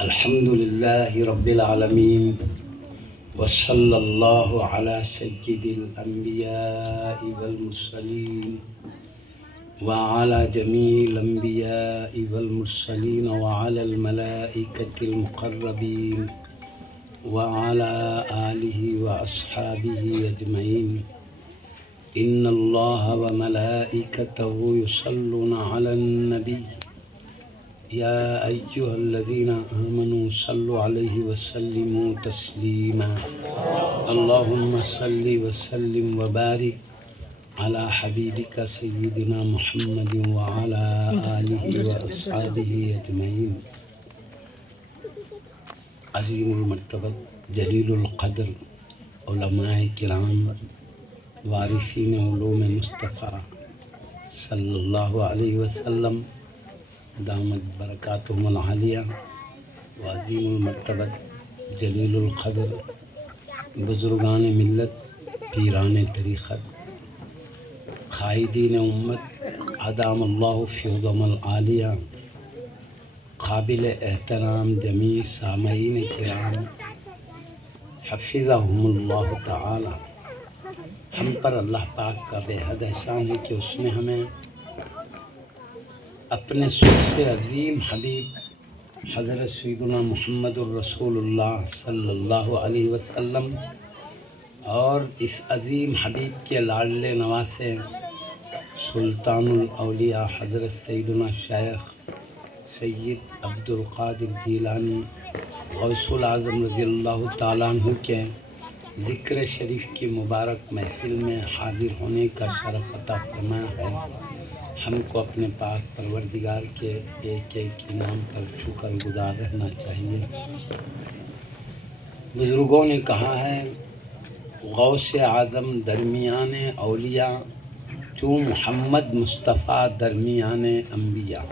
الحمد لله رب العالمين وصلى الله على سيد الأنبياء والمرسلين وعلى جميع الأنبياء والمرسلين وعلى الملائكة المقربين وعلى آله وأصحابه أجمعين. إن الله وملائكته يصلون على النبي يا أيها الذين آمنوا صلوا عليه وسلموا تسليما. اللهم صل وسلم وبارك على حبيبك سيدنا محمد وعلى آله وأصحابه أجمعين. عظیم المرتبت جلیل القدر علماء کرام وارثین علوم مصطفیٰ صلی اللہ علیہ وسلم دامت برکاتہم العالیہ، وعظیم المرتبت جلیل القدر بزرگان ملت، پیران طریقت، قائدین امت، ادام اللہ فیضہم العالیہ، قابل احترام جمیع سامعین کرام حفظہم اللہ تعالی. ہم پر اللہ پاک کا بے حد احسان ہے کہ اس نے ہمیں اپنے سب سے عظیم حبیب حضرت سیدنا محمد الرسول اللہ صلی اللہ علیہ وسلم اور اس عظیم حبیب کے لاڈلے نواسے سلطان الاولیاء حضرت سیدنا شیخ سید عبد القادر جیلانی غوث العظم رضی اللہ تعالیٰ عنہ کے ذکر شریف کی مبارک محفل میں حاضر ہونے کا شرف عطا فرمایا ہے. ہم کو اپنے پاک پروردگار کے ایک ایک انعام پر شکر گزار رہنا چاہیے. بزرگوں نے کہا ہے غوث اعظم درمیان اولیاء تو محمد مصطفیٰ درمیان انبیاء.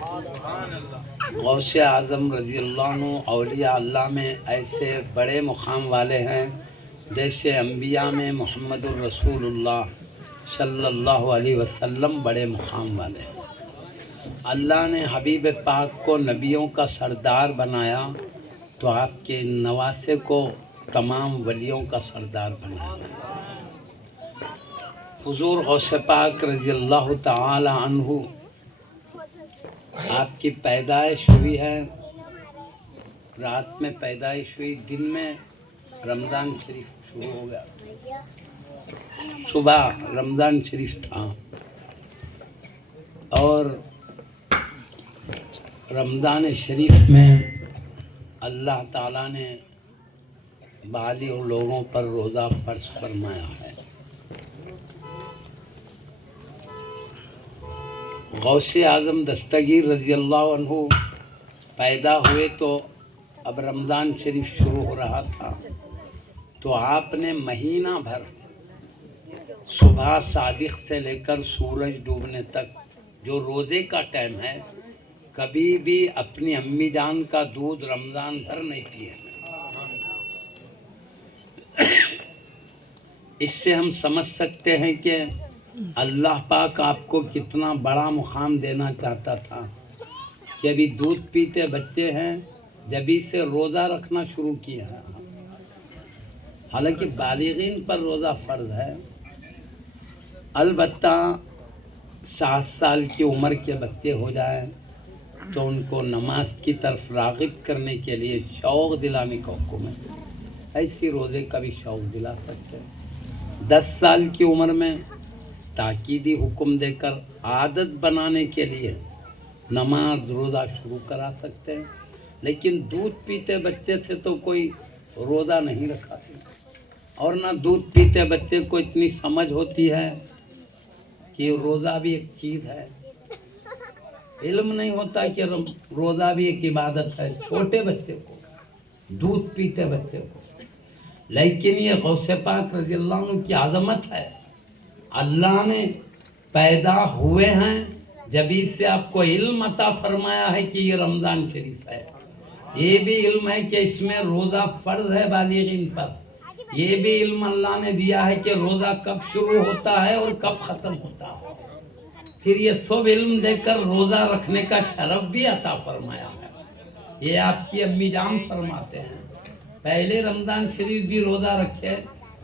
غوث اعظم رضی اللہ عنہ اولیاء اللہ میں ایسے بڑے مقام والے ہیں جیسے انبیاء میں محمد الرسول اللہ صلی اللہ علیہ وسلم بڑے مقام والے ہیں. اللہ نے حبیب پاک کو نبیوں کا سردار بنایا تو آپ کے نواسے کو تمام ولیوں کا سردار بنایا. حضور غوث پاک رضی اللہ تعالی عنہ آپ کی پیدائش ہوئی ہے، رات میں پیدائش ہوئی، دن میں رمضان شریف شروع ہو گیا، صبح رمضان شریف تھا اور رمضان شریف میں اللہ تعالیٰ نے بالغ لوگوں پر روزہ فرض فرمایا ہے. غوث اعظم دستگیر رضی اللہ عنہ پیدا ہوئے تو اب رمضان شریف شروع ہو رہا تھا تو آپ نے مہینہ بھر صبح صادق سے لے کر سورج ڈوبنے تک جو روزے کا ٹائم ہے کبھی بھی اپنی امی جان کا دودھ رمضان بھر نہیں پیے. اس سے ہم سمجھ سکتے ہیں کہ اللہ پاک آپ کو کتنا بڑا مقام دینا چاہتا تھا کہ ابھی دودھ پیتے بچے ہیں جبھی سے روزہ رکھنا شروع کیا ہے. حالانکہ بالغین پر روزہ فرض ہے، البتہ 7 سال کی عمر کے بچے ہو جائیں تو ان کو نماز کی طرف راغب کرنے کے لیے شوق دلانے کا حکم ہے. ایسی روزے کا بھی شوق دلا سکتے ہیں. 10 سال کی عمر میں تاکیدی حکم دے کر عادت بنانے کے لیے نماز روزہ شروع کرا سکتے ہیں. لیکن دودھ پیتے بچے سے تو کوئی روزہ نہیں رکھا اور نہ دودھ پیتے بچے کو اتنی سمجھ ہوتی ہے کہ روزہ بھی ایک چیز ہے. علم نہیں ہوتا کہ روزہ بھی ایک عبادت ہے چھوٹے بچے کو، دودھ پیتے بچے کو. لیکن یہ غوث پاک رضی اللہ عنہ کی عظمت ہے. اللہ نے پیدا ہوئے ہیں جبھی سے آپ کو علم عطا فرمایا ہے کہ یہ رمضان شریف ہے. یہ بھی علم ہے کہ اس میں روزہ فرض ہے بالغین پر. یہ بھی علم اللہ نے دیا ہے کہ روزہ کب شروع ہوتا ہے اور کب ختم ہوتا ہے. پھر یہ سب علم دے کر روزہ رکھنے کا شرف بھی عطا فرمایا ہے۔ یہ آپ کی امی جان فرماتے ہیں پہلے رمضان شریف بھی روزہ رکھے،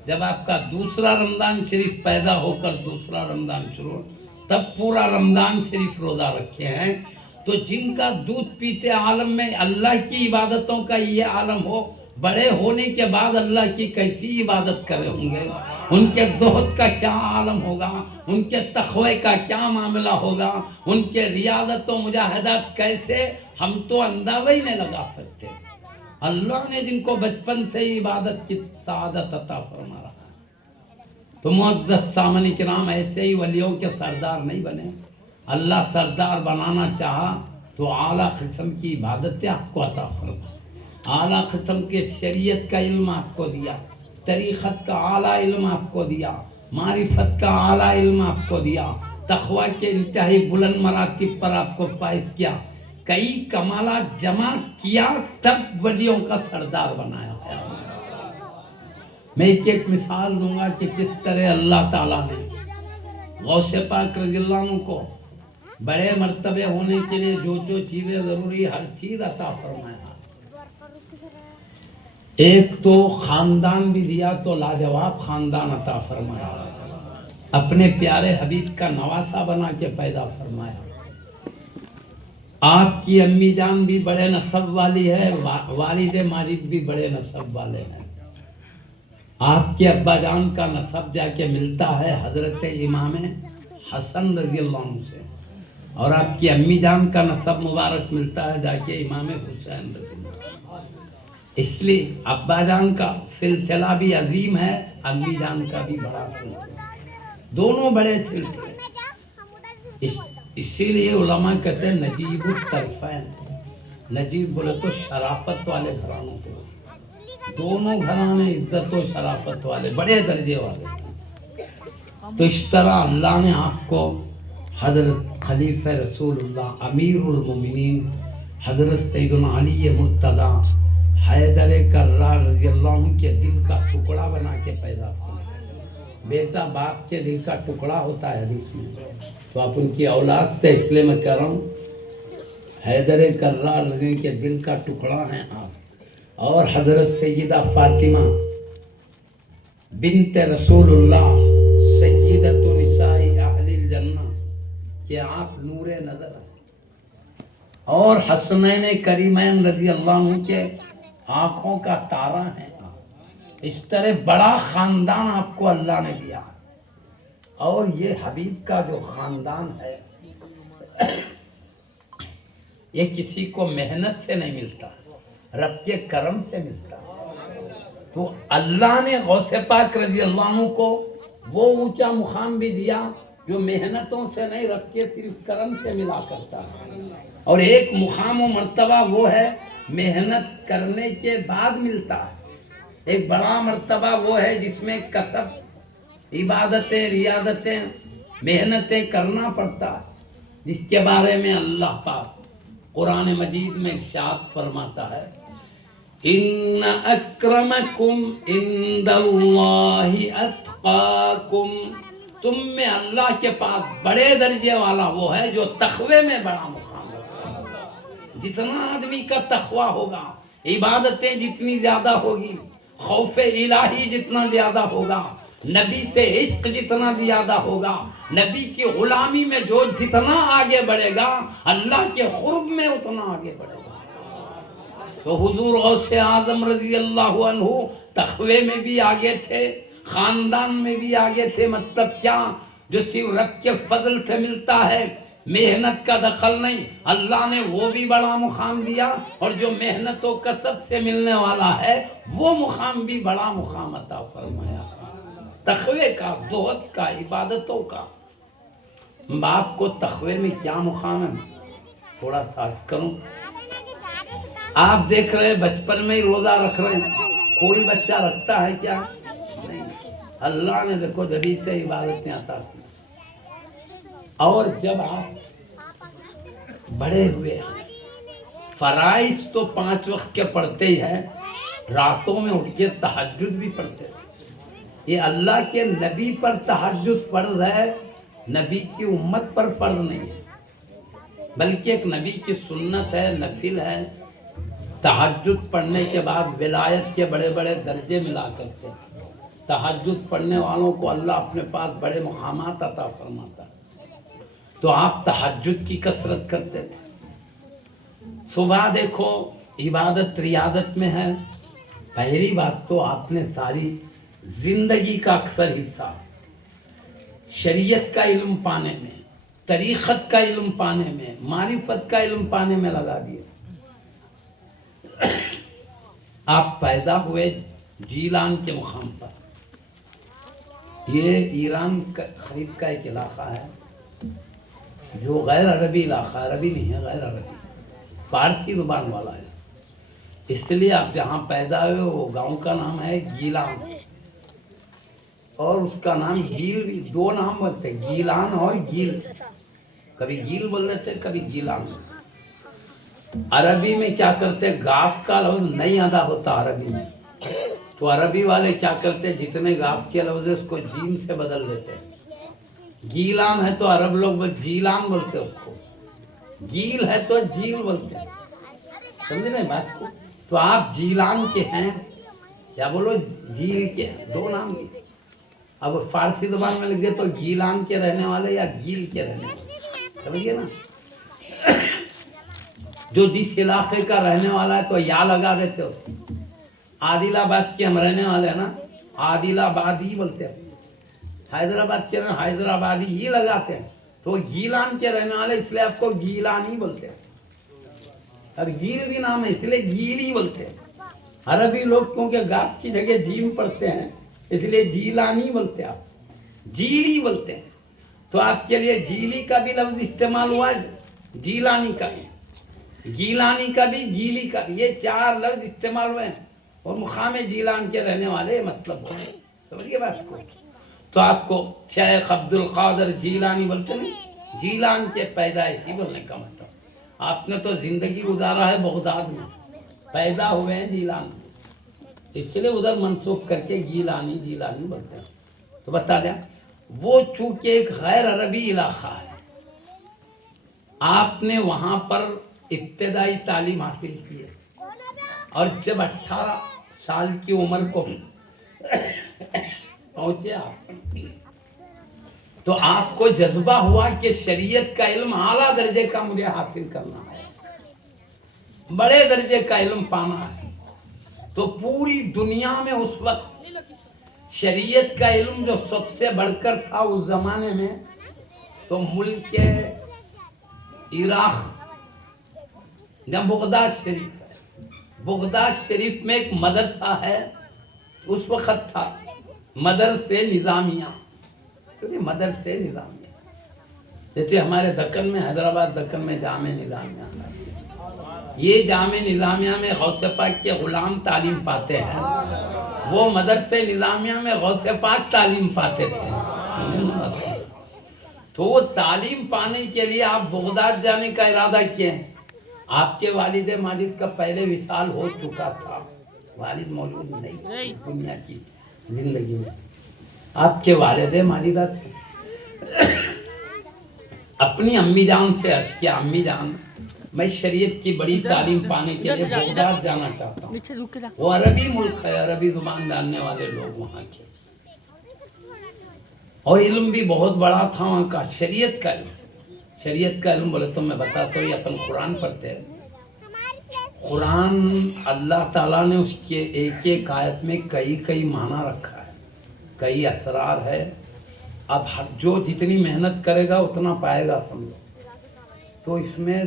جب آپ کا دوسرا رمضان شریف پیدا ہو کر دوسرا رمضان شروع تب پورا رمضان شریف روزہ رکھے ہیں۔ تو جن کا دودھ پیتے عالم میں اللہ کی عبادتوں کا یہ عالم ہو، بڑے ہونے کے بعد اللہ کی کیسی عبادت کرے ہوں گے، ان کے زہد کا کیا عالم ہوگا، ان کے تقوی کا کیا معاملہ ہوگا، ان کے ریاضت و مجاہدات کیسے، ہم تو اندازہ ہی نہیں لگا سکتے۔ اللہ نے جن کو بچپن سے ہی عبادت کی سعادت عطا فرما رہا ہے۔ تو معزز سامعین کرام، ایسے ہی ولیوں کے سردار نہیں بنے، اللہ سردار بنانا چاہا تو اعلیٰ قسم کی عبادتیں آپ کو عطا فرما، اعلیٰ قسم کے شریعت کا علم آپ کو دیا، طریقت کا اعلیٰ علم آپ کو دیا، معرفت کا اعلیٰ علم آپ کو دیا، تقوی کے انتہائی بلند مراتب پر آپ کو فائز کیا، کئی کمالات جمع کیا، تب ولیوں کا سردار بنایا ہے۔ میں ایک مثال دوں گا کہ کس طرح اللہ تعالیٰ نے غوث پاک رضی اللہ عنہ کو بڑے مرتبے ہونے کے لیے جو جو چیزیں ضروری ہر چیز عطا فرمایا۔ ایک تو خاندان بھی دیا تو لاجواب خاندان عطا فرمایا، اپنے پیارے حبیب کا نواسا بنا کے پیدا فرمایا۔ آپ کی امی جان بھی بڑے نسب والی ہے، والد ماجد بھی بڑے نسب والے ہیں۔ آپ کے ابا جان کا نسب جا کے ملتا ہے حضرت امام حسن رضی اللہ عنہ سے، اور آپ کی امی جان کا نسب مبارک ملتا ہے جا کے امام حسین رضی اللہ عنہ۔ اس لیے ابا جان کا سلسلہ بھی عظیم ہے، امی جان کا بھی بڑا سلسلہ، دونوں بڑے سلسلے۔ اسی لیے علماء کہتے ہیں نجیب الطرفین، نجیب بولے تو شرافت والے گھرانوں کو، دونوں گھرانے عزت و شرافت والے، بڑے درجے والے۔ تو اس طرح اللہ نے آپ کو حضرت خلیفہ رسول اللہ امیر المومنین حضرت سیدنا علی مرتضی حیدر کرار رضی اللہ عنہ کے دل کا ٹکڑا بنا کے پیدا کیا۔ بیٹا باپ کے دل کا ٹکڑا ہوتا ہے حدیث میں، تو آپ ان کی اولاد سے، اس لیے میں کہہ رہا ہوں حیدر کرار رضی کے دل کا ٹکڑا ہیں آپ۔ اور حضرت سیدہ فاطمہ بنت رسول اللہ سیدۃ نساء اہل الجنہ کہ آپ نور نظر ہیں، اور حسنین کریمین رضی اللہ عنہ کے آنکھوں کا تارا ہیں۔ اس طرح بڑا خاندان آپ کو اللہ نے دیا، اور یہ حبیب کا جو خاندان ہے یہ کسی کو محنت سے نہیں ملتا، رب کے کرم سے ملتا۔ تو اللہ نے غوث پاک رضی اللہ عنہ کو وہ اونچا مقام بھی دیا جو محنتوں سے نہیں، رب کے صرف کرم سے ملا کرتا ہے۔ اور ایک مقام و مرتبہ وہ ہے محنت کرنے کے بعد ملتا ہے، ایک بڑا مرتبہ وہ ہے جس میں کسب، عبادتیں، ریاضتیں، محنتیں کرنا پڑتا ہے، جس کے بارے میں اللہ پاک قرآن مجید میں ارشاد فرماتا ہے ان اکرمکم عند اللہ اتقاکم، تم میں اللہ کے پاس بڑے درجے والا وہ ہے جو تقوی میں بڑا مقام ہے۔ جتنا آدمی کا تقوی ہوگا، عبادتیں جتنی زیادہ ہوگی، خوف الہی جتنا زیادہ ہوگا، نبی سے عشق جتنا زیادہ ہوگا، نبی کی غلامی میں جو جتنا آگے بڑھے گا، اللہ کے قرب میں اتنا آگے بڑھے گا۔ تو حضور غوث اعظم رضی اللہ عنہ تقوی میں بھی آگے تھے، خاندان میں بھی آگے تھے۔ مطلب کیا؟ جو صرف رب کے فضل سے ملتا ہے، محنت کا دخل نہیں، اللہ نے وہ بھی بڑا مقام دیا، اور جو محنت و کسب سے ملنے والا ہے وہ مقام بھی بڑا مقام عطا فرمایا۔ تقوی کا، زہد کا، عبادتوں کا۔ باپ کو تقوی میں کیا مقام ہے؟ تھوڑا سا کروں، آپ دیکھ رہے بچپن میں ہی روزہ رکھ رہے ہیں، کوئی بچہ رکھتا ہے کیا؟ نہیں، اللہ نے دیکھو جبھی سے عبادتیں عطا کی۔ اور جب آپ بڑے ہوئے ہیں، فرائض تو 5 وقت کے پڑھتے ہی ہیں، راتوں میں اٹھ کے تہجد بھی پڑھتے ہیں۔ یہ اللہ کے نبی پر تہجد فرض ہے، نبی کی امت پر فرض نہیں ہے، بلکہ ایک نبی کی سنت ہے، نفل ہے۔ تہجد پڑھنے کے بعد ولایت کے بڑے بڑے درجے ملا کرتے ہیں۔ تہجد پڑھنے والوں کو اللہ اپنے پاس بڑے مقامات عطا فرماتا ہے۔ تو آپ تہجد کی کثرت کرتے تھے۔ صبح دیکھو عبادت ریاضت میں ہے۔ پہلی بات تو آپ نے ساری زندگی کا اکثر حصہ شریعت کا علم پانے میں، طریقت کا علم پانے میں، معرفت کا علم پانے میں لگا دیا۔ آپ پیدا ہوئے جیلان کے مقام پر۔ یہ ایران قریب کا ایک علاقہ ہے جو غیر عربی علاقہ، عربی نہیں ہے، غیر عربی، فارسی زبان والا ہے۔ اس لیے آپ جہاں پیدا ہوئے وہ گاؤں کا نام ہے گیلان، اور اس کا نام گیل بھی، دو نام بولتے ہیں، گیلان اور گیل، کبھی گیل بول رہے تھے کبھی گیلان۔ عربی میں کیا کرتے، گاف کا لفظ نہیں ادا ہوتا عربی میں، تو عربی والے کیا کرتے، جتنے گاف کے لفظ اس کو جیم سے بدل دیتے ہیں۔ گیلان ہے تو عرب لوگ جیلان بولتے اس کو، گیل ہے تو جیل بولتے ہیں، سمجھ رہے بات کو؟ تو آپ جیلان کے ہیں یا بولو جیل کے ہیں، دو نام کی۔ اب فارسی زبان میں لکھے تو گیلان کے رہنے والے یا گیل کے رہنے والے، سمجھئے نا؟ جو جس علاقے کا رہنے والا ہے تو یا لگا دیتے ہو۔ عادل آباد کے ہم رہنے والے ہیں نا، عادل آبادی بولتے ہیں۔ حیدرآباد کے رہنے حیدرآبادی ہی لگاتے ہیں، تو گیلان کے رہنے والے اس لیے آپ کو گیلانی بولتے ہیں۔ اور گیل بھی نام ہے اس لیے گیلی بولتے ہیں۔ عربی لوگ کیونکہ گاف کی جگہ جیم پڑھتے ہیں اس لیے جیلانی بولتے ہیں، آپ جیلی بولتے ہیں۔ تو آپ کے لیے جیلی کا بھی لفظ استعمال ہوا ہے، جیلانی کا بھی، گیلانی کا بھی، گیلی کا بھی، یہ چار لفظ استعمال ہوئے ہیں، اور مقام جیلان کے رہنے والے مطلب ہوئے، سمجھئے بات کو؟ تو آپ کو شیخ عبد القادر جیلانی بولتے نہیں، جیلان کے پیدائشی بولنے کا مطلب۔ آپ نے تو زندگی گزارا ہے بغداد میں، پیدا ہوئے ہیں جیلان میں، اس لیے ادھر منسوخ کر کے گیلانی جیلانی بولتے ہیں۔ تو بتا دیں وہ چونکہ ایک غیر عربی علاقہ ہے، آپ نے وہاں پر ابتدائی تعلیم حاصل کی ہے، اور جب 18 سال کی عمر کو پہنچے آپ تو آپ کو جذبہ ہوا کہ شریعت کا علم اعلیٰ درجے کا مجھے حاصل کرنا ہے، بڑے درجے کا علم پانا ہے۔ تو پوری دنیا میں اس وقت شریعت کا علم جو سب سے بڑھ کر تھا اس زمانے میں، تو ملک کے عراق یا بغداد شریف ہے، بغداد شریف میں ایک مدرسہ ہے، اس وقت تھا مدرسے نظامیہ، مدرسے نظامیہ، جیسے ہمارے دکن میں، حیدرآباد دکن میں جامع نظامیہ، یہ جامع نظامیہ میں غوث پاک کے غلام تعلیم پاتے ہیں، وہ مدرسے نظامیہ میں غوث پاک تعلیم پاتے تھے۔ تو وہ تعلیم پانے کے لیے آپ بغداد جانے کا ارادہ کیے ہیں۔ آپ کے والد ماجد کا پہلے وصال ہو چکا تھا، والد موجود نہیں دنیا کی زندگی میں، آپ کے والد ماجدہ تھے۔ اپنی امی جان سے عرض کیا، امی جان میں شریعت کی بڑی تعلیم پانے کے لیے بغداد جانا چاہتا ہوں، وہ عربی ملک ہے، عربی زبان جاننے والے لوگ وہاں کے، اور علم بھی بہت بڑا تھا وہاں کا، شریعت کا علم۔ شریعت کا علم بولے تو میں بتاتا ہوں، یہ اپن قرآن پڑھتے ہیں، قرآن اللہ تعالیٰ نے اس کے ایک ایک آیت میں کئی معنی رکھا ہے، کئی اسرار ہے۔ اب جو جتنی محنت کرے گا اتنا پائے گا، سمجھو۔ تو اس میں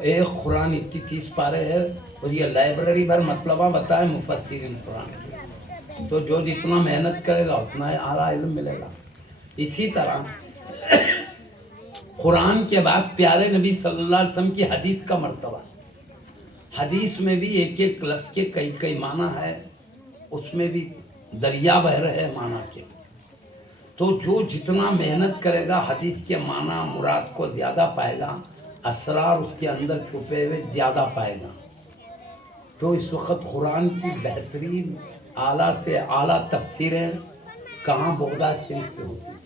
ایک قرآن 30 پارے ہے، اور یہ لائبریری بھر مطلبہ بتائے مفسرین قرآن کی، تو جو جتنا محنت کرے گا اتنا اعلیٰ علم ملے گا۔ اسی طرح قرآن کے بعد پیارے نبی صلی اللہ علیہ وسلم کی حدیث کا مرتبہ، حدیث میں بھی ایک ایک لفظ کے کئی معنی ہے، اس میں بھی دریا بہ رہے معنی کے۔ تو جو جتنا محنت کرے گا حدیث کے معنی مراد کو زیادہ پائے گا، اسرار اس کے اندر چھپے ہوئے زیادہ پائے گا۔ تو اس وقت قرآن کی بہترین اعلیٰ سے اعلیٰ تفسیریں کہاں بغداد شریف پہ ہوتی ہیں،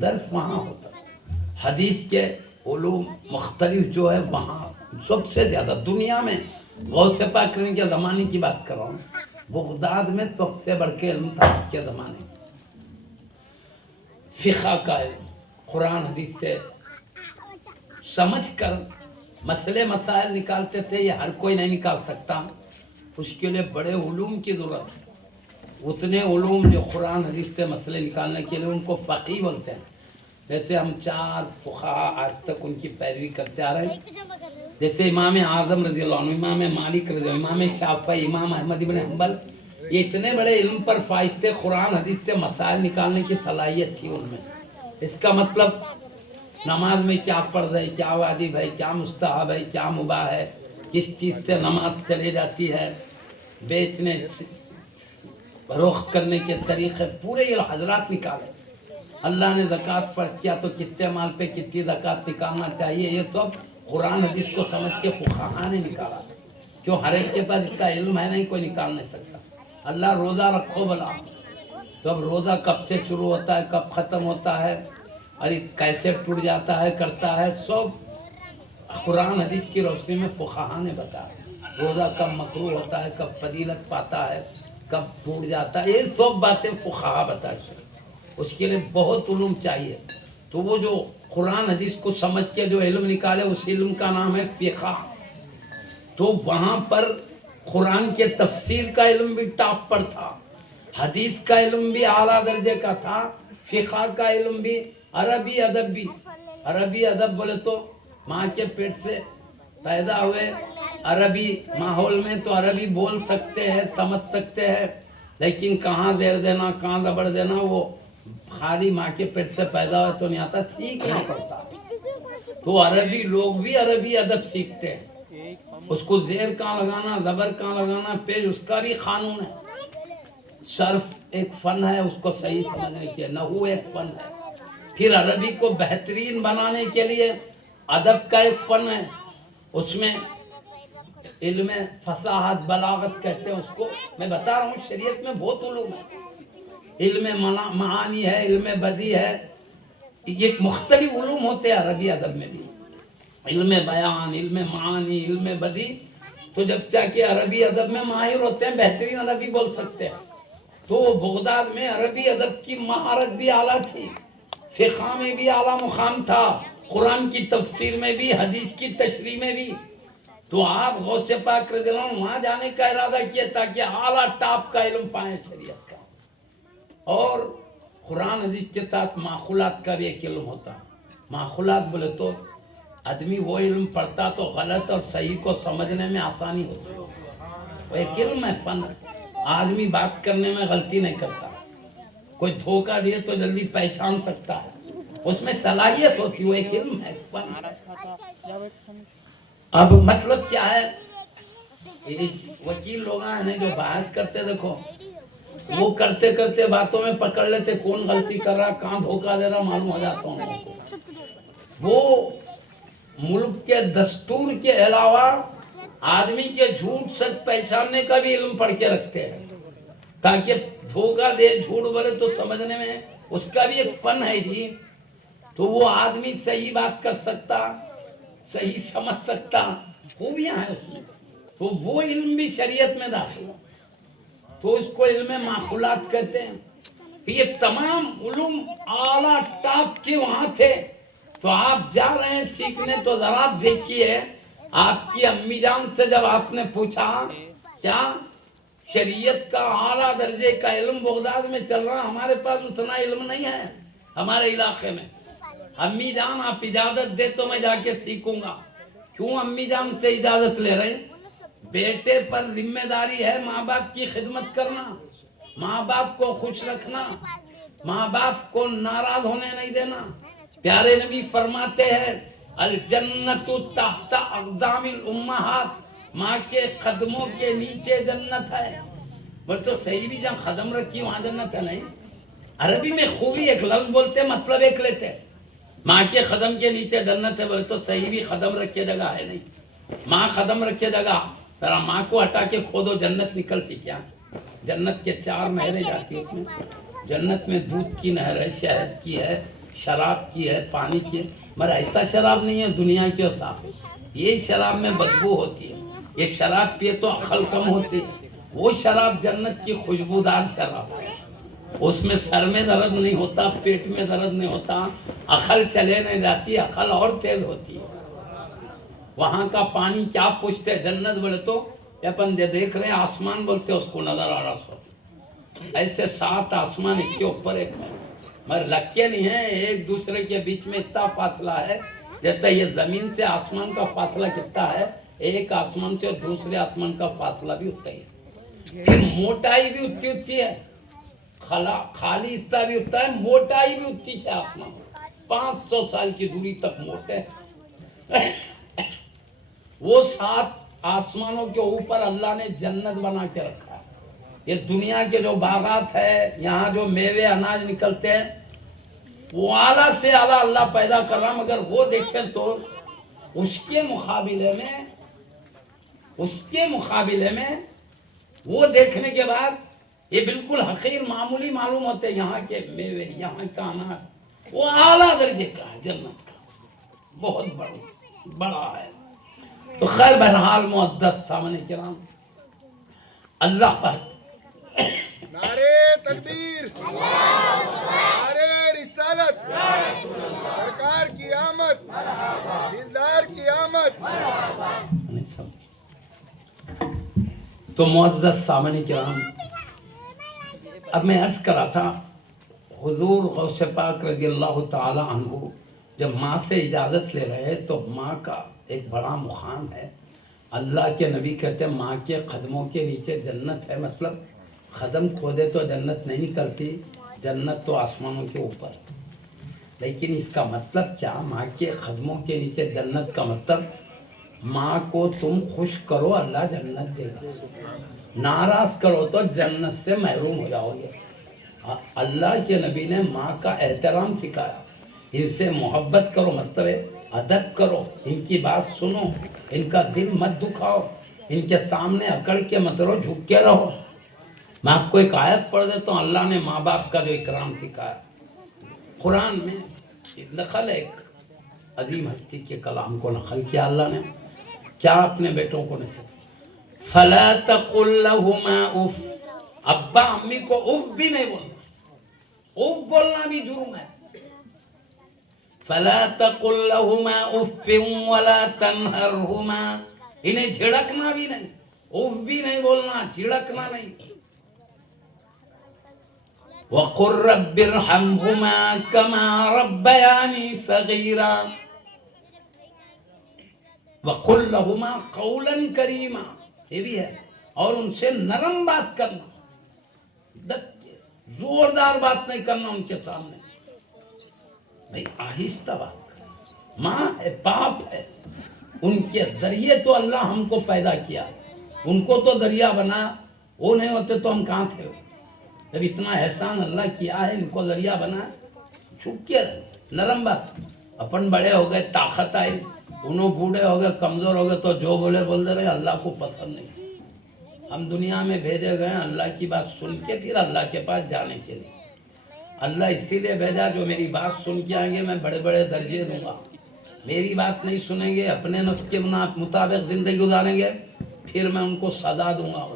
درس وہاں ہوتا تھا. حدیث کے علوم مختلف جو ہے وہاں سب سے زیادہ دنیا میں غوث پاک کے زمانے کی بات کر رہا ہوں, بغداد میں سب سے بڑھ کے علم تھا کے زمانے. فقہ کا علم, قرآن حدیث سے سمجھ کر مسئلے مسائل نکالتے تھے. یہ ہر کوئی نہیں نکال سکتا, اس کے لیے بڑے علوم کی ضرورت ہے. اتنے علوم جو قرآن حدیث سے مسئلے نکالنے کے لیے ان کو فقیہ بولتے ہیں. جیسے ہم 4 فقہا آج تک ان کی پیروی کرتے آ رہے ہیں, جیسے امام اعظم رضی اللہ عنہ, امام مالک رضی اللہ عنہ, امام شافعی, امام احمد بن حنبل, یہ اتنے بڑے علم پر فائز تھے. قرآن حدیث سے مسائل نکالنے کی صلاحیت تھی ان میں. اس کا مطلب نماز میں کیا فرض ہے, کیا واجب ہے, کیا مستحب ہے, کیا مباح ہے, کس چیز سے نماز چلی جاتی ہے, بیچنے فروخت کرنے کے طریقے, پورے یہ حضرات نکالے. اللہ نے زکوٰۃ فرض کیا تو کتنے مال پہ کتنی زکوٰۃ نکالنا چاہیے, یہ سب قرآن حدیث کو سمجھ کے فقہا نے نکالا. کیوں ہر ایک کے پاس اس کا علم ہے نہیں, کوئی نکال نہیں سکتا. اللہ روزہ رکھو بلا, تو اب روزہ کب سے شروع ہوتا ہے, کب ختم ہوتا ہے, اور کیسے ٹوٹ جاتا ہے, کرتا ہے, سب قرآن حدیث کی روشنی میں فقہا نے بتایا. روزہ کب مکروہ ہوتا ہے, کب فضیلت پاتا ہے, کب ٹوٹ جاتا ہے, یہ سب باتیں فقہا بتائی. اس کے لیے بہت علوم چاہیے. تو وہ جو قرآن حدیث کو سمجھ کے جو علم نکالے, اس علم کا نام ہے فقہ. تو وہاں پر قرآن کے تفسیر کا علم بھی ٹاپ پر تھا, حدیث کا علم بھی اعلیٰ درجے کا تھا, فقہ کا علم بھی, عربی ادب بھی. عربی ادب بولے تو ماں کے پیٹ سے پیدا ہوئے عربی ماحول میں, تو عربی بول سکتے ہیں, سمجھ سکتے ہیں, لیکن کہاں زیر دینا, کہاں زبر دینا, وہ خالی ماں کے پیٹ سے پیدا ہوئے تو نہیں آتا, سیکھنا پڑتا. تو عربی لوگ بھی عربی ادب سیکھتے ہیں. اس کو زیر کہاں لگانا, زبر کہاں لگانا, پیش, اس کا بھی قانون ہے. صرف ایک فن ہے, اس کو صحیح سمجھنے کے, نحو ایک فن ہے. پھر عربی کو بہترین بنانے کے لیے ادب کا ایک فن ہے, اس میں علم فصاحت, بلاغت کہتے ہیں اس کو. میں بتا رہا ہوں شریعت میں بہت علوم ہے. علم معانی ہے, علم بدیع ہے, یہ مختلف علوم ہوتے ہیں عربی ادب میں بھی. علم بیان, علم معانی, علم بدیع. تو جب چاہ کے عربی ادب میں ماہر ہوتے ہیں, بہترین عربی بول سکتے ہیں. تو بغداد میں عربی ادب کی مہارت بھی اعلیٰ تھی, فقہ میں بھی اعلیٰ مقام تھا, قرآن کی تفسیر میں بھی, حدیث کی تشریح میں بھی. تو آپ غوث پاک رضی اللہ عنہ وہاں جانے کا ارادہ کیا تاکہ اعلیٰ ٹاپ کا علم پائیں شریعت کا. اور قرآن حدیث کے ساتھ معقولات کا بھی ایک علم ہوتا. معقولات بولے تو آدمی وہ علم پڑھتا تو غلط اور صحیح کو سمجھنے میں آسانی ہوتی. وہ ایک علم ہے, فن. آدمی بات کرنے میں غلطی نہیں کرتا, کوئی دھوکہ دے تو جلدی پہچان سکتا ہے, اس میں صلاحیت ہوتی. وہ ایک علم ہے, فن. اب مطلب کیا ہے, وکیل لوگ ہیں جو بحث کرتے, دیکھو وہ کرتے کرتے باتوں میں پکڑ لیتے کون غلطی کر رہا, کہاں دھوکہ دے رہا, معلوم ہو جاتا ہوں. وہ ملک کے دستور کے علاوہ آدمی کے جھوٹ سچ پہچاننے کا بھی علم پڑھ کے رکھتے ہیں, تاکہ دھوکہ دے, جھوٹ بولے تو سمجھنے میں اس کا بھی ایک فن ہے جی. تو وہ آدمی صحیح بات کر سکتا, صحیح سمجھ سکتا, خوبیاں ہیں اس میں. تو وہ علم بھی شریعت میں داخل ہے, تو اس کو علم معقولات کہتے ہیں. یہ تمام علوم اعلیٰ ٹاپ کے وہاں تھے. تو آپ جا رہے ہیں سیکھنے, تو ذرا دیکھیے آپ کی امی جان سے جب آپ نے پوچھا کیا شریعت کا اعلیٰ درجے کا علم بغداد میں چل رہا, ہمارے پاس اتنا علم نہیں ہے ہمارے علاقے میں. امی جان آپ اجازت دے تو میں جا کے سیکھوں گا. کیوں امی جان سے اجازت لے رہے ہیں؟ بیٹے پر ذمہ داری ہے ماں باپ کی خدمت کرنا, ماں باپ کو خوش رکھنا, ماں باپ کو ناراض ہونے نہیں دینا. پیارے نبی فرماتے ہیں الجنت تحت اقدام الامہات, ماں کے قدموں کے نیچے جنت ہے. بولے تو صحیح بھی جہاں قدم رکھی وہاں جنت ہے نہیں. عربی میں خوبی, ایک لفظ بولتے مطلب ایک لیتے. ماں کے قدم کے نیچے جنت ہے, بولے تو صحیح بھی قدم رکھے جگہ ہے نہیں. ماں قدم رکھے جگہ, ذرا ماں کو ہٹا کے کھودو, جنت نکلتی کیا؟ جنت کے 4 نہریں جاتی اس میں. جنت میں دودھ کی نہر ہے, شہد کی ہے, شراب کی ہے، پانی کی ہے، مگر ایسا شراب نہیں ہے دنیا کی اور صاف ہے۔ یہ شراب میں بدبو ہوتی ہے، یہ شراب پیے تو عقل کم ہوتی ہے۔ وہ شراب جنت کی خوشبودار شراب ہے، اس میں سر میں درد نہیں ہوتا، پیٹ میں درد نہیں ہوتا، عقل چلے نہیں جاتی، عقل اور تیز ہوتی ہے۔ وہاں کا پانی کیا پوچھتے ہیں، جنت بولے تو یہ اپن دیکھ رہے ہیں آسمان بولتے اس کو نظر آ رہا سو، ایسے 7 آسمان ایک کے اوپر ایک ہے، مگر لکے نہیں ہیں، ایک دوسرے کے بیچ میں اتنا فاصلہ ہے جیسے یہ زمین سے آسمان کا فاصلہ کتنا ہے، ایک آسمان سے دوسرے آسمان کا فاصلہ بھی اتنا ہی ہے۔ پھر موٹائی بھی اتنی ہے، خالی حصہ بھی اتنا ہے، موٹائی بھی اتنی ہے، آسمان 500 سال کی دوری تک موٹے۔ وہ 7 آسمانوں کے اوپر اللہ نے جنت بنا کے رکھا ہے۔ یہ دنیا کے جو باغات ہے، یہاں جو میوے اناج نکلتے ہیں، وہ اعلیٰ سے اعلیٰ اللہ پیدا کر رہا، مگر وہ دیکھیں تو اس کے مقابلے میں وہ دیکھنے کے بعد یہ بالکل حقیر معمولی معلوم ہوتے ہیں۔ یہاں کے میوے، یہاں کا اناج وہ اعلیٰ درجے کا ہے، جنت کا بہت بڑا ہے۔ تو خیر بہرحال معزز سامنے کرام، اللہ پاک نعرے تکبیر، نعرے رسالت، سرکار کی آمد، دلدار کی آمد۔ تو معزز سامنے کرام، اب میں عرض کرا تھا حضور غوث پاک رضی اللہ تعالی عنہ جب ماں سے اجازت لے رہے تو ماں کا ایک بڑا مقام ہے۔ اللہ کے نبی کہتے ہیں ماں کے قدموں کے نیچے جنت ہے، مطلب قدم کھودے تو جنت نہیں نکلتی، جنت تو آسمانوں کے اوپر۔ لیکن اس کا مطلب کیا، ماں کے قدموں کے نیچے جنت کا مطلب ماں کو تم خوش کرو اللہ جنت دے گا، ناراض کرو تو جنت سے محروم ہو جاؤ گے۔ اللہ کے نبی نے ماں کا احترام سکھایا، ان سے محبت کرو، مطلب ہے ادب کرو، ان کی بات سنو، ان کا دل مت دکھاؤ، ان کے سامنے اکڑ کے مت رہو، جھک کے رہو۔ میں آپ کو ایک آیت پڑھ دیتا ہوں، اللہ نے ماں باپ کا جو اکرام سکھایا قرآن میں، نقل ہے ایک عظیم ہستی کے کلام کو نقل کیا اللہ نے، کیا اپنے بیٹوں کو نصیحت، فَلَا تَقُلْ لَهُمَا اُفْ، ابا امی کو اف بھی نہیں بولنا، اف بولنا بھی جرم ہے۔ فَلَا تَقُلْ لَهُمَا اُفٍّ وَلَا تَنْهَرْهُمَا، انہیں جھڑکنا بھی نہیں، اف بھی نہیں بولنا، جھڑکنا نہیں۔ وَقُلْ رَبِّ ارْحَمْهُمَا كَمَا رَبَّيَانِي صَغِيرًا، وَقُلْ لَهُمَا قَوْلًا كَرِيمًا، یہ بھی ہے، اور ان سے نرم بات کرنا، زوردار بات نہیں کرنا ان کے سامنے، بھئی آہستہ بات کرنا۔ ماں ہے، باپ ہے، ان کے ذریعے تو اللہ ہم کو پیدا کیا، ان کو تو ذریعہ بنا، وہ نہیں ہوتے تو ہم کہاں تھے؟ جب اتنا احسان اللہ کیا ہے، ان کو ذریعہ بنا، چھپ کے نرم بات۔ اپن بڑے ہو گئے، طاقت آئی، انہوں بوڑھے ہو گئے، کمزور ہو گئے تو جو بولے بول دے رہے، اللہ کو پسند نہیں۔ ہم دنیا میں بھیجے گئے اللہ کی بات سن کے پھر اللہ کے پاس جانے کے لیے۔ اللہ اسی لیے بھیجا جو میری بات سن کے آئیں گے میں بڑے بڑے درجے دوں گا، میری بات نہیں سنیں گے، اپنے نفس کے مطابق زندگی گزاریں گے، پھر میں ان کو سزا دوں گا۔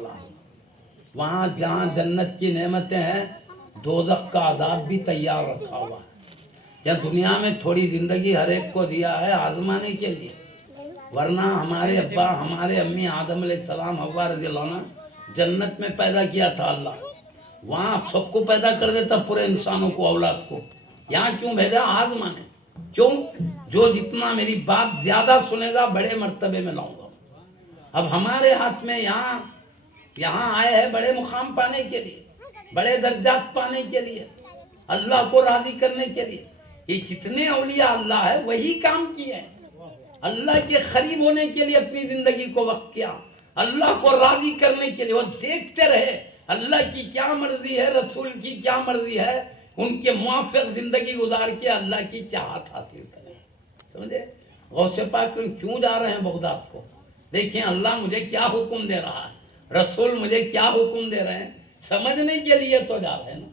وہاں جہاں جنت کی نعمتیں ہیں، دوزخ کا عذاب بھی تیار رکھا ہوا ہے۔ یا دنیا میں تھوڑی زندگی ہر ایک کو دیا ہے آزمانے کے لیے، ورنہ ہمارے ابا ہمارے امی آدم علیہ السلام حوا رضی اللہ عنہ جنت میں پیدا کیا تھا اللہ، وہاں سب کو پیدا کر دیتا، پورے انسانوں کو، اولاد کو۔ یہاں کیوں بھیجا؟ آزمانے۔ کیوں؟ جو جتنا میری بات زیادہ سنے گا بڑے مرتبے میں لاؤں گا۔ اب ہمارے ہاتھ میں یہاں آئے ہیں بڑے مقام پانے کے لیے، بڑے درجات پانے کے لیے، اللہ کو راضی کرنے کے لیے۔ یہ جتنے اولیاء اللہ ہے وہی کام کیے ہیں، اللہ کے قریب ہونے کے لیے اپنی زندگی کو وقف کیا، اللہ کو راضی کرنے کے لیے۔ وہ دیکھتے رہے اللہ کی کیا مرضی ہے، رسول کی کیا مرضی ہے، ان کے موافق زندگی گزار کے اللہ کی چاہت حاصل کریں۔ سمجھے؟ غوث پاک کیوں جا رہے ہیں بغداد کو؟ دیکھیں اللہ مجھے کیا حکم دے رہا ہے، رسول مجھے کیا حکم دے رہے ہیں، سمجھنے کے لیے تو جا رہے ہیں نا۔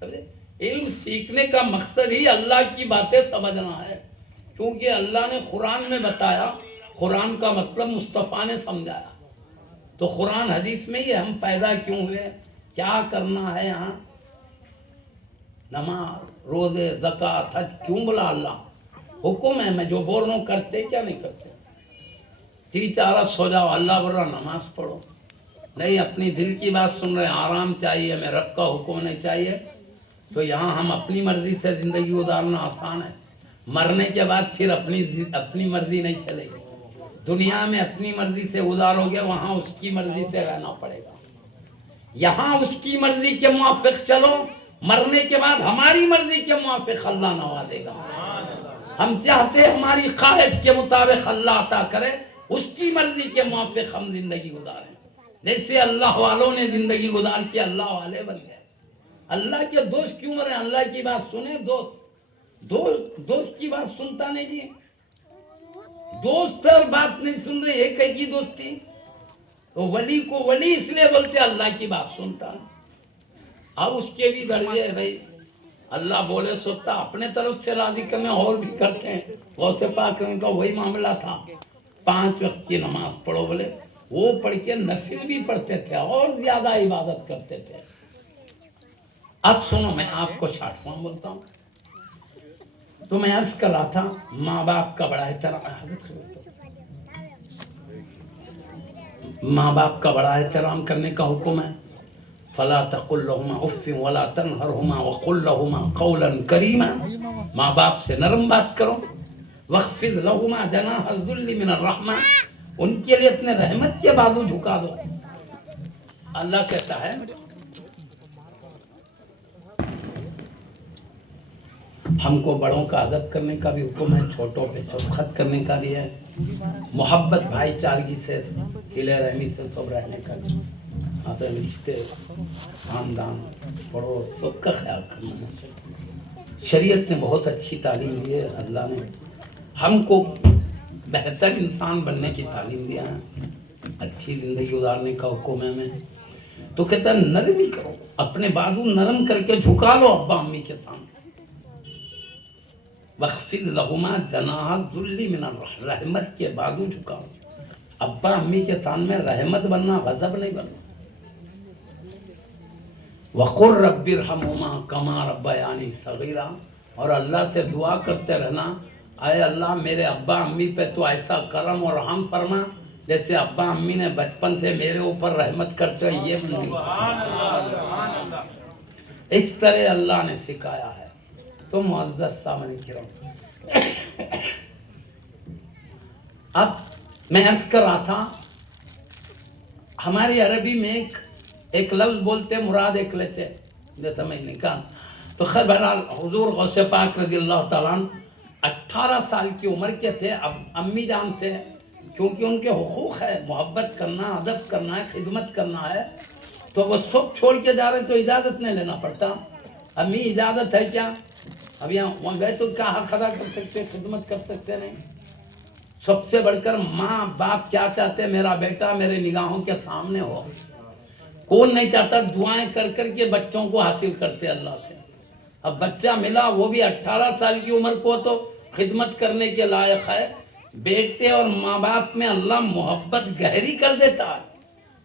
سمجھے؟ علم سیکھنے کا مقصد ہی اللہ کی باتیں سمجھنا ہے، کیونکہ اللہ نے قرآن میں بتایا، قرآن کا مطلب مصطفیٰ نے سمجھایا۔ تو قرآن حدیث میں ہی ہم پیدا کیوں ہوئے، کیا کرنا ہے یہاں، نماز روزے زکوٰۃ حج کیوں بولا اللہ، حکم ہے، میں جو بول رہا ہوں کرتے کیا نہیں کرتے؟ ٹی چارہ سو جاؤ، اللہ بول رہا نماز پڑھو، نہیں اپنی دل کی بات سن رہے، آرام چاہیے، میں رب کا حکم نہیں چاہیے، تو یہاں ہم اپنی مرضی سے زندگی گزارنا آسان ہے، مرنے کے بعد پھر اپنی مرضی نہیں چلے گی، دنیا میں اپنی مرضی سے گزارو گے، وہاں اس کی مرضی سے رہنا پڑے گا، یہاں اس کی مرضی کے موافق چلو، مرنے کے بعد ہماری مرضی کے موافق اللہ نوازے گا، ہم چاہتے ہماری خواہش کے مطابق اللہ عطا کرے، اس کی مرضی کے موافق ہم زندگی گزاریں، جیسے اللہ والوں نے زندگی گزار کے اللہ والے بن گئے۔ اللہ کے دوست کیوں بنے، اللہ کی بات سنیں، دوست کی بات سنتا نہیں جی، دوست اور بات نہیں سن رہے، ایک ہی دوستی، تو ولی کو ولی اس لیے بولتے اللہ کی بات سنتا، اب اس کے بھی درجے ہے بھائی، اللہ بولے سوتا اپنے طرف سے راضی کرنے اور بھی کرتے ہیں، غوث پاک کا وہی معاملہ تھا، 5 وقت کی نماز پڑھو بولے، وہ پڑھ کے نفل بھی پڑھتے تھے اور زیادہ عبادت کرتے تھے۔ اب سنو، میں آپ کو شارٹ فارم بولتا ہوں، تو میں عرض کر رہا تھا ماں باپ کا بڑا احترام کرنے کا حکم ہے، فلا تقل لهما اف ولا تنهرهما وقل لهما قولا کریما، ماں باپ سے نرم بات کرو، واخفض لهما جناح الذل من الرحمہ، ان کے لیے اپنے رحمت کے بازو جھکا دو۔ اللہ کہتا ہے ہم کو بڑوں کا ادب کرنے کا بھی حکم ہے، چھوٹوں پہ شفقت کرنے کا بھی ہے، محبت بھائی چارگی سے، صلہ رحمی سے سب رہنے کا بھی، آپس رشتے، خاندان، پڑوس، سب کا خیال کرنا ہے۔ شریعت نے بہت اچھی تعلیم دی ہے، اللہ نے ہم کو بہتر انسان بننے کی تعلیم دیا ہے، اچھی زندگی گزارنے کا حکم ہے ہمیں، تو کہتا ہے نرمی کرو، اپنے بازو نرم کر کے جھکا لو ابا امی کے سامنے، وَخْفِضْ لَهُمَا جَنَاحَ الذُّلِّ مِنَ الرَّحْمَةِ، رحمت کے بازو جھکاؤ، ابا امی کے سامنے رحمت بننا، غضب نہیں بننا۔ وَقُلْ رَبِّ ارْحَمْهُمَا كَمَا رَبَّيَانِي صَغِيرًا، اور اللہ سے دعا کرتے رہنا، اے اللہ میرے ابا امی پہ تو ایسا کرم اور رحم فرما جیسے ابا امی نے بچپن سے میرے اوپر رحمت کرتے ہوئے یہ منظور، اس طرح اللہ نے سکھایا ہے۔ تو معزز سامنے کرام، اب میں عرض کر رہا تھا ہماری عربی میں ایک لفظ بولتے مراد ایک لیتے، جو سمجھنے کا، تو خیر بہرحال حضور غوث پاک رضی اللہ تعالیٰ عنہ 18 سال کی عمر کے تھے، اب امی جان تھے، کیونکہ ان کے حقوق ہے، محبت کرنا، ادب کرنا ہے، خدمت کرنا ہے، تو وہ سب چھوڑ کے جا رہے تو اجازت نہیں لینا پڑتا، امی اجازت ہے کیا، اب یہاں وہاں گئے تو کیا حق ادا کر سکتے، خدمت کر سکتے نہیں، سب سے بڑھ کر ماں باپ کیا چاہتے، میرا بیٹا میرے نگاہوں کے سامنے ہو، کون نہیں چاہتا، دعائیں کر کر کے بچوں کو حاصل کرتے اللہ سے، اب بچہ ملا وہ بھی 18 سال کی عمر کو تو خدمت کرنے کے لائق ہے، بیٹے اور ماں باپ میں اللہ محبت گہری کر دیتا ہے،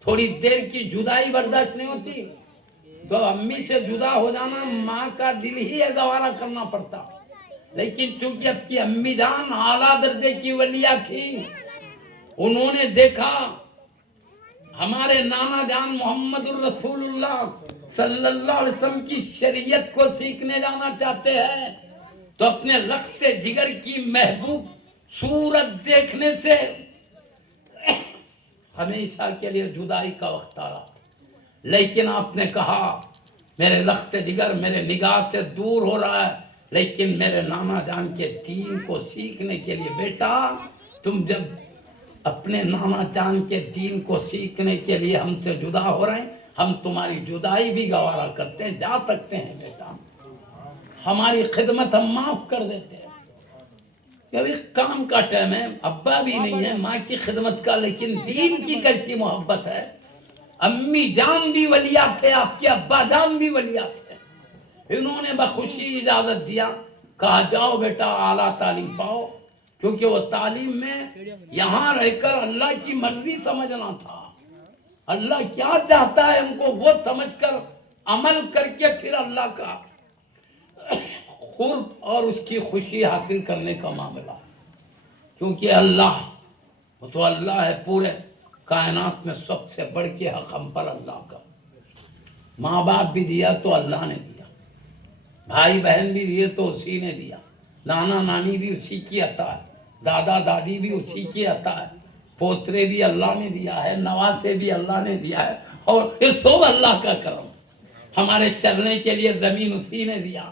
تھوڑی دیر کی جدائی برداشت نہیں ہوتی، تو امی سے جدا ہو جانا ماں کا دل ہی گوارا کرنا پڑتا، لیکن چونکہ اب کی امی جان اعلیٰ درجے کی ولیہ تھی، انہوں نے دیکھا ہمارے نانا جان محمد الرسول اللہ صلی اللہ علیہ وسلم کی شریعت کو سیکھنے جانا چاہتے ہیں، تو اپنے رخت جگر کی محبوب صورت دیکھنے سے ہمیشہ کے لیے جدائی کا وقت آ رہا، لیکن آپ نے کہا میرے لخت جگر میرے نگاہ سے دور ہو رہا ہے، لیکن میرے نانا جان کے دین کو سیکھنے کے لیے، بیٹا تم جب اپنے نانا جان کے دین کو سیکھنے کے لیے ہم سے جدا ہو رہے ہیں، ہم تمہاری جدائی بھی گوارا کرتے ہیں، جا سکتے ہیں بیٹا، ہماری خدمت ہم معاف کر دیتے ہیں، ابھی کام کا ٹائم ہے، ابا بھی نہیں ہے ماں کی خدمت کا، لیکن دین کی کیسی محبت ہے، امی جان بھی ولیات تھے، آپ کے ابا جان بھی ولیات تھے، انہوں نے بخوشی اجازت دیا، کہا جاؤ بیٹا اعلیٰ تعلیم پاؤ، کیونکہ وہ تعلیم میں یہاں رہ کر اللہ کی مرضی سمجھنا تھا، اللہ کیا چاہتا ہے ان کو وہ سمجھ کر عمل کر کے پھر اللہ کا قرب اور اس کی خوشی حاصل کرنے کا معاملہ، کیونکہ اللہ وہ تو اللہ ہے، پورے کائنات میں سب سے بڑھ کے حق ہم پر اللہ کا۔ ماں باپ بھی دیا تو اللہ نے دیا، بھائی بہن بھی دیے تو اسی نے دیا، نانا نانی بھی اسی کی عطا ہے، دادا دادی بھی اسی کی عطا ہے، پوترے بھی اللہ نے دیا ہے، نواسے بھی اللہ نے دیا ہے، اور یہ سب اللہ کا کرم۔ ہمارے چلنے کے لیے زمین اسی نے دیا،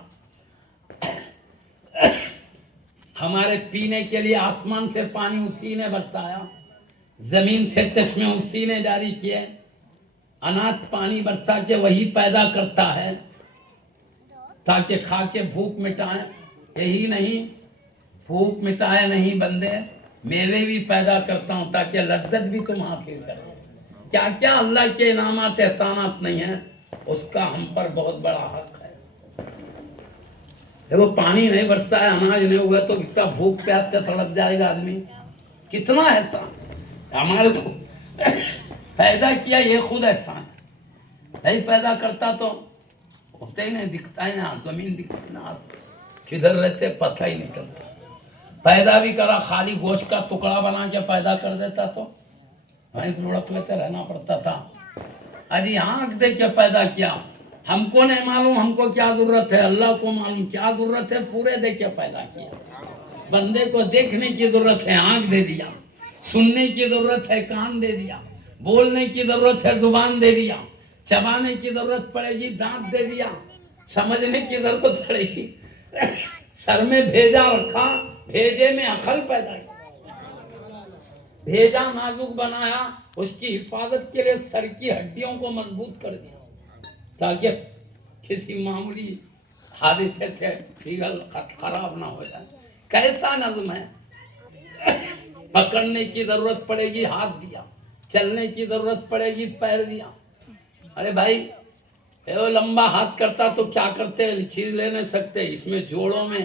ہمارے پینے کے لیے آسمان سے پانی اسی نے برسایا، زمین سے چشمے اسی نے جاری کیے، اناج پانی برسا کے وہی پیدا کرتا ہے تاکہ کھا کے بھوک مٹائیں۔ یہی نہیں، بھوک مٹائے نہیں بندے، میوے بھی پیدا کرتا ہوں تاکہ لذت بھی تم حاصل کرو۔ کیا کیا اللہ کے انعامات احسانات نہیں ہیں، اس کا ہم پر بہت بڑا حق ہے۔ وہ پانی نہیں برسا ہے، اناج نہیں ہوا تو کتنا بھوک پیاس سے تڑپ جائے گا آدمی، کتنا احسان ہمارے کو پیدا کیا، یہ خود احسان ہے۔ نہیں پیدا کرتا تو ہوتے ہی نہیں، دکھتا ہی نہ، زمین دکھتی نہ، کدھر رہتے پتہ ہی نہیں چلتا۔ پیدا بھی کرا، خالی گوشت کا ٹکڑا بنا کے پیدا کر دیتا تو وہیں لڑک لیتے رہنا پڑتا تھا۔ ارے آنکھ دے کے پیدا کیا، ہم کو نہیں معلوم ہم کو کیا ضرورت ہے، اللہ کو معلوم کیا ضرورت ہے، پورے دے کے پیدا کیا۔ بندے کو دیکھنے کی ضرورت ہے، آنکھ دے دیا، سننے کی ضرورت ہے، کان دے دیا، بولنے کی ضرورت ہے، زبان دے دیا، چبانے کی ضرورت پڑے گی، دانت دے دیا، سمجھنے کی ضرورت پڑے گی، سر میں بھیجا رکھا، بھیجے میں عقل پیدا کی، بھیجا نازک بنایا، اس کی حفاظت کے لیے سر کی ہڈیوں کو مضبوط کر دیا تاکہ کسی معمولی حادثے سے فیگل خراب نہ ہو جائے۔ کیسا نظم ہے، پکڑنے کی ضرورت پڑے گی، ہاتھ دیا، چلنے کی ضرورت پڑے گی، پیر دیا۔ ارے بھائی وہ لمبا ہاتھ کرتا تو کیا کرتے، چیز لے نہیں سکتے، اس میں جوڑوں میں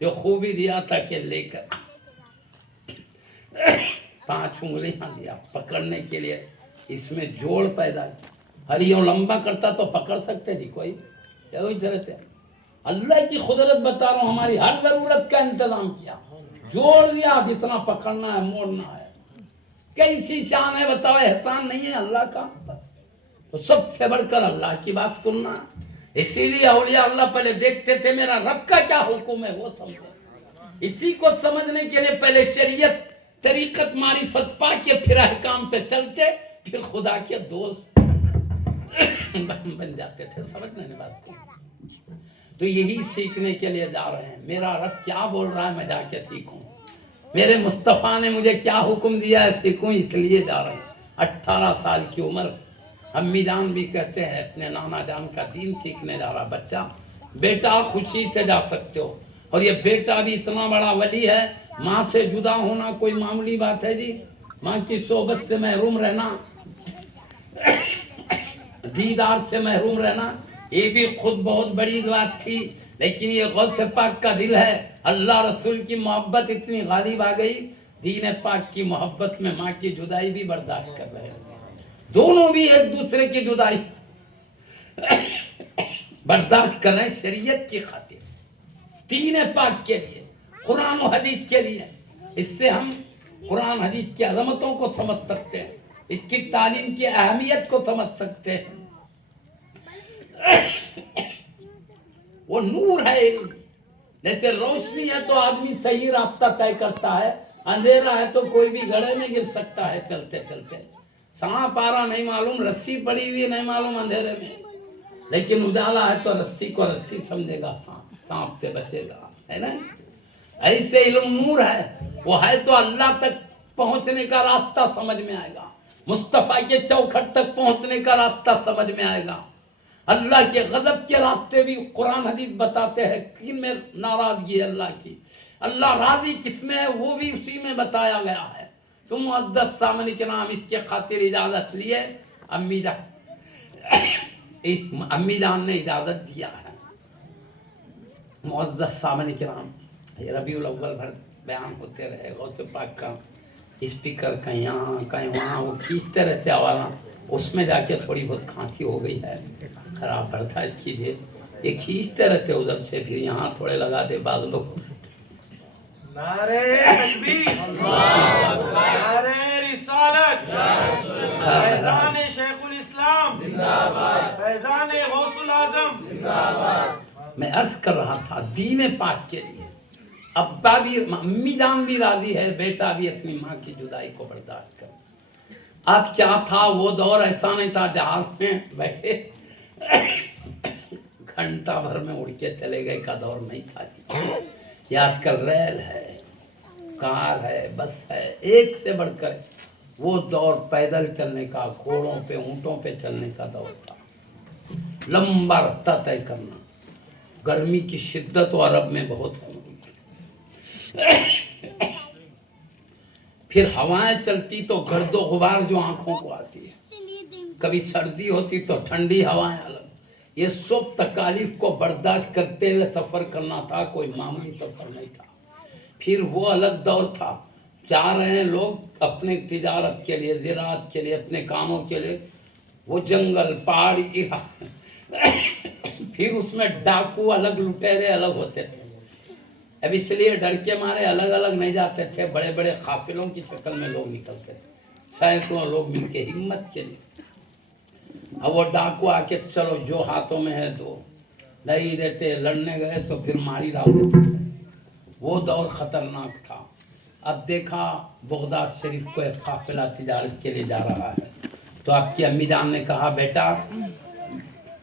جو خوبی دیا تھا کہ لے کر 5 انگلیاں دیا پکڑنے کے لیے، اس میں جوڑ پیدا کی۔ ارے یہ لمبا کرتا تو پکڑ سکتے جی کوئی، یہی ضرورت ہے۔ اللہ کی قدرت بتا رہا ہوں، ہماری ہر ضرورت کا انتظام کیا، جوڑ دیا، جتنا پکڑنا ہے موڑنا ہے۔ کیسی شان ہے بتاؤ، احسان نہیں ہے اللہ کا؟ تو سب سے بڑھ کر اللہ کی بات سننا، اسی لیے اولیاء اللہ پہلے دیکھتے تھے میرا رب کا کیا حکم ہے وہ سمجھے، اسی کو سمجھنے کے لیے پہلے شریعت طریقت معرفت پا کے پھر احکام پہ چلتے، پھر خدا کے دوست بن جاتے تھے۔ سمجھنے کی بات کو تو یہی سیکھنے کے لیے جا رہے ہیں، میرا رب کیا بول رہا ہے میں جا کے سیکھوں، میرے مصطفیٰ نے مجھے کیا حکم دیا ہے سیکھوں، اس لیے جا رہے ہیں۔ 18 سال کی عمر، امی جان بھی کہتے ہیں اپنے نانا جان کا دین سیکھنے جا رہا بچہ، بیٹا خوشی سے جا سکتے ہو، اور یہ بیٹا بھی اتنا بڑا ولی ہے، ماں سے جدا ہونا کوئی معمولی بات ہے جی؟ ماں کی صحبت سے محروم رہنا، دیدار سے محروم رہنا، یہ بھی خود بہت بڑی بات تھی، لیکن یہ غوث پاک کا دل ہے، اللہ رسول کی محبت اتنی غالب آ گئی، دین پاک کی محبت میں ماں کی جدائی بھی برداشت کر رہے ہیں، دونوں بھی ایک دوسرے کی جدائی برداشت کر رہے ہیں شریعت کی خاطر، دین پاک کے لیے، قرآن و حدیث کے لیے۔ اس سے ہم قرآن حدیث کی عظمتوں کو سمجھ سکتے ہیں، اس کی تعلیم کی اہمیت کو سمجھ سکتے ہیں۔ وہ نور ہے علم، جیسے روشنی ہے تو آدمی صحیح راستہ طے کرتا ہے، اندھیرا ہے تو کوئی بھی گڑھے میں گر سکتا ہے چلتے چلتے، سانپ آ رہا نہیں معلوم، رسی پڑی ہوئی نہیں معلوم اندھیرے میں، لیکن اجالا ہے تو رسی کو رسی سمجھے گا، سانپ سے بچے گا، ہے نا؟ ایسے علم نور ہے، وہ ہے تو اللہ تک پہنچنے کا راستہ سمجھ میں آئے گا، مصطفیٰ کے چوکھٹ تک پہنچنے کا راستہ سمجھ میں آئے گا، اللہ کے غضب کے راستے بھی قرآن حدیث بتاتے ہیں، کن میں ناراضگی ہے اللہ کی، اللہ راضی کس میں ہے وہ بھی اسی میں بتایا گیا ہے۔ تو معزز سامنے کے نام اس کے خاطر اجازت لیے، امی جان نے اجازت دیا ہے، معزز سامعین کرام، یہ ربیع الاول بھر بیان ہوتے رہے، غوث پاک کا اسپیکر کہیں یہاں کہیں وہاں، وہ کھینچتے رہتے آواز، اس میں جا کے تھوڑی بہت کھانسی ہو گئی ہے، خراب برداشت کیجیے، یہ کھینچتے رہتے ادھر سے، پھر یہاں تھوڑے لگا دے بعض لوگ۔ نعرہ تکبیر، نعرہ رسالت، فیضان شیخ الاسلام، فیضان غوث العظم۔ میں عرض کر رہا تھا دین پاک کے لیے ابا بھی امی جان بھی راضی ہے، بیٹا بھی اپنی ماں کی جدائی کو برداشت کر۔ اب کیا تھا وہ دور، ایسا نہیں تھا جہاز میں بیٹھے گھنٹہ بھر میں اڑ کے چلے گئے کا دور نہیں تھا۔ یہ آج کل ریل ہے، کار ہے، بس ہے، ایک سے بڑھ کر وہ دور پیدل چلنے کا، گھوڑوں پہ اونٹوں پہ چلنے کا دور تھا، لمبا راستہ طے کرنا، گرمی کی شدت و عرب میں بہت ہے، پھر ہوائیں چلتی تو گرد و غبار جو آنکھوں کو آتی ہے، کبھی سردی ہوتی تو ٹھنڈی ہوائیں الگ، یہ سب تکالیف کو برداشت کرتے ہوئے سفر کرنا تھا، کوئی معمولی سفر نہیں تھا۔ پھر وہ الگ دور تھا، جا رہے ہیں لوگ اپنے تجارت کے لیے، زراعت کے لیے، اپنے کاموں کے لیے، وہ جنگل پہاڑی علاقے، پھر اس میں ڈاکو الگ، لٹیرے الگ ہوتے تھے۔ اب اس لیے ڈر کے مارے الگ الگ نہیں جاتے تھے، بڑے بڑے قافلوں کی شکل میں لوگ نکلتے تھے، سینکڑوں لوگ مل کے ہمت کے لیے۔ اب وہ ڈاکو آ کے چلو جو ہاتھوں میں ہے دو، نہیں دیتے، لڑنے گئے تو پھر ماری ڈال دیتے تھے، وہ دور خطرناک تھا۔ اب دیکھا بغداد شریف کو ایک قافلہ تجارت کے لیے جا رہا ہے، تو آپ کی امی جان نے کہا بیٹا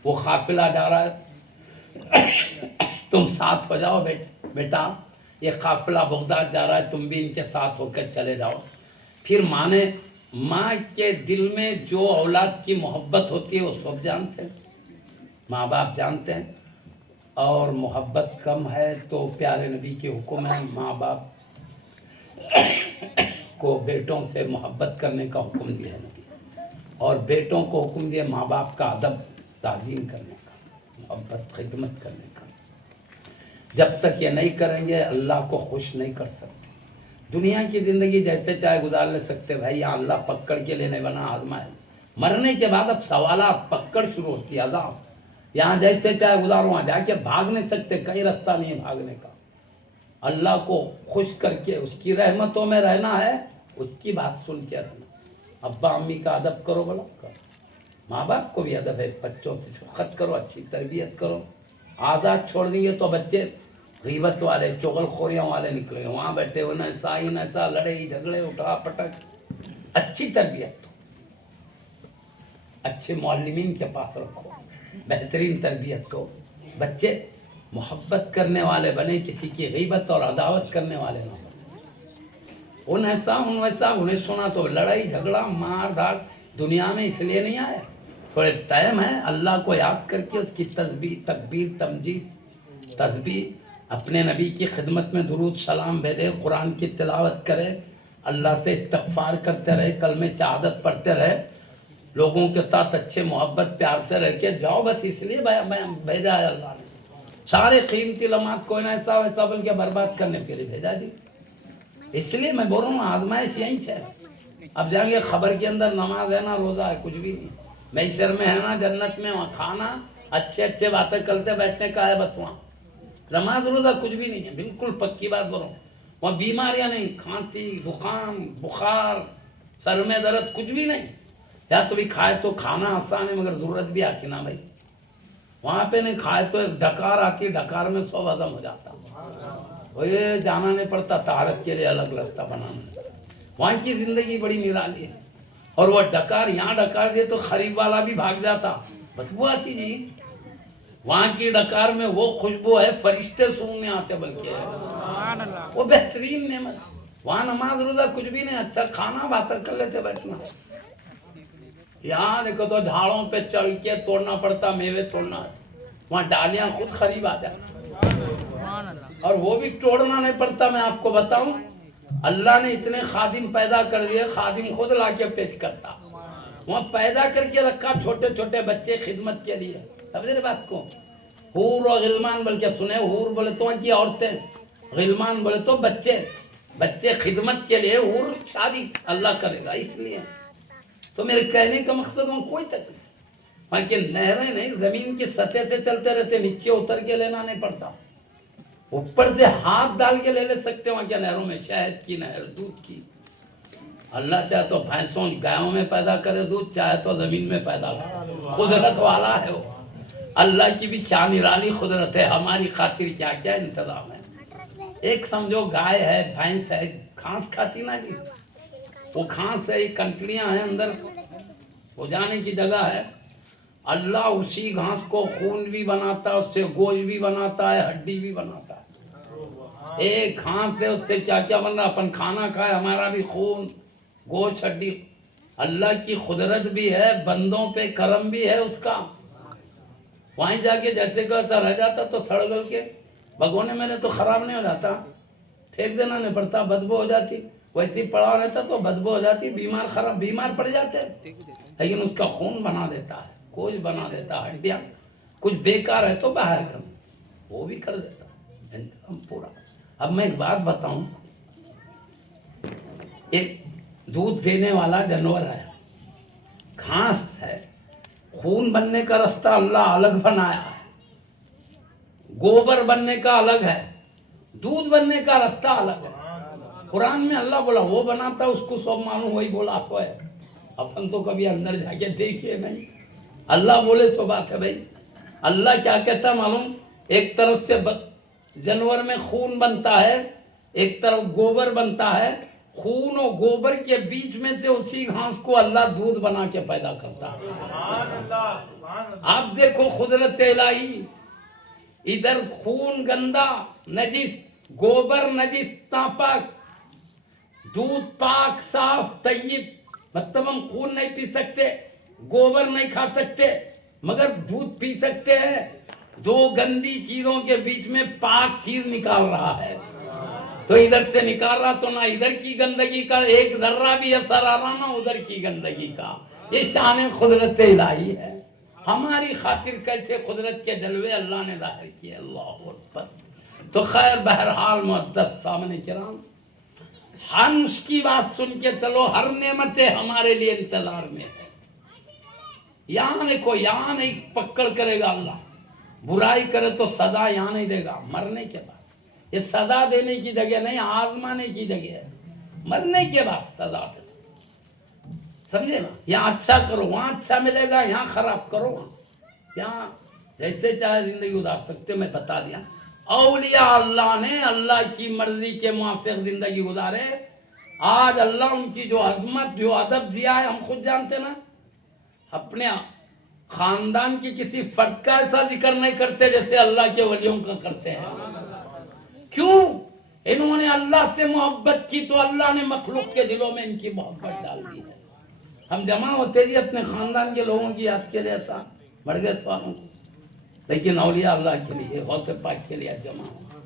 وہ قافلہ جا رہا ہے، تم ساتھ ہو جاؤ بیٹا، یہ قافلہ بغداد جا رہا ہے، تم بھی ان کے ساتھ ہو کر چلے جاؤ۔ پھر ماں کے دل میں جو اولاد کی محبت ہوتی ہے وہ سب جانتے ہیں، ماں باپ جانتے ہیں، اور محبت کم ہے تو پیارے نبی کے حکم ہے ماں باپ کو بیٹوں سے محبت کرنے کا حکم دیا ہے نبی، اور بیٹوں کو حکم دیا ماں باپ کا ادب تعظیم کرنے کا، محبت خدمت کرنے کا۔ جب تک یہ نہیں کریں گے اللہ کو خوش نہیں کر سکتے۔ دنیا کی زندگی جیسے چاہے گزار لے سکتے بھائی، یہاں اللہ پکڑ کے لینے بنا آزمائے، مرنے کے بعد اب سوالات، پکڑ شروع ہوتی ہے، عذاب، یہاں جیسے چاہے گزارو، وہاں جا کے بھاگ نہیں سکتے، کہیں رستہ نہیں ہے بھاگنے کا۔ اللہ کو خوش کر کے اس کی رحمتوں میں رہنا ہے، اس کی بات سن کے رہنا۔ ابا امی کا ادب کرو، بلا کرو، ماں باپ کو بھی ادب ہے، بچوں سے شفقت کرو، اچھی تربیت کرو۔ آزاد چھوڑ دیں گے تو بچے غیبت والے، چغل خوریوں والے نکلے گے، وہاں بیٹھے ہوئے نسا لڑے جھگڑے، اٹھا پٹک۔ اچھی تربیت دو، اچھے معلمین کے پاس رکھو، بہترین تربیت دو، بچے محبت کرنے والے بنے، کسی کی غیبت اور عداوت کرنے والے نہ بنے۔ ان ویسا انہیں سنا تو لڑائی جھگڑا مار دھاڑ دنیا میں اس لیے نہیں آئے، تھوڑے ٹائم ہے، اللہ کو یاد کر کے اس کی تسبیح، تکبیر، تمجید، تسبیح، اپنے نبی کی خدمت میں درود سلام بھیجے، قرآن کی تلاوت کرے، اللہ سے استغفار کرتے رہے، کلمہ شہادت پڑھتے رہے، لوگوں کے ساتھ اچھے محبت پیار سے رہ کے جاؤ، بس اس لیے بھیجا ہے اللہ نے، سارے قیمتی لمحات کوئی نہ ایسا ویسا بلکہ برباد کرنے کے لیے بھیجا جی۔ اس لیے میں بول رہا ہوں آزمائش یہیں ہے۔ اب جائیں گے خبر کے اندر نماز ہے نا روزہ ہے، کچھ بھی نہیں، محشر میں ہے نا جنت میں، وہاں کھانا اچھے اچھے باتیں کرتے بیٹھنے کا ہے، بس وہاں نماز روزہ کچھ بھی نہیں ہے، بالکل پکی بات بول رہا ہوں۔ وہاں بیماریاں نہیں، کھانسی، زکام، بخار، سر میں درد، کچھ بھی نہیں، یا تو بھی کھائے تو کھانا آسان ہے مگر ضرورت بھی آتی نا بھائی، وہاں پہ نہیں کھائے تو ایک ڈکار آتی، ڈکار میں سب ہضم ہو جاتا، وہ یہ جانا نہیں پڑتا طہارت کے لیے الگ راستہ بنانا۔ وہاں کی زندگی بڑی نرالی ہے، اور وہ ڈکار یہاں ڈکار دے تو خریب والا بھی بھاگ جاتا، بدبو آتی جی۔ وہاں کی ڈکار میں وہ خوشبو ہے، فرشتے سونگنے آتے، بلکہ وہ بہترین نعمت۔ وہاں نماز روزہ کچھ بھی نہیں، اچھا کھانا باتر کر لیتے بیٹھنا۔ یہاں دیکھو تو جھاڑوں پہ چڑھ کے توڑنا پڑتا، میوے توڑنا، وہاں ڈالیاں خود خریب آ جاتی، اور وہ بھی توڑنا نہیں پڑتا۔ میں آپ کو بتاؤں، اللہ نے اتنے خادم پیدا کر دیے، خادم خود لا کے پیش کرتا، وہاں پیدا کر کے رکھا چھوٹے چھوٹے بچے خدمت کے لیے، سمجھے بات کو، حور و غلمان بلکہ سنے، حور بولے تو ان کی عورتیں، غلمان بولے تو بچے، بچے خدمت کے لیے، حور شادی اللہ کرے گا اس لیے. تو میرے کہنے کا مقصد وہاں کوئی تکلیف، وہاں کی نہریں نہیں، زمین کی سطح سے چلتے رہتے، نیچے اتر کے لینا نہیں پڑتا، اوپر سے ہاتھ ڈال کے لے سکتے. وہاں کے نہروں میں شہد کی نہر، دودھ کی، اللہ چاہے تو بھینسوں گایوں میں پیدا کرے دودھ، چاہے تو زمین میں پیدا کرے، قدرت والا ہے وہ. اللہ کی بھی کیا نرالی قدرت ہے، ہماری خاطر کیا کیا انتظام ہے. ایک سمجھو گائے ہے، بھینس ہے، گھاس کھاتی نا جی، وہ گھاس ہے، کنکڑیاں ہیں اندر، وہ جانے کی جگہ ہے. اللہ اسی گھاس کو خون بھی بناتا ہے، اس سے گوشت بھی بناتا ہے، ہڈی بھی بناتا ہے. ایک گھاس ہے، اس سے کیا کیا بن رہا، اپن کھانا کھائے ہمارا بھی خون گوشت ہڈی. اللہ کی قدرت بھی ہے، بندوں پہ کرم بھی ہے اس کا. وہیں جا کے جیسے کہتا رہ جاتا تو سڑ گل کے بھگونے میں نے تو خراب نہیں ہو جاتا، پھینک دینا نہیں پڑتا، بدبو ہو جاتی، ویسے ہی پڑا رہتا تو بدبو ہو جاتی، بیمار خراب بیمار پڑ جاتے. لیکن اس کا خون بنا دیتا ہے، گوشت بنا دیتا ہے، ہڈیاں کچھ بیکار ہے تو باہر کر وہ بھی کر دیتا انتظام پورا. اب میں ایک بات بتاؤں، ایک دودھ دینے والا جانور ہے، گھاس ہے، خون بننے کا رستہ اللہ الگ بنایا ہے، گوبر بننے کا الگ ہے، دودھ بننے کا رستہ الگ ہے. قرآن میں اللہ بولا وہ بناتا، اس کو سب معلوم، وہی بولا تو ہے. اپن تو کبھی اندر جا کے دیکھیے نہیں، اللہ بولے سو بات ہے بھائی. اللہ کیا کہتا معلوم، ایک طرف سے جانور میں خون بنتا ہے، ایک طرف گوبر بنتا ہے، خون و گوبر کے بیچ میں سے اسی گھاس کو اللہ دودھ بنا کے پیدا کرتا ہے. آپ دیکھو قدرت الہی، ادھر خون گندا نجس، گوبر نجس ناپاک، دودھ پاک صاف طیب. مطلب ہم خون نہیں پی سکتے، گوبر نہیں کھا سکتے، مگر دودھ پی سکتے ہیں. دو گندی چیزوں کے بیچ میں پاک چیز نکال رہا ہے، تو ادھر سے نکال رہا تو نہ ادھر کی گندگی کا ایک ذرہ بھی اثر آ رہا، نہ ادھر کی گندگی کا. یہ شان قدرت الہی ہے. ہماری خاطر کیسے قدرت کے جلوے اللہ نے ظاہر کیے. اللہ اکبر. تو خیر بہرحال معزز سامنے کرام، ہم اس کی بات سن کے چلو، ہر نعمتیں ہمارے لیے انتظار میں ہے. یہاں دیکھو، یہاں نہیں پکڑ کرے گا اللہ، برائی کرے تو سزا یہاں نہیں دے گا، مرنے کے بعد. یہ سزا دینے کی جگہ نہیں، آزمانے کی جگہ ہے. مرنے کے بعد سزا دے، سمجھے نا. یہاں اچھا کرو وہاں اچھا ملے گا، یہاں خراب کرو وہاں. یہاں جیسے چاہے زندگی گزار سکتے ہو. میں بتا دیا، اولیاء اللہ نے اللہ کی مرضی کے موافق زندگی گزارے. آج اللہ ان کی جو عظمت، جو ادب دیا ہے، ہم خود جانتے نا. اپنے خاندان کی کسی فرد کا ایسا ذکر نہیں کرتے جیسے اللہ کے ولیوں کا کرتے ہیں. کیوں؟ انہوں نے اللہ سے محبت کی تو اللہ نے مخلوق کے دلوں میں ان کی محبت ڈال دی ہے. ہم جمع ہوتے جی اپنے خاندان کے لوگوں کی یاد کے لیے، ایسا بڑھ گئے سوالوں سے، لیکن اولیاء اللہ کے لیے، غوث پاک کے لیے جمع ہو.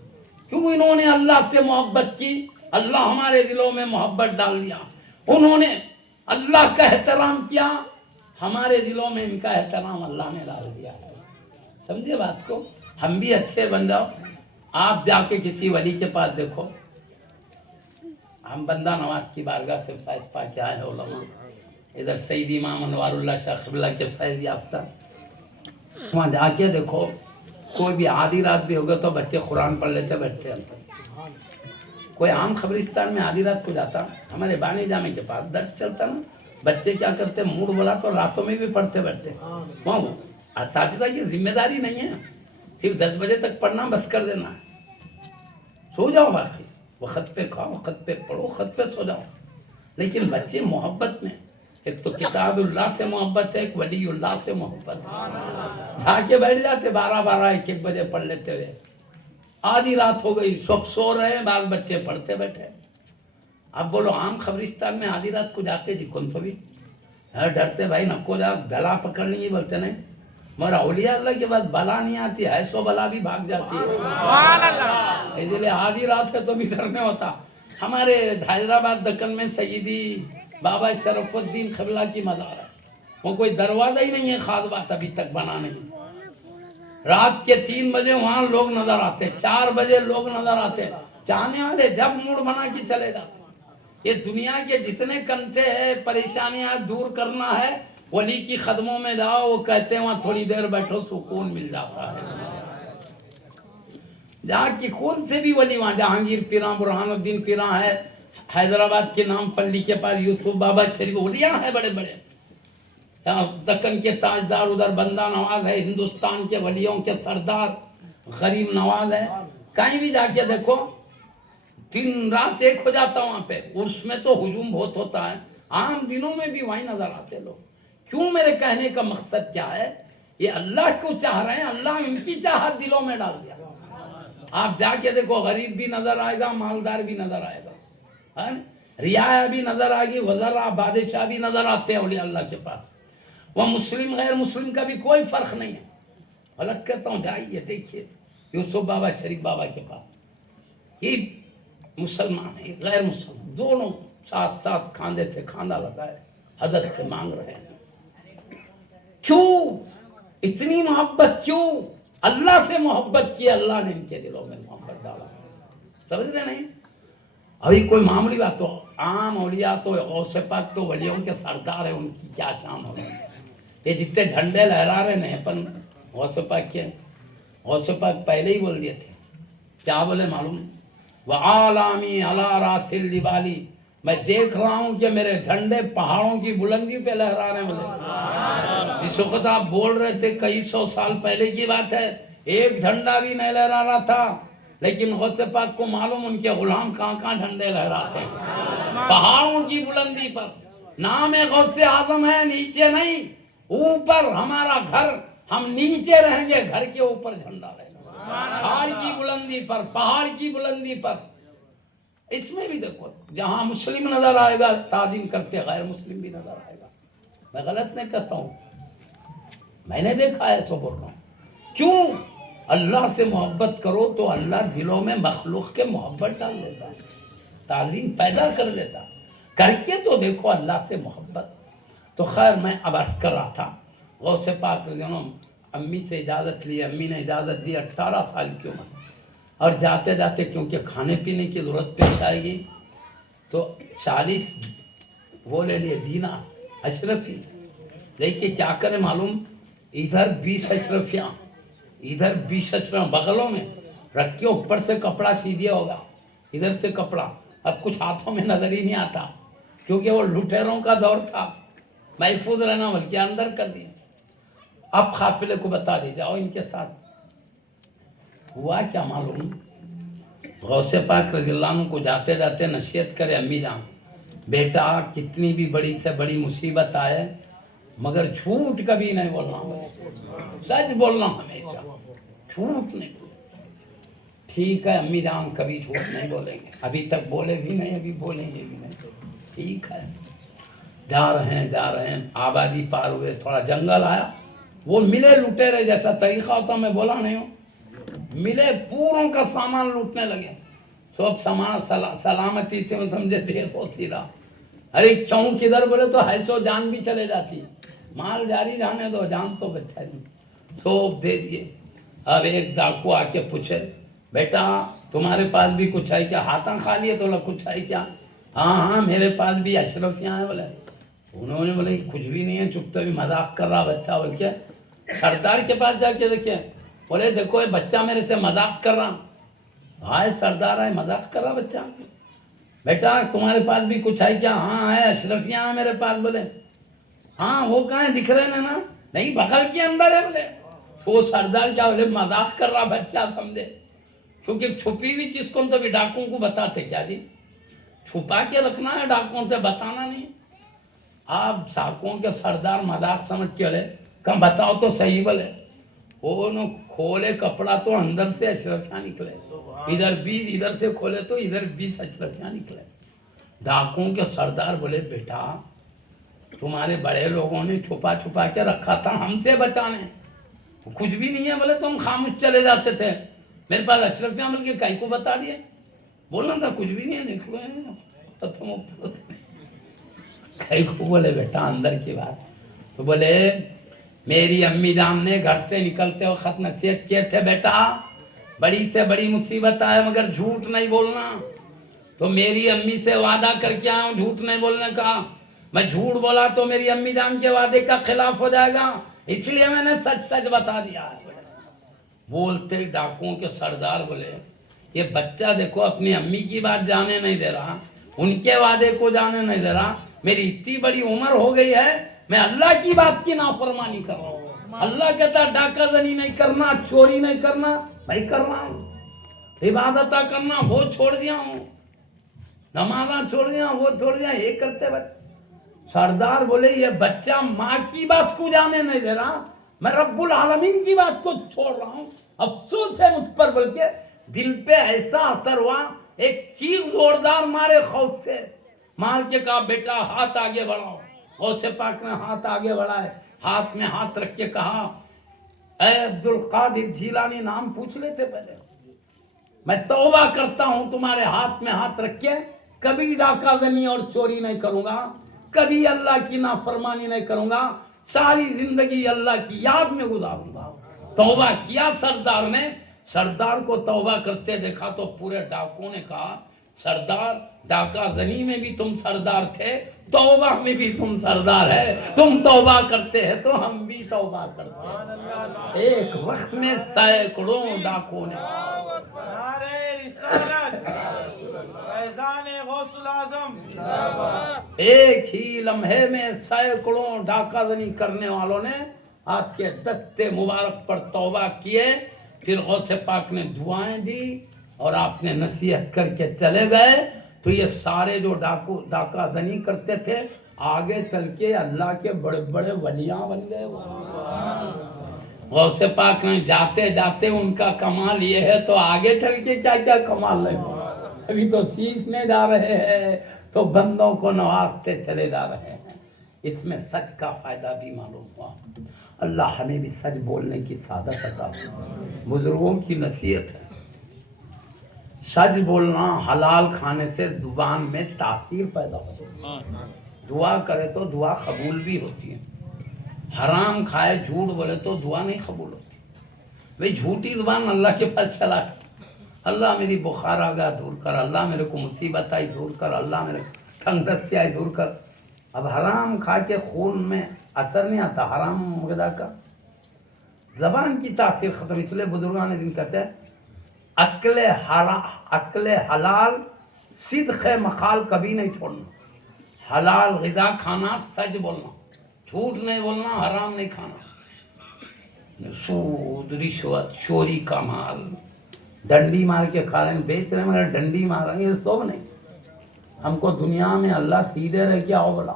کیوں؟ انہوں نے اللہ سے محبت کی، اللہ ہمارے دلوں میں محبت ڈال دیا. انہوں نے اللہ کا احترام کیا، ہمارے دلوں میں ان کا احترام اللہ نے ڈال دیا ہے. سمجھے بات کو. ہم بھی اچھے بن جاؤ. آپ جا کے کسی ولی کے پاس دیکھو، ہم بندہ نواز کی بارگاہ سے فیض پا کے آئے ہیں علماء، ادھر سید امام انوار اللہ شاہ قبلہ کے فیض یافتہ. وہاں جا کے دیکھو، کوئی بھی آدھی رات بھی ہوگا تو بچے قرآن پڑھ لیتے بیٹھتے ہیں. کوئی عام قبرستان میں آدھی رات کو جاتا، ہمارے بانی جامع کے پاس درس چلتا نا، بچے کیا کرتے، موڈ بولا تو راتوں میں بھی پڑھتے بیٹھتے. وہاں اساتذہ کی ذمہ داری نہیں ہے صرف 10 بجے تک پڑھنا بس کر دینا ہے. سو جاؤ، باقی وقت پہ کھاؤ، وقت پہ پڑھو، وقت پہ سو جاؤ. لیکن بچے محبت میں، ایک تو کتاب اللہ سے محبت ہے، ایک ولی اللہ سے محبت ہے. جا کے بیٹھ جاتے 12 1 بجے پڑھ لیتے ہوئے. آدھی رات ہو گئی، سب سو رہے ہیں، بعض بچے پڑھتے بیٹھے. اب بولو عام قبرستان میں آدھی رات کو جاتے جی کون سو بھی ڈرتے، بھائی نکو جا، بلا پکڑ لیں گے، بولتے نہیں. مگر اولیاء اللہ کے بعد بلا نہیں آتی ہے، سو بلا بھی بھاگ جاتی ہے. اس لیے آدھی رات ہے تو بھی ڈر نہیں ہوتا. ہمارے حیدرآباد دکن میں سیدی بابا شرف الدین قبلہ کی مزار ہے، وہ کوئی دروازہ ہی نہیں ہے، خاص بات ابھی تک بنا نہیں. رات کے 3 بجے وہاں لوگ نظر آتے، 4 بجے لوگ نظر آتے، چاہنے والے جب موڈ بنا کے چلے جاتے۔ یہ دنیا کے جتنے کنتے ہیں پریشانیاں دور کرنا ہے، ولی کی قدموں میں جاؤ، وہ کہتے ہیں وہاں تھوڑی دیر بیٹھو سکون مل جاتا ہے۔ جہاں کی کون سے بھی ولی، وہاں جہانگیر پیراں، برہان الدین پیراں ہے، حیدرآباد کے نام پلی کے پاس یوسف بابا شریف، ولیاں ہیں بڑے بڑے، دکن کے تاجدار ادھر بندہ نواز ہے، ہندوستان کے ولیوں کے سردار غریب نواز ہے۔ کہیں بھی جا کے دیکھو دن رات ایک ہو جاتا وہاں پہ، اس میں تو ہجوم بہت ہوتا ہے، عام دنوں میں بھی وہیں نظر آتے لوگ۔ کیوں؟ میرے کہنے کا مقصد کیا ہے، یہ اللہ کو چاہ رہے ہیں، اللہ ان کی چاہت دلوں میں ڈال دیا۔ آپ جا کے دیکھو غریب بھی نظر آئے گا، مالدار بھی نظر آئے گا، رعایا بھی نظر آئے گی، وزراء بادشاہ بھی نظر آتے ہیں اولیاء اللہ کے پاس۔ وہ مسلم غیر مسلم کا بھی کوئی فرق نہیں ہے۔ غلط کہتا ہوں، جائیے دیکھیے یوسف بابا شریف بابا کے پاس، یہ مسلمان ہے غیر مسلمان دونوں ساتھ ساتھ کھاندے تھے، کھاندہ لگائے حضرت سے مانگ رہے ہیں۔ کیوں اتنی محبت؟ کیوں؟ اللہ سے محبت کی، اللہ نے ان کے دلوں میں محبت ڈالا۔ سمجھ رہے نہیں؟ ابھی کوئی معمولی بات، تو عام اولیاء تو غوث پاک تو ولیوں کے سردار ہیں، ان کی کیا شان ہو رہی ہے۔ یہ جتنے جھنڈے لہرا رہے ہیں پن غوث پاک کے، غوث پاک پہلے ہی بول دیے تھے، کیا بولے معلوم؟ وَعَالَامِي عَلَىٰ رَاسِ الْجِبَالِ، میں دیکھ رہا ہوں کہ میرے جھنڈے پہاڑوں کی بلندی پہ لہرا رہے ہیں۔ اس وقت آپ بول رہے تھے کئی 100 سال پہلے کی بات ہے، ایک جھنڈا بھی نہیں لہرا رہا تھا، لیکن غوث پاک کو معلوم ان کے غلام کہاں کہاں جھنڈے لہراتے ہیں، پہاڑوں کی بلندی پر۔ نام غوث اعظم ہے، نیچے نہیں، اوپر ہمارا گھر، ہم نیچے رہیں گے، گھر کے اوپر جھنڈا رہے گا، پہاڑ کی بلندی پر، پہاڑ کی بلندی پر۔ اس میں بھی دیکھو، جہاں مسلم نظر آئے گا تعظیم کرتے، غیر مسلم بھی نظر آئے گا۔ میں غلط نہیں کہتا ہوں، میں نے دیکھا ہے تو بول رہا ہوں۔ کیوں؟ اللہ سے محبت کرو تو اللہ دلوں میں مخلوق کے محبت ڈال دیتا ہے، تعظیم پیدا کر دیتا، کر کے تو دیکھو اللہ سے محبت۔ تو خیر میں اب عرض کر رہا تھا، غوث پاک رضی اللہ عنہ امی سے اجازت لی، امی نے اجازت دی 18 سال کی عمر، اور جاتے جاتے کیونکہ کھانے پینے کی ضرورت پیش آئے گی تو 40 وہ لے لیے دینار اشرفی، لیکن کیا کرے معلوم، ادھر 20 اشرفیاں، ادھر 20 اشرف بغلوں میں رکھ کے اوپر سے کپڑا سی دیا ہوگا، ادھر سے کپڑا، اب کچھ ہاتھوں میں نظر ہی نہیں آتا کیونکہ وہ لٹیروں کا دور تھا، محفوظ رہنا بلکہ اندر کر دیا۔ اب قافلے کو بتا دی جاؤ ان کے ساتھ۔ ہوا کیا معلوم، غوث پاک رضی اللہ عنہ کو جاتے جاتے نصیحت کرے، امی جان بیٹا کتنی بھی بڑی سے بڑی مصیبت آئے مگر جھوٹ کبھی نہیں بولنا، سچ بولنا ہمیشہ، جھوٹ نہیں بولنا۔ ٹھیک ہے امی جان کبھی جھوٹ نہیں بولیں گے، ابھی تک بولے بھی نہیں، ابھی بولیں گے بھی نہیں، ٹھیک ہے۔ جا رہے ہیں، آبادی پار ہوئے، تھوڑا جنگل آیا، وہ ملے لٹیرے جیسا طریقہ ہوتا، میں بولا نہیں ہوں، ملے پوروں کا سامان لوٹنے لگے، سب سامان سلامتی سے سمجھے دیکھ ہوتی رہا، ارے چونک ادھر بولے تو ہے سو جان بھی چلے جاتی، مال جاری جانے دو، جان تو بچہ نہیں، سب دے دیے۔ اب ایک ڈاکو آ کے پوچھے، بیٹا تمہارے پاس بھی کچھ ہے کیا؟ ہاتھاں خالی ہے تو کچھ ہے کیا؟ ہاں میرے پاس بھی اشرفیاں ہیں بولے۔ انہوں نے بولے کچھ بھی نہیں ہے، چپ تو بھی مذاق کر رہا بچہ، بول کے سردار کے پاس جا کے دیکھے، بولے دیکھو یہ بچہ میرے سے مذاق کر رہا، ہائے سردار ہے مذاق کر رہا بچہ، بیٹا تمہارے پاس بھی کچھ ہے کیا؟ ہاں ہے، اشرفیاں ہیں میرے پاس، بولے ہاں وہ کہاں ہیں، دکھ رہے ہیں نا؟ نہیں بغل کے اندر ہے، بولے تو سردار کیا بولے مذاق کر رہا بچہ، سمجھے، کیونکہ چھپی ہوئی چیز کو تو بھی ڈاکوں کو بتاتے کیا جی، چھپا کے رکھنا ہے، ڈاکوں سے بتانا نہیں۔ آپ ڈاکوں کے سردار مذاق سمجھ کے بولے کہاں بتاؤ تو صحیح، بولے وہ کھولے کپڑا تو اندر سے اشرفیاں نکلے، ادھر 20 ادھر سے کھولے تو ادھر 20 اشرفیاں نکلے۔ ڈاکوں کے سردار بولے بیٹا تمہارے بڑے لوگوں نے چھپا چھپا کے رکھا تھا ہم سے بچانے، کچھ بھی نہیں ہے بولے تو ہم خاموش چلے جاتے تھے، میرے پاس اشرفیاں مل کے کئی کو بتا دیے، بولنا تھا کچھ بھی نہیں ہے، دیکھ لو کئی کو بولے بیٹا اندر کی بات، تو بولے میری امی جان نے گھر سے نکلتے وقت نصیحت کیے تھے، بیٹا بڑی سے بڑی مصیبت ہے مگر جھوٹ نہیں بولنا. تو میری امی سے وعدہ کر کے آیا ہوں جھوٹ نہیں بولنے کا. میں جھوٹ بولا تو میری امی جان کے وعدے کا خلاف ہو جائے گا، اس لیے میں نے سچ سچ بتا دیا ہے. بولتے ڈاکوؤں کے سردار بولے یہ بچہ دیکھو اپنی امی کی بات جانے نہیں دے رہا، ان کے وعدے کو جانے نہیں دے رہا، میری اتنی بڑی عمر ہو گئی ہے میں اللہ کی بات کی نافرمانی کر رہا ہوں. اللہ کہتا ڈاکہ زنی نہیں کرنا، چوری نہیں کرنا، بھائی کر رہا ہوں. عبادت کرنا وہ چھوڑ دیا ہوں، نمازاں چھوڑ دیا، وہ چھوڑ دیا، یہ کرتے بچے. سردار بولے یہ بچہ ماں کی بات کو جانے نہیں دے رہا، میں رب العالمین کی بات کو چھوڑ رہا ہوں. افسوس ہے مجھ پر، بلکہ دل پہ ایسا اثر ہوا، ایک چیخ زوردار مارے خوف سے، مار کے کہا بیٹا ہاتھ آگے بڑھاؤ. غوث پاک نے ہاتھ آگے بڑھائے، ہاتھ میں ہاتھ رکھ کے کہا اے عبدالقادر جیلانی، نام پوچھ لیتے پہلے، میں توبہ کرتا ہوں تمہارے ہاتھ میں ہاتھ رکھ کے، کبھی ڈاکہ زنی اور چوری نہیں کروں گا، کبھی اللہ کی نافرمانی نہیں کروں گا، ساری زندگی اللہ کی یاد میں گزاروں گا. توبہ کیا سردار نے. سردار کو توبہ کرتے دیکھا تو پورے ڈاکوں نے کہا سردار ڈاکہ زنی میں بھی تم سردار تھے، توبہ میں بھی تم سردار ہے، تم توبہ کرتے ہیں تو ہم بھی توبہ کرتے ہیں. ایک وقت میں سینکڑوں ڈاکوں نے نعرہ رسالت، فیضان غوث العظم، ایک ہی لمحے میں سینکڑوں ڈاکہ زنی کرنے والوں نے آپ کے دستے مبارک پر توبہ کیے. پھر غوث پاک نے دعائیں دی اور آپ نے نصیحت کر کے چلے گئے. تو یہ سارے جو ڈاکہ زنی کرتے تھے آگے چل کے اللہ کے بڑے بڑے ولیاں بن گئے. غوث پاک نے جاتے جاتے ان کا کمال یہ ہے، تو آگے چل کے کیا کیا کمال لگے. ابھی تو سیکھنے جا رہے ہیں تو بندوں کو نوازتے چلے جا رہے ہیں. اس میں سچ کا فائدہ بھی معلوم ہوا. اللہ ہمیں بھی سچ بولنے کی سعادت عطا فرمائے. بزرگوں کی نصیحت ہے سچ بولنا، حلال کھانے سے زبان میں تاثیر پیدا ہوتی ہے. دعا کرے تو دعا قبول بھی ہوتی ہے. حرام کھائے جھوٹ بولے تو دعا نہیں قبول ہوتی. بھئی جھوٹی زبان اللہ کے پاس چلا کر اللہ میری بخار آ گیا دور کر، اللہ میرے کو مصیبت آئی دور کر، اللہ میرے تنگ دستی آئی دور کر. اب حرام کھا کے خون میں اثر نہیں آتا حرام غذا کا، زبان کی تاثیر ختم. اس لیے بزرگان دین کہتے ہیں عقل حلال صدق مقال کبھی نہیں چھوڑنا. حلال غذا کھانا، سچ بولنا، جھوٹ نہیں بولنا، حرام نہیں کھانا. سود، رشوت، چوری کا مال، ڈنڈی مار کے کھا رہے ہیں، بیچ رہے ہیں مگر ڈنڈی مار رہے ہیں، یہ سب نہیں. ہم کو دنیا میں اللہ سیدھے رہ کے آؤ بلا،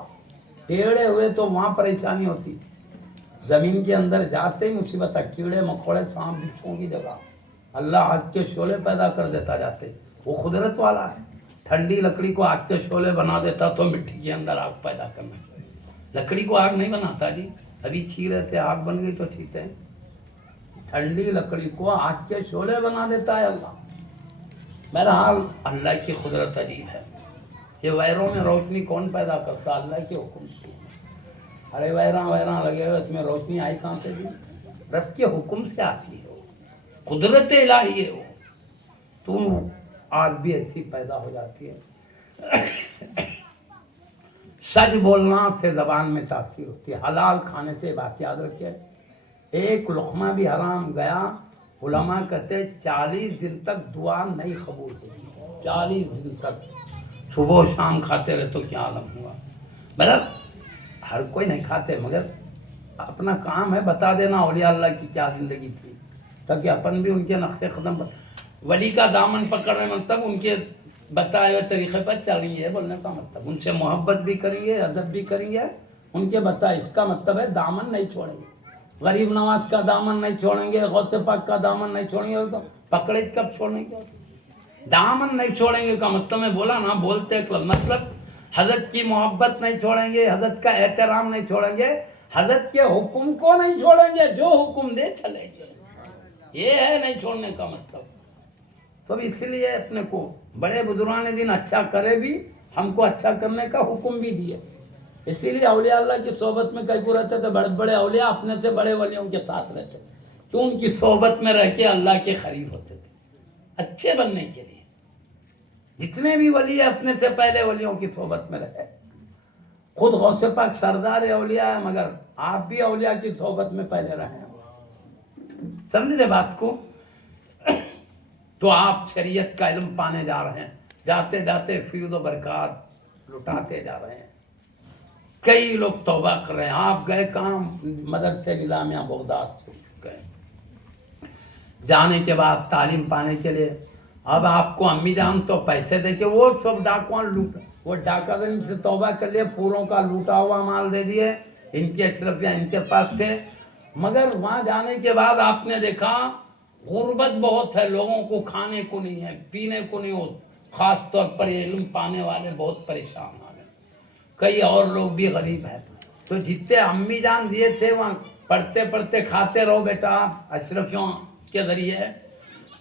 ٹیڑے ہوئے تو وہاں پریشانی ہوتی. زمین کے اندر جاتے ہی مصیبت ہے، کیڑے مکوڑے سانپ بچھوں کی جگہ اللہ آگ کے شعلے پیدا کر دیتا جاتے. وہ قدرت والا ہے. ٹھنڈی لکڑی کو آگ کے شعلے بنا دیتا تو مٹی کے اندر آگ پیدا کرنا چاہیے. لکڑی کو آگ نہیں بناتا جی، ابھی چھی رہے تھے آگ بن گئی تو چیتے ہیں. ٹھنڈی لکڑی کو آگ کے شعلے بنا دیتا ہے اللہ. بہرحال اللہ کی قدرت عجیب ہے. یہ ویروں میں روشنی کون پیدا کرتا؟ اللہ کے حکم سے. ارے ویراں لگے ہوئے، تمہیں روشنی آئی کہاں سے دی؟ رب کے حکم سے آتی ہے، قدرت الہی ہے وہ. تو آگ بھی ایسی پیدا ہو جاتی ہے. سچ بولنا سے زبان میں تاثیر ہوتی ہے. حلال کھانے سے بات یاد رکھے، ایک لقمہ بھی حرام گیا علماء کہتے 40 دن تک دعا نہیں قبول ہوتی. 40 دن تک صبح و شام کھاتے رہے تو کیا عالم ہوا. بہرحال ہر کوئی نہیں کھاتے، مگر اپنا کام ہے بتا دینا اولیاء اللہ کی کیا زندگی تھی، تاکہ اپن بھی ان کے نقشے قدم پر ولی کا دامن پکڑنے مطلب ان کے بتائے ہوئے طریقے پر چلیں گے بولنے کا مطلب. ان سے محبت بھی کریں گے، ادب بھی کریں گے، ان کے بتائے. اس کا مطلب ہے دامن نہیں چھوڑیں گے. غریب نواز کا دامن نہیں چھوڑیں گے، غوث پاک کا دامن نہیں چھوڑیں گے. تو پکڑے کب چھوڑیں گے؟ دامن نہیں چھوڑیں گے کا مطلب میں بولا نا، بولتے مطلب حضرت کی محبت نہیں چھوڑیں گے، حضرت کا احترام نہیں چھوڑیں گے، حضرت کے حکم کو نہیں چھوڑیں گے، جو حکم دے چلیں گے. یہ ہے نہیں چھوڑنے کا مطلب. تو اس لیے اپنے کو بڑے بزرگان دین اچھا کرے بھی، ہم کو اچھا کرنے کا حکم بھی دیے. اسی لیے اولیاء اللہ کی صحبت میں کئی کو رہتے تھے بڑے بڑے اولیاء اپنے سے بڑے ولیوں کے ساتھ رہتے تھے، کیوں؟ ان کی صحبت میں رہ کے اللہ کے قریب ہوتے تھے اچھے بننے کے لیے۔ جتنے بھی ولی ہیں اپنے سے پہلے ولیوں کی صحبت میں رہے۔ خود غوث پاک سردار اولیاء ہے، مگر آپ بھی اولیاء کی صحبت میں پہلے رہے ہیں۔ سمجھ لے بات کو؟ تو آپ شریعت کا علم پانے جا رہے ہیں، جاتے جاتے فیض و برکات لٹاتے جا رہے ہیں۔ کئی لوگ توبہ کر رہے ہیں۔ آپ گئے کہاں؟ مدرسے نظامیہ بغداد سے گئے، جانے کے بعد تعلیم پانے کے لیے اب آپ کو امی جان تو پیسے دے کے وہ سب ڈاکوان لوٹ، وہ ڈاکہ ان سے توبہ کر لیے، پوروں کا لوٹا ہوا مال دے دیے، ان کے اشرفیاں ان کے پاس تھے۔ مگر وہاں جانے کے بعد آپ نے دیکھا غربت بہت ہے، لوگوں کو کھانے کو نہیں ہے، پینے کو نہیں ہو، خاص طور پر یہ علم پانے والے بہت پریشان آ گئے، کئی اور لوگ بھی غریب ہیں۔ تو جتنے امی جان دیے تھے وہاں پڑھتے پڑھتے کھاتے رہو بیٹا اشرفیوں کے ذریعے،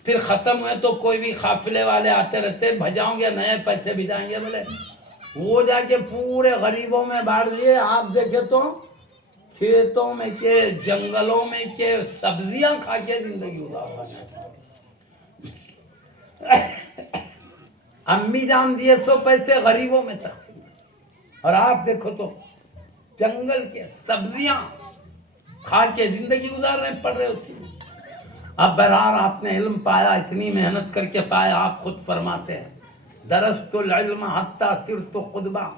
پھر ختم ہوئے تو کوئی بھی قافلے والے آتے رہتے، بھجاؤں گے نئے پیسے بھی جائیں گے، بولے وہ جا کے پورے غریبوں میں بانٹ دیے۔ آپ دیکھے تو کھیتوں میں کے جنگلوں میں کے سبزیاں کھا کے زندگی گزار رہے ہیں۔ امی جان دیے سو پیسے غریبوں میں تقسیم، اور آپ دیکھو تو جنگل کے سبزیاں کھا کے زندگی گزار رہے ہیں، پڑھ رہے اسی میں۔ اب بہرحال آپ نے علم پایا، اتنی محنت کر کے پایا، آپ خود فرماتے ہیں درست العلم حتی صرت قطبا،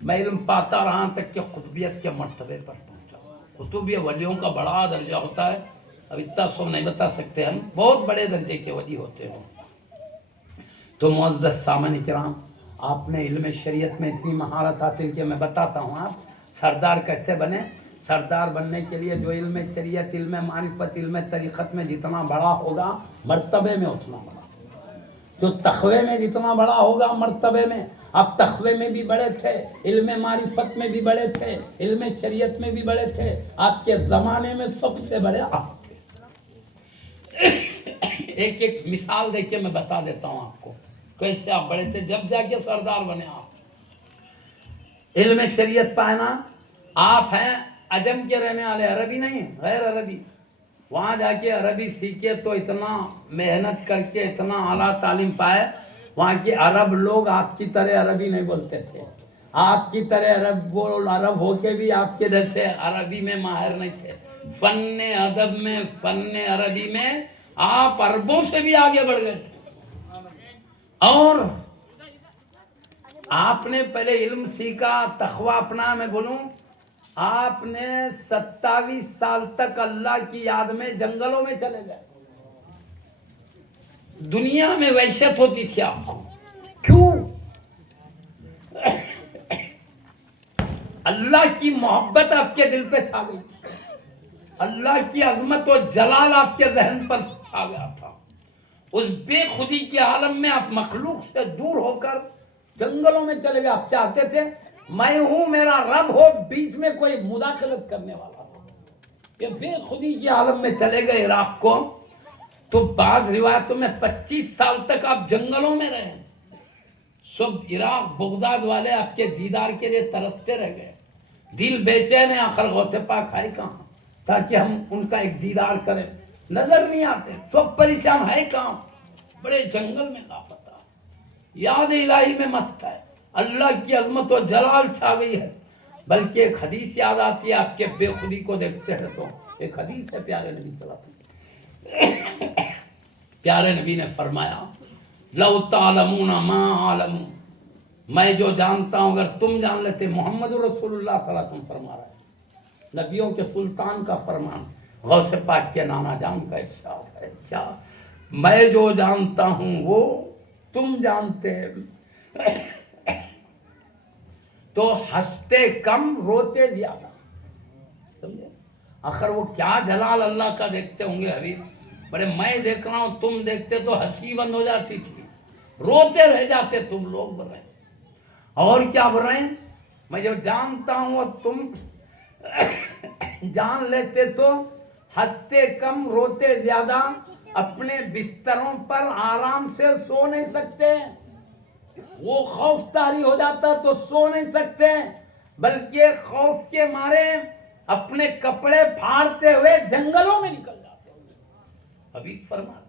میں علم پاتا رہا تک کہ قطبیت کے مرتبے پر پہنچا۔ قطبیہ ولیوں کا بڑا درجہ ہوتا ہے، اب اتنا سو نہیں بتا سکتے ہم، بہت بڑے درجے کے ولی ہوتے ہیں۔ تو معزز سامعین کرام، آپ نے علم شریعت میں اتنی مہارت حاصل کی، میں بتاتا ہوں آپ سردار کیسے بنے۔ سردار بننے کے لیے جو علم شریعت، علم معرفت، علم طریقت میں جتنا بڑا ہوگا مرتبے میں اتنا بڑا، جو تقوی میں جتنا بڑا ہوگا مرتبے میں، اب تقوی میں بھی بڑے تھے، علم معرفت میں بھی بڑے تھے، علم شریعت میں بھی بڑے تھے، آپ کے زمانے میں سب سے بڑے آپ تھے۔ ایک ایک مثال دے کے میں بتا دیتا ہوں آپ کو کیسے آپ بڑے تھے جب جا کے سردار بنے۔ آپ علم شریعت پانا، آپ ہیں عجم کے رہنے والے، عربی نہیں، غیر عربی، وہاں جا کے عربی سیکھے تو اتنا محنت کر کے اتنا اعلیٰ تعلیم پائے، وہاں کے عرب لوگ آپ کی طرح عربی نہیں بولتے تھے، آپ کی طرح عرب ہو کے بھی آپ کے جیسے عربی میں ماہر نہیں تھے، فن ادب میں، فن عربی میں آپ عربوں سے بھی آگے بڑھ گئے تھے۔ اور آپ نے پہلے علم سیکھا، تقوی اپنا، میں بولوں آپ نے 27 سال تک اللہ کی یاد میں جنگلوں میں چلے گئے۔ دنیا میں وحشت ہوتی تھی آپ کو، کیوں؟ اللہ کی محبت آپ کے دل پہ چھا گئی تھی، اللہ کی عظمت و جلال آپ کے ذہن پر چھا گیا تھا۔ اس بے خودی کے عالم میں آپ مخلوق سے دور ہو کر جنگلوں میں چلے گئے۔ آپ چاہتے تھے میں ہوں، میرا رب ہو، بیچ میں کوئی مداخلت کرنے والا ہو۔ یہ بے خودی کے عالم میں چلے گئے عراق کو۔ تو بعض روایتوں میں 25 سال تک آپ جنگلوں میں رہے، سب عراق بغداد والے آپ کے دیدار کے لیے ترستے رہ گئے، دل بے چین ہے، آخر غوث پاک آئے کہاں تاکہ ہم ان کا ایک دیدار کریں، نظر نہیں آتے، سب پریشان ہے کہاں، بڑے جنگل میں لاپتہ، یاد الہی میں مست ہے، اللہ کی عظمت و جلال چھا گئی ہے۔ بلکہ ایک حدیث یاد آتی ہے آپ کے بے خودی کو دیکھتے ہیں تو، ایک حدیث ہے پیارے نبی صلی اللہ علیہ وسلم، پیارے نبی نے فرمایا لو تعلمون ما عالم، میں جو جانتا ہوں اگر تم جان لیتے، محمد رسول اللہ صلی اللہ علیہ وسلم فرما رہا ہے، نبیوں کے سلطان کا فرمان، غوث پاک کے نانا جان کا ارشاد ہے، کیا میں جو جانتا ہوں وہ تم جانتے، تو ہنستے کم روتے زیادہ، سمجھے؟ آخر وہ کیا جلال اللہ کا دیکھتے ہوں گے حبیب، بڑے میں دیکھ رہا ہوں، تم دیکھتے تو ہنسی بند ہو جاتی تھی، روتے رہ جاتے تم لوگ، بول رہے ہیں اور کیا بول رہے ہیں، میں جو جانتا ہوں وہ تم جان لیتے تو ہنستے کم روتے زیادہ، اپنے بستروں پر آرام سے سو نہیں سکتے، وہ خوف طاری ہو جاتا تو سو نہیں سکتے، بلکہ خوف کے مارے اپنے کپڑے پھاڑتے ہوئے جنگلوں میں نکل جاتے ہیں. حبیب فرما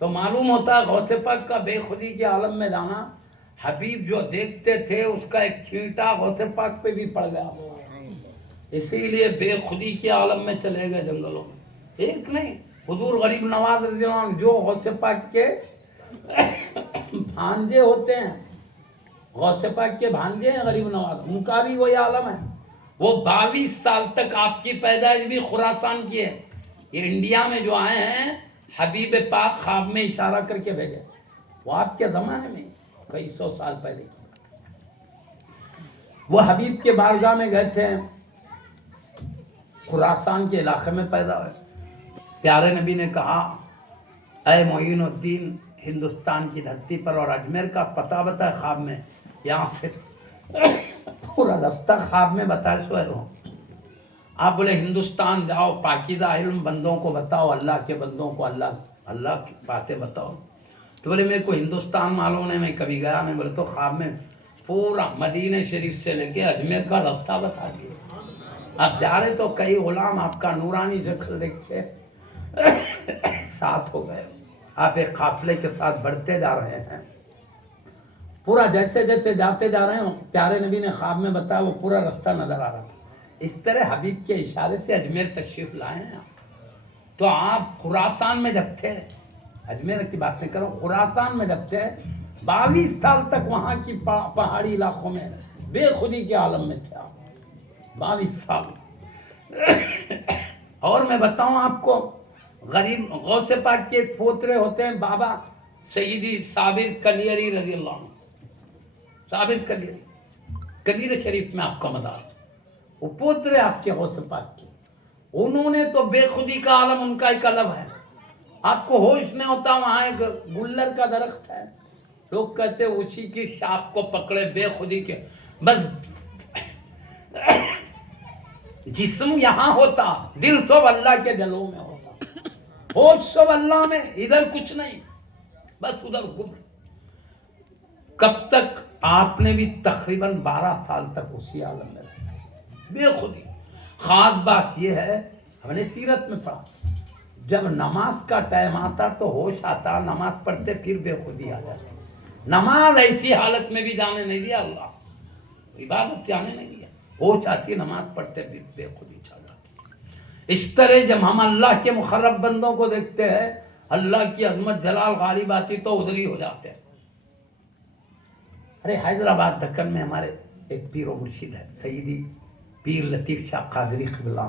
تو معلوم ہوتا غوث پاک کا بے خودی کے عالم میں جانا. حبیب جو دیکھتے تھے اس کا ایک چھینٹا غوث پاک پہ بھی پڑ گیا, اسی لیے بے خودی کے عالم میں چلے گئے جنگلوں میں. ایک نہیں, حضور غریب نواز رضی اللہ عنہ جو غوث پاک کے بھانجے ہوتے ہیں, غوث پاک کے بھانجے ہیں غریب نواز, ان کا بھی وہی عالم ہے. وہ 22 سال تک آپ کی پیدائش بھی خراسان کی ہے. یہ انڈیا میں جو آئے ہیں حبیب پاک خواب میں اشارہ کر کے بھیجے, وہ آپ کے زمانے میں کئی سو سال پہلے کی. وہ حبیب کے بارگاہ میں گئے تھے, خراسان کے علاقے میں پیدا ہوئے. پیارے نبی نے کہا اے معین الدین, ہندوستان کی دھرتی پر اور اجمیر کا پتہ بتا خواب میں, یہاں سے پورا رستہ خواب میں بتا سوئے ہو. آپ بولے ہندوستان جاؤ, پاکیزہ علم بندوں کو بتاؤ, اللہ کے بندوں کو اللہ کی باتیں بتاؤ. تو بولے میرے کو ہندوستان معلوم نہیں, میں کبھی گیا نہیں. بولے تو خواب میں پورا مدینہ شریف سے لے کے اجمیر کا راستہ بتا دیا. آپ جا رہے تو کئی غلام آپ کا نورانی شکل دیکھ کے ساتھ ہو گئے. آپ ایک قافلے کے ساتھ بڑھتے جا رہے ہیں, پورا جیسے جیسے جاتے جا رہے ہیں پیارے نبی نے خواب میں بتایا وہ پورا راستہ نظر آ رہا تھا. اس طرح حبیب کے اشارے سے اجمیر تشریف لائے ہیں. تو آپ خراسان میں جب تھے, اجمیر کی بات نہیں کرو, خراسان میں جب تھے 22 سال تک وہاں کی پہاڑی علاقوں میں بے خودی کے عالم میں تھے آپ, 22 سال. اور میں بتاؤں آپ کو, غریب غوث پاک کے پوترے ہوتے ہیں بابا سیدی صابر کلیری رضی اللہ عنہ. صابر کلیری, کلیر شریف میں آپ کا مزار, وہ پوترے آپ کے غوث پاک کے. انہوں نے تو بے خودی کا عالم ان کا ایک الگ ہے. آپ کو ہوش نہیں ہوتا, وہاں ایک گلر کا درخت ہے, لوگ کہتے اسی کی شاخ کو پکڑے بے خودی کے, بس جسم یہاں ہوتا, دل تو اللہ کے دلوں میں ہوتا, ہوش سب اللہ میں, ادھر کچھ نہیں, بس ادھر گم. کب تک؟ آپ نے بھی تقریباً 12 سال تک اسی عالم میں رہا, بے خودی. خاص بات یہ ہے, ہم نے سیرت میں پڑھا, جب نماز کا ٹائم آتا تو ہوش آتا, نماز پڑھتے پھر بے خودی آ جاتی. نماز ایسی حالت میں بھی جانے نہیں دیا اللہ, عبادت جانے نہیں دیا, ہوش آتی نماز پڑھتے پھر بے خودی چل جاتی. اس طرح جب ہم اللہ کے مقرب بندوں کو دیکھتے ہیں, اللہ کی عظمت جلال غالب آتی تو ادھر ہی ہو جاتے ہیں. ارے حیدرآباد دکن میں ہمارے ایک پیر و مرشد ہے, سیدی پیر لطیف شاہ قادری قبلہ.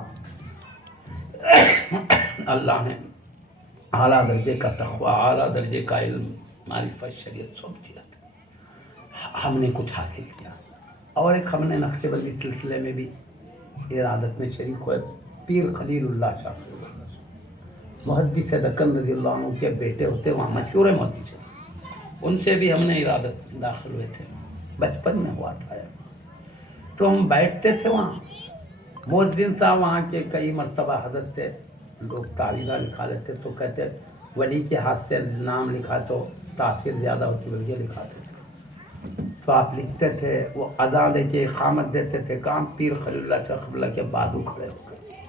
اللہ نے اعلیٰ درجے کا تقوی, اعلیٰ درجے کا علم, معرفت, شریعت سب دیا تھا. ہم نے کچھ حاصل کیا. اور ایک ہم نے نقشے بندی سلسلے میں بھی ارادت میں شریک ہوئے, پیر خلیل اللہ شاہ محدث دکن رضی اللہ عنہ کے بیٹے ہوتے, وہاں مشہور محدث, ان سے بھی ہم نے ارادت داخل ہوئے تھے. بچپن میں ہوا تھا, تو ہم بیٹھتے تھے وہاں. مؤذن صاحب وہاں کے کئی مرتبہ حضرت سے لوگ تعویذہ لکھا لیتے, تو کہتے ولی کے ہاتھ سے نام لکھا تو تاثیر زیادہ ہوتی, بلکہ لکھاتے تھے. تو آپ لکھتے تھے, وہ اذان لے کے اقامت دیتے تھے, کام پیر خلیل اللہ شاہ قبلہ کے بازو کھڑے ہو گئے.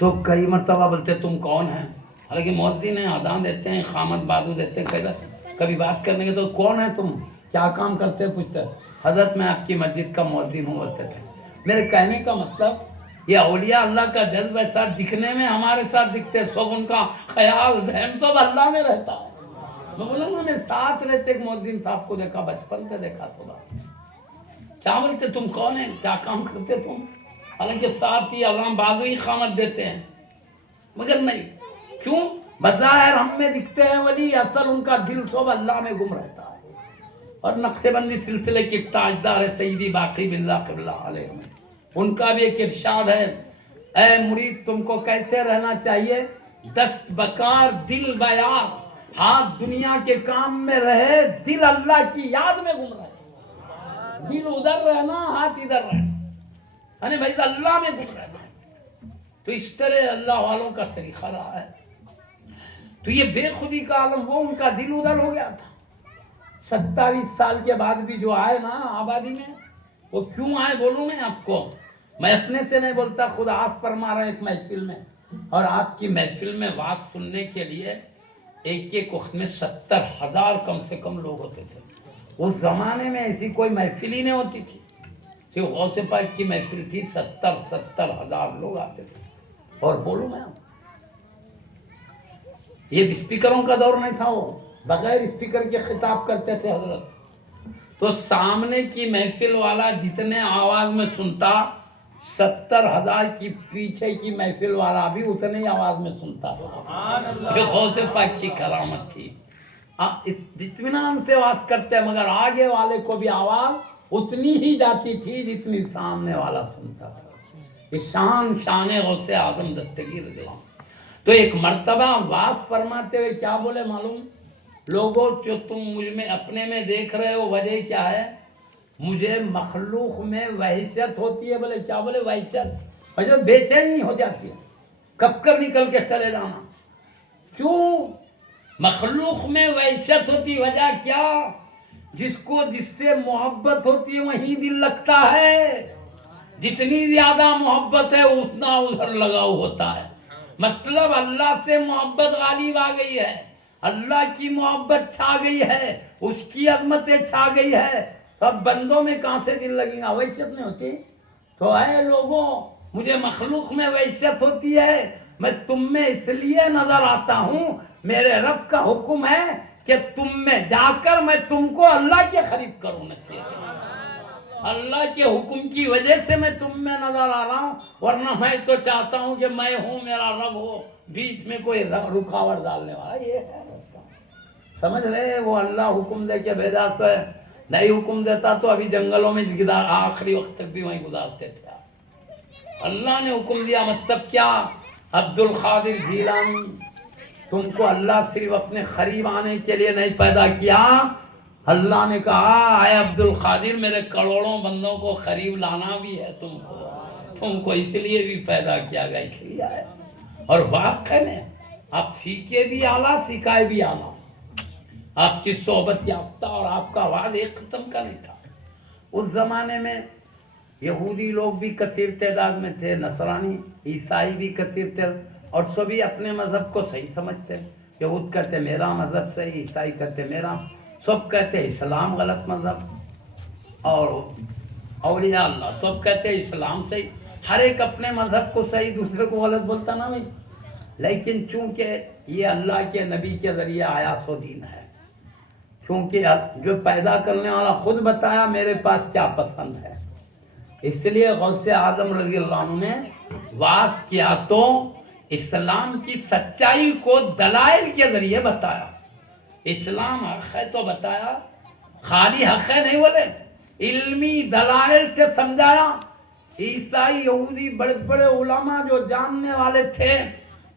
تو کئی مرتبہ بولتے تم کون ہیں, حالانکہ مؤذن ہیں, اذان دیتے ہیں, اقامت بازو دیتے ہیں. کبھی بات کرنے کے تو کون ہے تم, کیا کام کرتے ہیں, پوچھتے. حضرت میں آپ کی مسجد کا مؤذن ہوں بولتے تھے. میرے کہنے کا مطلب یہ اولیاء اللہ کا جذب ایسا دکھنے میں ہمارے ساتھ دکھتے, سب ان کا خیال ذہن سب اللہ میں رہتا ہے. میں بولا نا, میں ساتھ رہتے ایک مؤذن صاحب کو دیکھا, بچپن سے دیکھا صبح. کیا بولتے تم کون ہیں, کیا کام کرتے تم, حالانکہ ساتھ ہی اذان بازو ہی اقامت دیتے ہیں, مگر نہیں. کیوں؟ بظاہر ہم میں دکھتے ہیں ولی, اصل ان کا دل سب اللہ میں گم رہتا ہے. اور نقشے بندی سلسلے کی تاجدار ہے سیدی باقی باللہ قبلہ علیہ, ان کا بھی ایک ارشاد ہے, اے مرید تم کو کیسے رہنا چاہیے, دست بکار دل بیار, ہاتھ دنیا کے کام میں رہے, دل اللہ کی یاد میں گم رہے. دل ادھر رہنا, ہاتھ ادھر رہنا, یعنی بھائی اللہ میں گم رہنا. تو اس طرح اللہ والوں کا طریقہ رہا ہے. تو یہ بے خودی کا عالم, وہ ان کا دل ادھر ہو گیا تھا. 27 سال کے بعد بھی جو آئے نا آبادی میں, وہ کیوں آئے بولوں میں آپ کو؟ میں اپنے سے نہیں بولتا، خود آپ فرما رہے ہیں ایک محفل میں، اور آپ کی محفل میں واز سننے کے لیے ایک ایک وقت میں 70,000 کم سے کم لوگ ہوتے تھے۔ اس زمانے میں ایسی کوئی محفل ہی نہیں ہوتی تھی، صرف غوث پاک کی محفل تھی، 70,000 لوگ آتے تھے۔ اور بولوں میں یہ اسپیکروں کا دور نہیں تھا، وہ بغیر اسپیکر کے خطاب کرتے تھے حضرت۔ تو سامنے کی محفل والا جتنے آواز میں سنتا، 70,000 کی پیچھے کی محفل والا بھی اتنے ہی آواز میں سنتا تھا۔ یہ غوث پاک کی کرامت تھی۔ اطمینان سے آواز کرتے مگر آگے والے کو بھی آواز اتنی ہی جاتی تھی جتنی سامنے والا سنتا تھا۔ شان غوث اعظم دستگیر رضی اللہ عنہ۔ تو ایک مرتبہ واز فرماتے ہوئے کیا بولے معلوم؟ لوگوں جو تم مجھ میں اپنے میں دیکھ رہے ہو وجہ کیا ہے؟ مجھے مخلوق میں وحشت ہوتی ہے۔ بولے کیا؟ بولے وحشت بے چینی ہو جاتی ہے، کب کر نکل کے چلے جانا۔ کیوں مخلوق میں وحشت ہوتی؟ وجہ کیا؟ جس کو جس سے محبت ہوتی ہے وہیں دل لگتا ہے، جتنی زیادہ محبت ہے اتنا ادھر لگاؤ ہوتا ہے۔ مطلب اللہ سے محبت غالب آ گئی ہے، اللہ کی محبت چھا گئی ہے، اس کی عظمتیں چھا گئی ہے، اب بندوں میں کہاں سے دل لگیں گا؟ وحشت نہیں ہوتی؟ تو اے لوگوں، مجھے مخلوق میں وحشت ہوتی ہے، میں تم میں اس لیے نظر آتا ہوں، میرے رب کا حکم ہے کہ تم میں جا کر میں تم کو اللہ کے قریب کروں۔ اللہ کے حکم کی وجہ سے میں تم میں نظر آ رہا ہوں، ورنہ میں تو چاہتا ہوں کہ میں ہوں، میرا رب ہو، بیچ میں کوئی رکاوٹ ڈالنے والا۔ یہ ہے سمجھ رہے؟ وہ اللہ حکم دے کے بھیجا سے نہیں حکم دیتا تو ابھی جنگلوں میں آخری وقت تک بھی وہیں گزارتے تھے۔ اللہ نے حکم دیا، مطلب کیا؟ عبد القادر جیلانی، تم کو اللہ صرف اپنے قریب آنے کے لیے نہیں پیدا کیا، اللہ نے کہا اے عبد القادر میرے کروڑوں بندوں کو قریب لانا بھی ہے، تم کو اس لیے بھی پیدا کیا گیا، اس لیے آیا۔ اور واقعی میں آپ سیکھے بھی اعلیٰ، سکھائے بھی اعلیٰ، آپ کی صحبت یافتہ، اور آپ کا آواز ایک قسم کا نہیں تھا۔ اس زمانے میں یہودی لوگ بھی کثیر تعداد میں تھے، نصرانی عیسائی بھی کثیر تھے، اور سبھی اپنے مذہب کو صحیح سمجھتے۔ یہود کہتے میرا مذہب صحیح، عیسائی کہتے میرا، سب کہتے اسلام غلط مذہب، اور اولیاء اللہ سب کہتے اسلام صحیح، ہر ایک اپنے مذہب کو صحیح، دوسرے کو غلط بولتا نا بھائی۔ لیکن چونکہ یہ اللہ کے نبی کے ذریعے آیا سو دین ہے، کیونکہ جو پیدا کرنے والا خود بتایا میرے پاس کیا پسند ہے، اس لیے غوث اعظم رضی اللہ عنہ نے واز کیا تو اسلام کی سچائی کو دلائل کے ذریعے بتایا۔ اسلام حق ہے تو بتایا، خالی حق ہے نہیں بولے، علمی دلائل سے سمجھایا۔ عیسائی یہودی بڑے بڑے علماء جو جاننے والے تھے،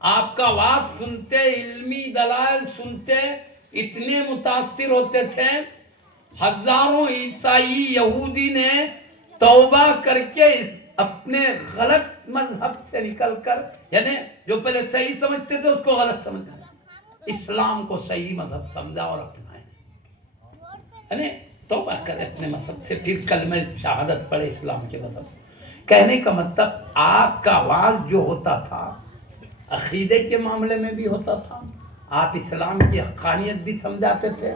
آپ کا واز سنتے، علمی دلائل سنتے، اتنے متاثر ہوتے تھے، ہزاروں عیسائی یہودی نے توبہ کر کے اپنے غلط مذہب سے نکل کر، یعنی جو پہلے صحیح سمجھتے تھے اس کو غلط سمجھا، اسلام کو صحیح مذہب سمجھا اور اپنائے، یعنی توبہ کرے اپنے مذہب سے، پھر کلمہ شہادت پڑھے اسلام کے مذہب۔ کہنے کا مطلب آپ کا آواز جو ہوتا تھا عقیدے کے معاملے میں بھی ہوتا تھا، آپ اسلام کی حقانیت بھی سمجھاتے تھے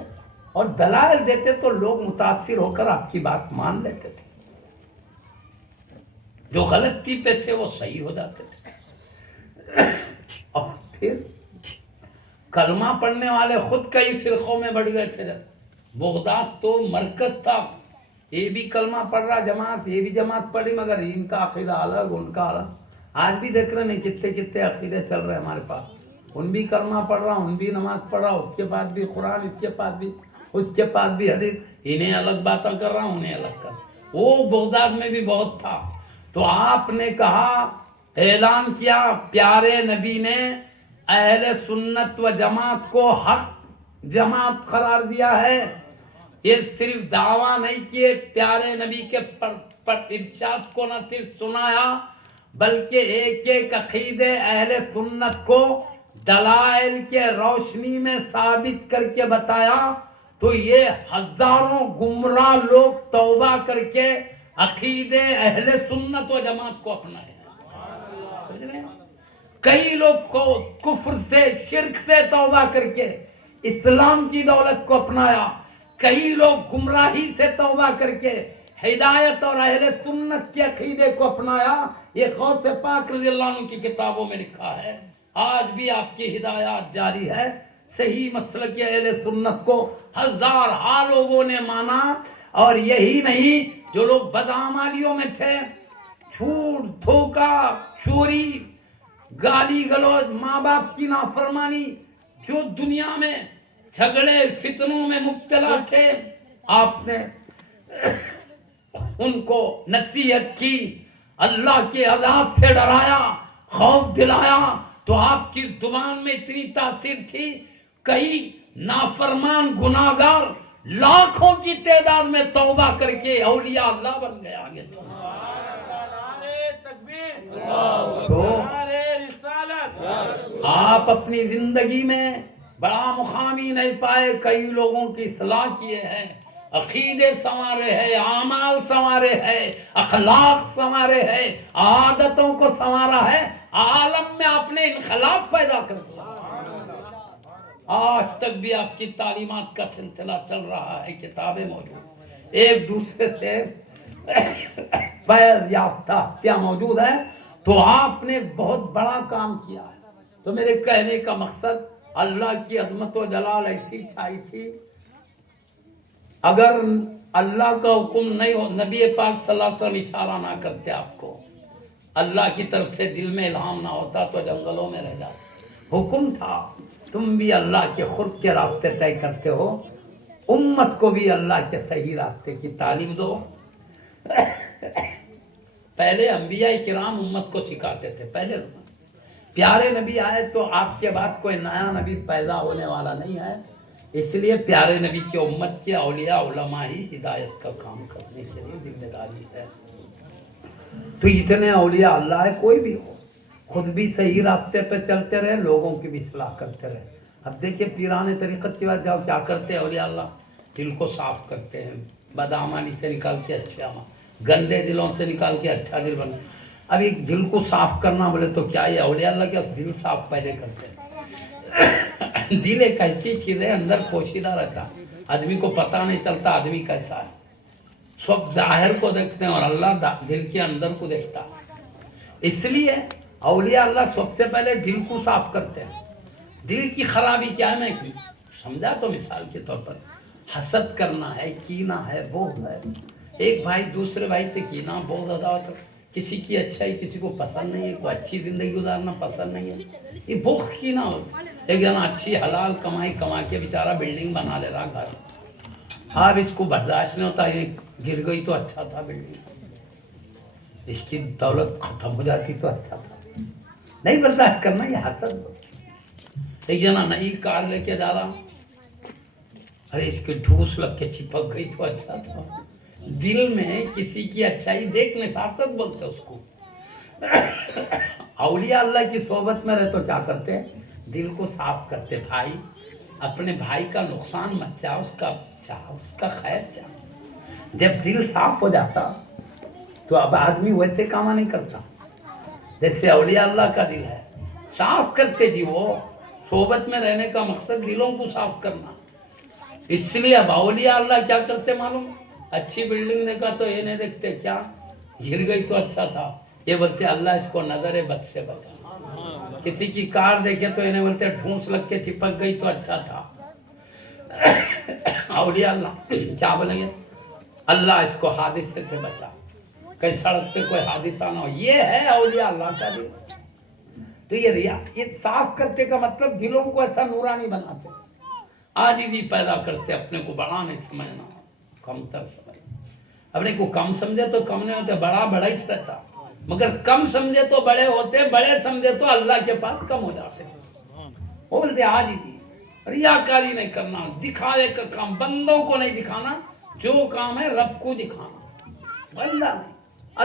اور دلائل دیتے تو لوگ متاثر ہو کر آپ کی بات مان لیتے تھے، جو غلطی پہ تھے وہ صحیح ہو جاتے تھے۔ اور پھر کلمہ پڑھنے والے خود کئی فرقوں میں بڑھ گئے تھے۔ بغداد تو مرکز تھا، یہ بھی کلمہ پڑھ رہا جماعت، یہ بھی جماعت پڑھی، مگر ان کا عقیدہ الگ ان کا الگ۔ آج بھی دیکھ رہے ہیں کتنے عقیدے چل رہے ہیں ہمارے پاس، ان بھی کلمہ پڑھ رہا، ان بھی نماز پڑھ رہا، اس کے بعد بھی قرآن، اس کے بعد بھی حدیث، انہیں الگ باتیں کر رہا، انہیں الگ کر رہا۔ وہ بغداد میں بھی بہت تھا۔ تو آپ نے کہا، اعلان کیا، پیارے نبی نے اہل سنت و جماعت کو حق جماعت قرار دیا ہے۔ یہ صرف دعویٰ نہیں کیے، پیارے نبی کے پر ارشاد کو نہ صرف سنایا بلکہ ایک ایک عقیدے اہل سنت کو دلائل کے روشنی میں ثابت کر کے بتایا۔ تو یہ ہزاروں گمراہ لوگ توبہ کر کے عقیدے اہل سنت و جماعت کو اپنائے ہیں. سمجھ رہے ہیں؟ کئی لوگ کو کفر سے شرک سے توبہ کر کے اسلام کی دولت کو اپنایا، کئی لوگ گمراہی سے توبہ کر کے ہدایت اور اہل سنت کے عقیدے کو اپنایا. یہ غوث پاک رضی اللہ عنہ کی کتابوں میں لکھا ہے. آج بھی آپ کی ہدایات جاری ہے. صحیح مسلک اہل سنت کو ہزارہا لوگوں نے مانا، اور یہی نہیں جو لوگ بدعمالیوں میں تھے، جھوٹ، دھوکہ، چوری، گالی گلوچ، ماں باپ کی نافرمانی، جو دنیا میں جھگڑے فتنوں میں مبتلا تھے، آپ نے ان کو نصیحت کی، اللہ کے عذاب سے ڈرایا، خوف دلایا. تو آپ کی زبان میں اتنی تاثیر تھی، کئی نافرمان گناہگار لاکھوں کی تعداد میں توبہ کر کے اولیاء اللہ بن گئے. آگے نعرے تکبیر، تو نعرے رسالت. آپ اپنی زندگی میں بڑا مقام ہی نہیں پائے، کئی لوگوں کی اصلاح کیے ہیں، عقیدے سنوارے ہیں، اعمال سنوارے ہیں، اخلاق سنوارے ہیں، عادتوں کو سنوارا ہے. عالم میں آپ نے انقلاب پیدا کر دیا. آج تک بھی آپ کی تعلیمات کا سلسلہ چل رہا ہے، کتابیں موجود، ایک دوسرے سے فیض یافتہ کیا موجود ہے. تو آپ نے بہت بڑا کام کیا ہے. تو میرے کہنے کا مقصد، اللہ کی عظمت و جلال ایسی چھائی تھی، اگر اللہ کا حکم نہیں ہو، نبی پاک صلی اللہ علیہ وسلم اشارہ نہ کرتے آپ کو، اللہ کی طرف سے دل میں الہام نہ ہوتا تو جنگلوں میں رہ جاتے. حکم تھا، تم بھی اللہ کے خود کے راستے طے کرتے ہو، امت کو بھی اللہ کے صحیح راستے کی تعلیم دو. پہلے انبیاء کرام امت کو سکھاتے تھے. پہلے پیارے نبی آئے تو آپ کے بعد کوئی نیا نبی پیدا ہونے والا نہیں ہے، اس لیے پیارے نبی کی امت کے اولیاء علماء ہی ہدایت کا کام کرنے کے لیے ذمہ داری ہے. تو اتنے اولیاء اللہ ہے، کوئی بھی ہو، خود بھی صحیح راستے پہ چلتے رہے، لوگوں کی بھی اصلاح کرتے رہے. اب دیکھیے پیران طریقت کی بات جاؤ، کیا کرتے ہیں اولیاء اللہ؟ دل کو صاف کرتے ہیں، بدعمالی سے نکال کے اچھا، گندے دلوں سے نکال کے اچھا دل بنا. اب ایک دل کو صاف کرنا بولے تو کیا یہ اولیاء اللہ کے دل صاف پہلے کرتے ہیں. دل ایک ایسی چیز ہے اندر پوشیدہ رہتا، آدمی کو پتہ نہیں چلتا آدمی کیسا ہے. سب ظاہر کو دیکھتے ہیں اور اللہ دل کے اندر کو دیکھتا ہے. اس لیے اولیاء اللہ سب سے پہلے دل کو صاف کرتے ہیں. دل کی خرابی کیا ہے، میں سمجھا تو مثال کے طور پر، حسد کرنا ہے، کینہ ہے، بغض ہے. ایک بھائی دوسرے بھائی سے کینہ، بغض، عداوت، کسی کی اچھائی کسی کو پسند نہیں ہے، کوئی اچھی زندگی گزارنا پسند نہیں ہے، یہ بغض کینہ ہو. ایک جنا اچھی حلال کمائی کما کے بیچارہ بلڈنگ بنا لے رہا گھر، اب اس کو برداشت نہیں ہوتا، یہ گر گئی تو اچھا تھا بلڈنگ، اس کی دولت ختم ہو جاتی تو اچھا تھا. نہیں برداشت کرنا، یہ حسد. ایک جنا نئی کار لے کے جا رہا، ارے اس کی ڈھوس لگ کے چپک گئی تو اچھا تھا. دل میں کسی کی اچھائی دیکھنے سے حسد بولتے اس کو. اولیاء اللہ کی صحبت میں رہے تو کیا کرتے، دل کو صاف کرتے. بھائی اپنے بھائی کا نقصان مت چاہ، اس کا چاہ، اس کا خیر چاہ. جب دل صاف ہو جاتا تو اب آدمی ویسے کام نہیں کرتا جیسے اولیاء اللہ کا دل ہے. صاف کرتے جی، وہ صحبت میں رہنے کا مقصد دلوں کو صاف کرنا. اس لیے اب اولیاء اللہ کیا کرتے معلوم، اچھی بلڈنگ دیکھا تو یہ نہیں دیکھتے کیا گر گئی تو اچھا تھا، یہ بولتے اللہ اس کو نظر بد سے بچا. کسی کی کار دیکھے تو یہ نہیں بولتے ڈھونس لگ کے چپک گئی تو اچھا تھا. اولیاء اللہ کیا بولیں گے، اللہ اس کو حادثے سے بچا، کہیں سڑک پہ کوئی حادثہ نہ ہو. یہ ہے اولیاء اللہ کا دل. تو یہ صاف کرتے کا مطلب دلوں کو ایسا نورانی بناتے، عاجزی پیدا کرتے، اپنے کو بڑا نہیں سمجھنا، کم تر سمجھنا. اپنے کو کم سمجھے تو کم نہیں ہوتے، بڑا بڑا ہی رہتا، مگر کم سمجھے تو بڑے ہوتے، بڑے سمجھے تو اللہ کے پاس کم ہو جاتے. وہ بولتے عاجزی، ریاکاری نہیں کرنا، دکھاوے کا کام، بندوں کو نہیں دکھانا، جو کام ہے رب کو دکھانا، بندہ نہیں،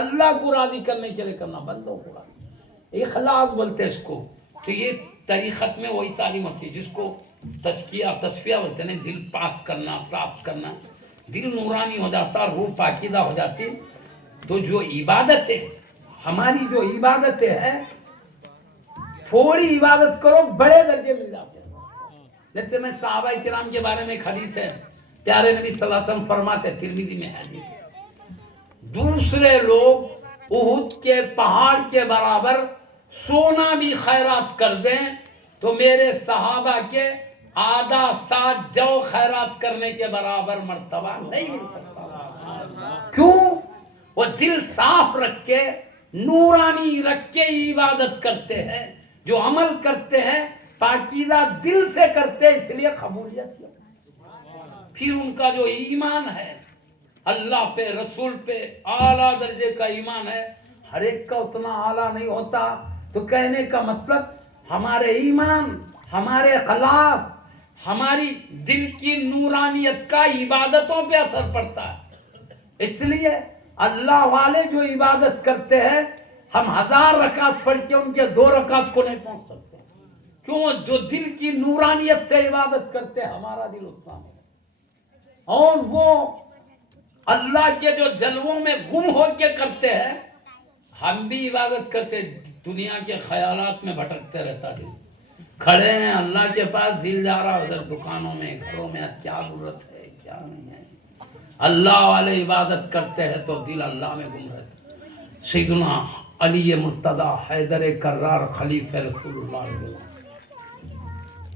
اللہ کو راضی کرنے کے لیے کرنا، بندوں کو راضی. اخلاص بولتے اس کو. تو یہ طریقت میں وہی تعلیم ہوتی ہے جس کو تصفیہ بولتے ہیں، دل پاک کرنا، صاف کرنا. دل نورانی ہو جاتا، روح پاکیزہ ہو جاتی. تو جو عبادتیں ہماری جو عبادتیں ہیں تھوڑی عبادت کرو بڑے درجے مل جاتے ہیں. جیسے میں صحابہ کرام کے بارے میں ایک حدیث ہے پیارے نبی صلی اللہ علیہ وسلم فرماتے ہیں ترمذی میں حدیث ہے دوسرے لوگ احد کے پہاڑ کے برابر سونا بھی خیرات کر دیں تو میرے صحابہ کے آدھا ساتھ جو خیرات کرنے کے برابر مرتبہ نہیں مل سکتا. کیوں؟ وہ دل صاف رکھ کے نورانی رکھ کے عبادت کرتے ہیں. جو عمل کرتے ہیں پاکیزہ دل سے کرتے ہیں اس لیے قبولیت ہے. پھر ان کا جو ایمان ہے اللہ پہ رسول پہ اعلیٰ درجے کا ایمان ہے. ہر ایک کا اتنا اعلیٰ نہیں ہوتا. تو کہنے کا مطلب ہمارے ایمان ہمارے اخلاص ہماری دل کی نورانیت کا عبادتوں پہ اثر پڑتا ہے. اس لیے اللہ والے جو عبادت کرتے ہیں ہم 1000 رکعت پڑھ کے ان کے 2 رکعت کو نہیں پہنچ سکتے. کیوں؟ جو دل کی نورانیت سے عبادت کرتے ہیں ہمارا دل اتنا نہیں. اور وہ اللہ کے جو جلووں میں گم ہو کے کرتے ہیں ہم بھی عبادت کرتے دنیا کے خیالات میں بھٹکتے رہتا دل. کھڑے ہیں اللہ کے پاس دل جا رہا ادھر دکانوں میں گھروں میں کیا ضرورت ہے کیا نہیں ہے. اللہ والے عبادت کرتے ہیں تو دل اللہ میں گم رہتا. سیدنا علی مرتضیٰ حیدر کرار خلیفہ رسول اللہ علیہ وسلم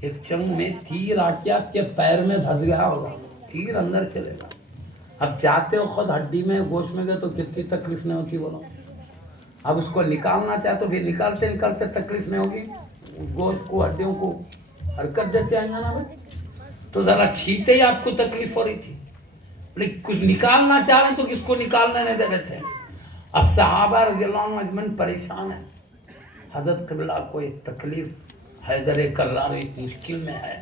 ایک جنگ میں تیر آ کے آپ کے پیر میں دھس گیا ہوگا تیر اندر چلے گا. اب جاتے ہو خود ہڈی میں گوشت میں گئے تو کتنی تکلیف نہیں ہوتی بولو. اب اس کو نکالنا چاہے تو پھر نکالتے نکالتے تکلیف نہیں ہوگی. گوشت کو ہڈیوں کو حرکت دیتے آئیں گے نا بھائی. تو ذرا کھینچتے ہی آپ کو تکلیف ہو رہی تھی لیکن کچھ نکالنا چاہ رہے ہیں تو کس کو نکالنے نہیں دے رہے تھے. اب صحابہ رضی اللہ عنہ اجمعین پریشان ہیں. حضرت قبلہ کو ایک تکلیف حیدر کرار ایک مشکل میں ہے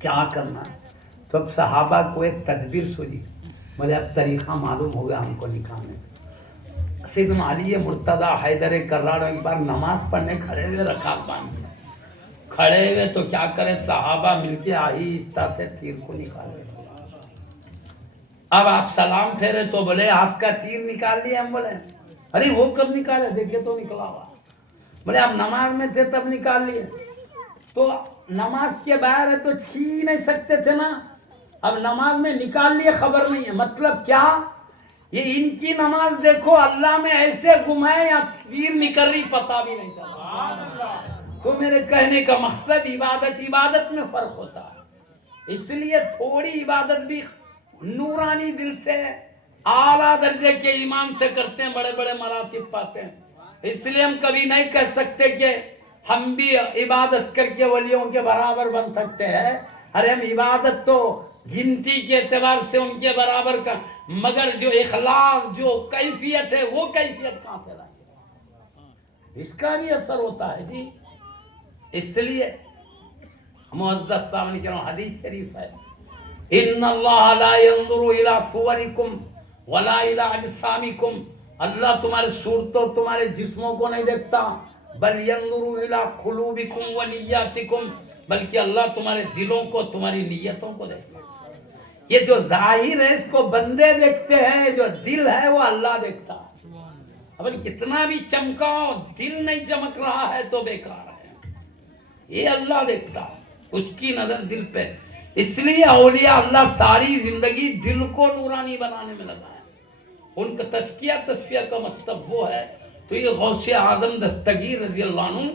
کیا کرنا ہے. تو اب صحابہ کو ایک تدبیر سوچی بولے اب طریقہ معلوم ہو گیا ہم کو نکالنے. سیدنا علی مرتضیٰ حیدر کرار ایک بار نماز پڑھنے کھڑے ہوئے رکعت باندھ کھڑے ہوئے تو کیا کرے صحابہ مل کے آہستہ سے تیر کو نکالے. اب آپ سلام پھیرے تو بولے آپ کا تیر نکال لیا. ہم بولے ارے وہ کب نکالے دیکھے تو نکلا ہوا. بولے آپ نماز میں تھے تب نکال لیے. تو نماز کے باہر ہے تو چھین نہیں سکتے تھے نا. اب نماز میں نکال لیے خبر نہیں ہے. مطلب کیا یہ ان کی نماز دیکھو اللہ میں ایسے گمائے یا تیر نکل رہی پتہ بھی نہیں چلا. تو میرے کہنے کا مقصد عبادت میں فرق ہوتا ہے. اس لیے تھوڑی عبادت بھی نورانی دل سے اعلیٰ درجے کے ایمان سے کرتے ہیں بڑے بڑے مراتب پاتے ہیں. اس لیے ہم کبھی نہیں کہہ سکتے کہ ہم بھی عبادت کر کے ولیوں کے برابر بن سکتے ہیں. ارے ہم عبادت تو گنتی کے اعتبار سے ان کے برابر کا مگر جو اخلاص جو کیفیت ہے وہ کیفیت کہاں سے لائیں گے. اس کا بھی اثر ہوتا ہے جی. اس لیے معزز سامنے کے حدیث شریف ہے ان اللہ لا ينظر الى صورکم ولا الى اجسامکم. اللہ تمہارے صورتوں تمہارے جسموں کو نہیں دیکھتا بل ينظر الى قلوبکم ونیاتکم بلکہ اللہ تمہارے دلوں کو تمہاری نیتوں کو دیکھتا. یہ جو ظاہر ہے اس کو بندے دیکھتے ہیں جو دل ہے وہ اللہ دیکھتا. اب کتنا بھی چمکاؤ دل نہیں چمک رہا ہے تو بیکار ہے. یہ اللہ دیکھتا اس کی نظر دل پہ. اس لیے اولیاء اللہ ساری زندگی دل کو نورانی بنانے میں لگا ہے. ان کا تصفیہ کا مطلب وہ ہے. تو یہ غوث اعظم دستگیر رضی اللہ عنہ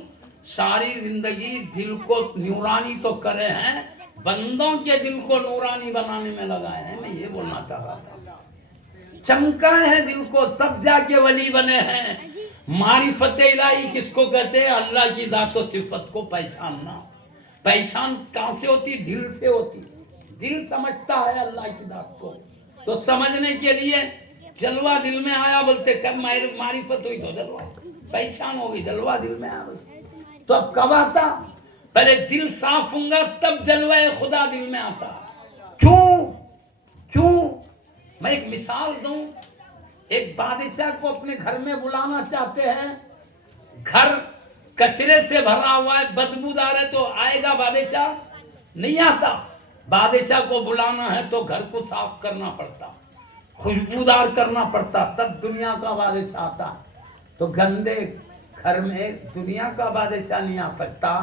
ساری زندگی دل کو نورانی تو کرے ہیں بندوں کے دل کو نورانی بنانے میں لگائے ہیں. میں یہ بولنا چاہ رہا تھا. چمکائے ہیں دل کو تب جا کے ولی بنے ہیں. معرفت الہی کس کو کہتے ہیں؟ اللہ کی ذات و صفت کو پہچاننا. پہچان کہاں سے ہوتی؟ دل سے ہوتی. دل سمجھتا ہے اللہ کی ذات کو. تو سمجھنے کے لیے جلوہ دل میں آیا بولتے کب معرفت ہوئی تو جلوہ پہچان ہوگی. جلوہ دل میں آیا تو اب کب آتا؟ پہلے دل صاف ہوں گا تب جلوہ خدا دل میں آتا. کیوں میں ایک مثال دوں. ایک بادشاہ کو اپنے گھر میں بلانا چاہتے ہیں. گھر کچرے سے بھرا ہوا ہے بدبودار ہے تو آئے گا بادشاہ؟ نہیں آتا. بادشاہ کو بلانا ہے تو گھر کو صاف کرنا پڑتا. خوشبودار کرنا پڑتا تب دنیا کا بادشاہ آتا. تو گندے گھر میں دنیا کا بادشاہ نہیں آ سکتا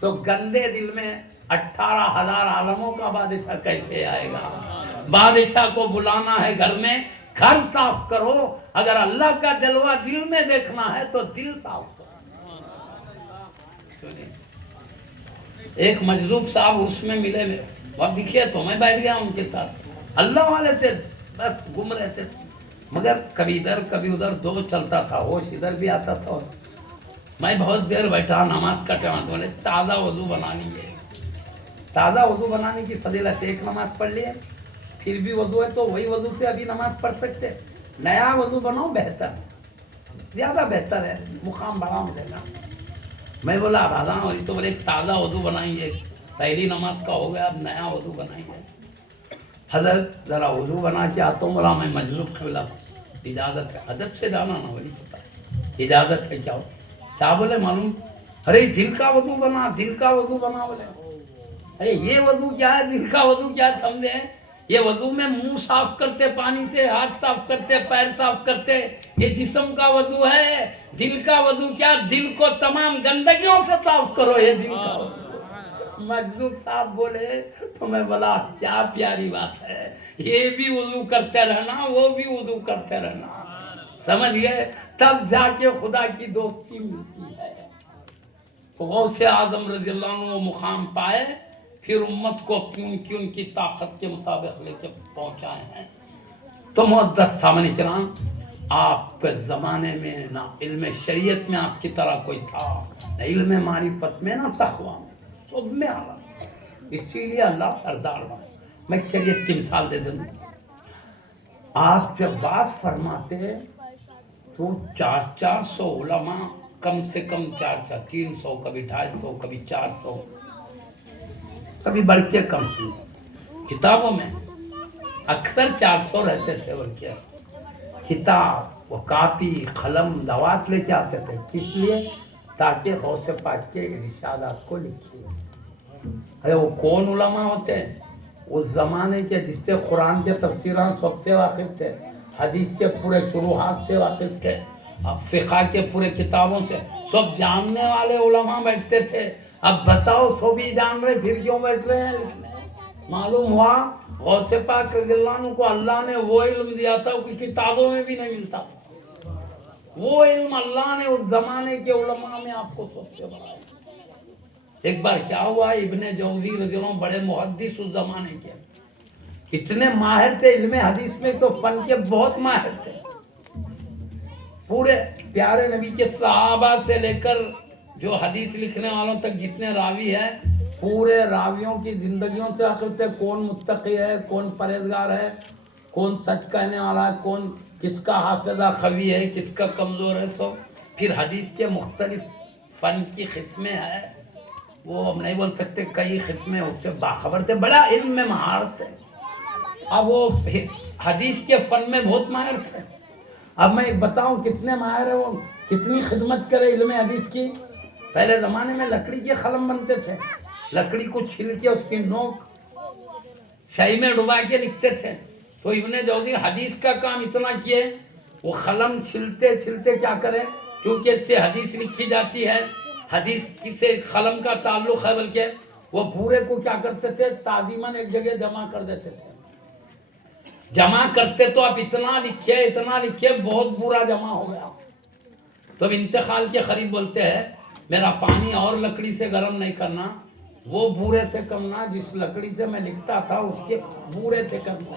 تو گندے دل میں 18,000 عالموں کا بادشاہ کیسے آئے گا؟ بادشاہ کو بلانا ہے گھر میں، گھر صاف کرو. اگر اللہ کا جلوہ دل میں دیکھنا ہے تو دل صاف کرو. ایک مجذوب صاحب اس میں ملے میں وہ دکھے تو میں بیٹھ گیا ان کے ساتھ. اللہ والے تھے، بس گھوم رہے تھے، مگر کبھی ادھر کبھی ادھر دو چلتا تھا، ہوش ادھر بھی آتا تھا. میں بہت دیر بیٹھا، نماز کا ٹائم، بولے تازہ وضو بنا لیجیے. تازہ وضو بنانے کی فضیلت ہے. ایک نماز پڑھ لیے پھر بھی وضو ہے تو وہی وضو سے ابھی نماز پڑھ سکتے. نیا وضو بناؤ، بہتر زیادہ بہتر ہے، مقام بڑا ملے گا. میں بولا بھاگا ہوئی تو بولے تازہ وضو بنائیں گے، پہلی نماز کا ہو گیا، اب نیا وضو بنائیں گے. حضرت ذرا وضو بنا کے آتا ہوں. بولا میں مجذوب قبلہ، اجازت ہے؟ ادب سے جانا نہ بولی پتا ہے اجازت ہے کیا؟ کیا بولے معلوم؟ ارے دل کا وضو بنا، دل کا وضو بنا. بولے ارے یہ وضو کیا ہے، دل کا وضو کیا سمجھے؟ یہ وضو میں منہ صاف کرتے پانی سے، ہاتھ صاف کرتے، پیر صاف کرتے، یہ جسم کا وضو ہے. دل کا وضو کیا؟ دل کو تمام گندگیوں سے صاف کرو، یہ دل کا وضو. مجذوب صاحب بولے تو میں بولا کیا پیاری بات ہے، یہ بھی وضو کرتے رہنا، وہ بھی وضو کرتے رہنا. سمجھ گئے؟ تب جا کے خدا کی دوستی ملتی ہے. غوث اعظم رضی اللہ عنہ وہ مقام پائے، پھر امت کو ان کی طاقت کے مطابق لے کے پہنچائے ہیں. تو معزز سامعین کرام، آپ کے زمانے میں نہ علم شریعت میں آپ کی طرح کوئی تھا، نہ علم معرفت میں، نہ تقوی میں، سب میں اعلیٰ. اسی لیے اللہ سردار بنا. میں شریعت کی مثال دے دوں. آپ جب بات فرماتے تو 400 علماء، کم سے کم 300، کبھی 250، کبھی 400، کبھی بڑھ کے کم سے کتابوں میں اکثر 400 رہتے تھے. اور کیا کتاب وہ کاپی قلم دوات لے کے آتے تھے. کس لیے؟ تاکہ غوث پاک کے ارشادات کو لکھیے. ارے وہ کون علماء ہوتے ہیں؟ اس زمانے کے جس سے قرآن کے تفسیرات سب سے واقف تھے، حدیث کے پورے شروحات سے واقف تھے، فقہ کے پورے کتابوں سے سب جاننے والے علماء بیٹھتے تھے. اب بتاؤ سب ہی جان رہے پھر کیوں بیٹھ رہے ہیں لکھنے؟ معلوم ہوا غوث پاک رضی اللہ عنہ کو اللہ نے وہ علم دیا تھا کہ کتابوں میں بھی نہیں ملتا. وہ علم اللہ نے اس زمانے کے علماء میں آپ کو سب سے بڑھایا. ایک بار کیا ہوا، ابن جوزی رضی اللہ عنہ بڑے محدث اس زمانے کے، اتنے ماہر تھے علم حدیث میں، تو فن کے بہت ماہر تھے. پورے پیارے نبی کے صحابہ سے لے کر جو حدیث لکھنے والوں تک جتنے راوی ہیں، پورے راویوں کی زندگیوں سے واقف تھے. کون متقی ہے، کون پرہیزگار ہے، کون سچ کہنے والا ہے، کون کس کا حافظہ قوی ہے، کس کا کمزور ہے. سب پھر حدیث کے مختلف فن کی قسمیں ہیں، وہ ہم نہیں بول سکتے، کئی قسمیں اس سے باخبر تھے، بڑا علم میں مہارت ہے. اب وہ حدیث کے فن میں بہت ماہر تھے. اب میں ایک بتاؤں کتنے ماہر ہیں وہ، کتنی خدمت کرے علم حدیث کی. پہلے زمانے میں لکڑی کے قلم بنتے تھے، لکڑی کو چھل کے اس کی نوک شاہی میں ڈبا کے لکھتے تھے. تو ابن جوزی حدیث کا کام اتنا کیے، وہ قلم چھلتے چھلتے کیا کریں، کیونکہ اس سے حدیث لکھی جاتی ہے، حدیث سے قلم کا تعلق ہے، بلکہ وہ بھورے کو کیا کرتے تھے، تعظیماً ایک جگہ جمع کر دیتے تھے. جمع کرتے تو آپ اتنا لکھے بہت برا جمع ہو گیا. تو اب انتقال کے قریب بولتے ہیں میرا پانی اور لکڑی سے گرم نہیں کرنا، وہ بھورے سے کرنا جس لکڑی سے میں لکھتا تھا اس کے بھورے سے کرنا،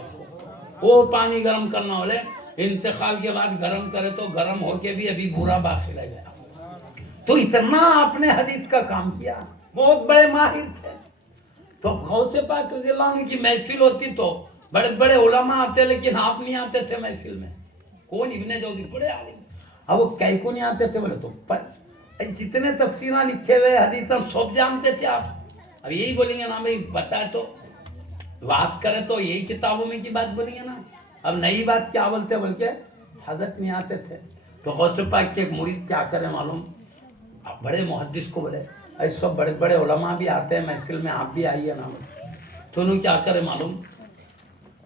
وہ پانی گرم کرنا. بولے انتقال کے بعد گرم کرے تو گرم ہو کے بھی ابھی برا باقی رہ گیا. تو اتنا آپ نے حدیث کا کام کیا، بہت بڑے ماہر تھے. تو غوث پاک رضی اللہ عنہ کی محفل ہوتی تو بڑے بڑے علماء آتے، لیکن آپ نہیں آتے تھے محفل میں. کون؟ ابن جوزی بڑے عالم. اب وہ کئی کو نہیں آتے تھے، بولے تو جتنے تفسیریں لکھے ہوئے حدیث ہم سب جانتے تھے. آپ اب یہی بولیں گے نا بھائی بتائے تو واس کرے تو یہی کتابوں میں کی بات بولیں گے نا. اب نئی بات کیا بولتے بلکہ حضرت نہیں آتے تھے. تو غوث پاک کے ایک مرید کیا کرے معلوم، بڑے محدث کو بولے ایسے سب بڑے بڑے علماء بھی آتے ہیں محفل میں، آپ بھی آئیے نا. تو انہوں کیا کرے معلوم،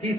30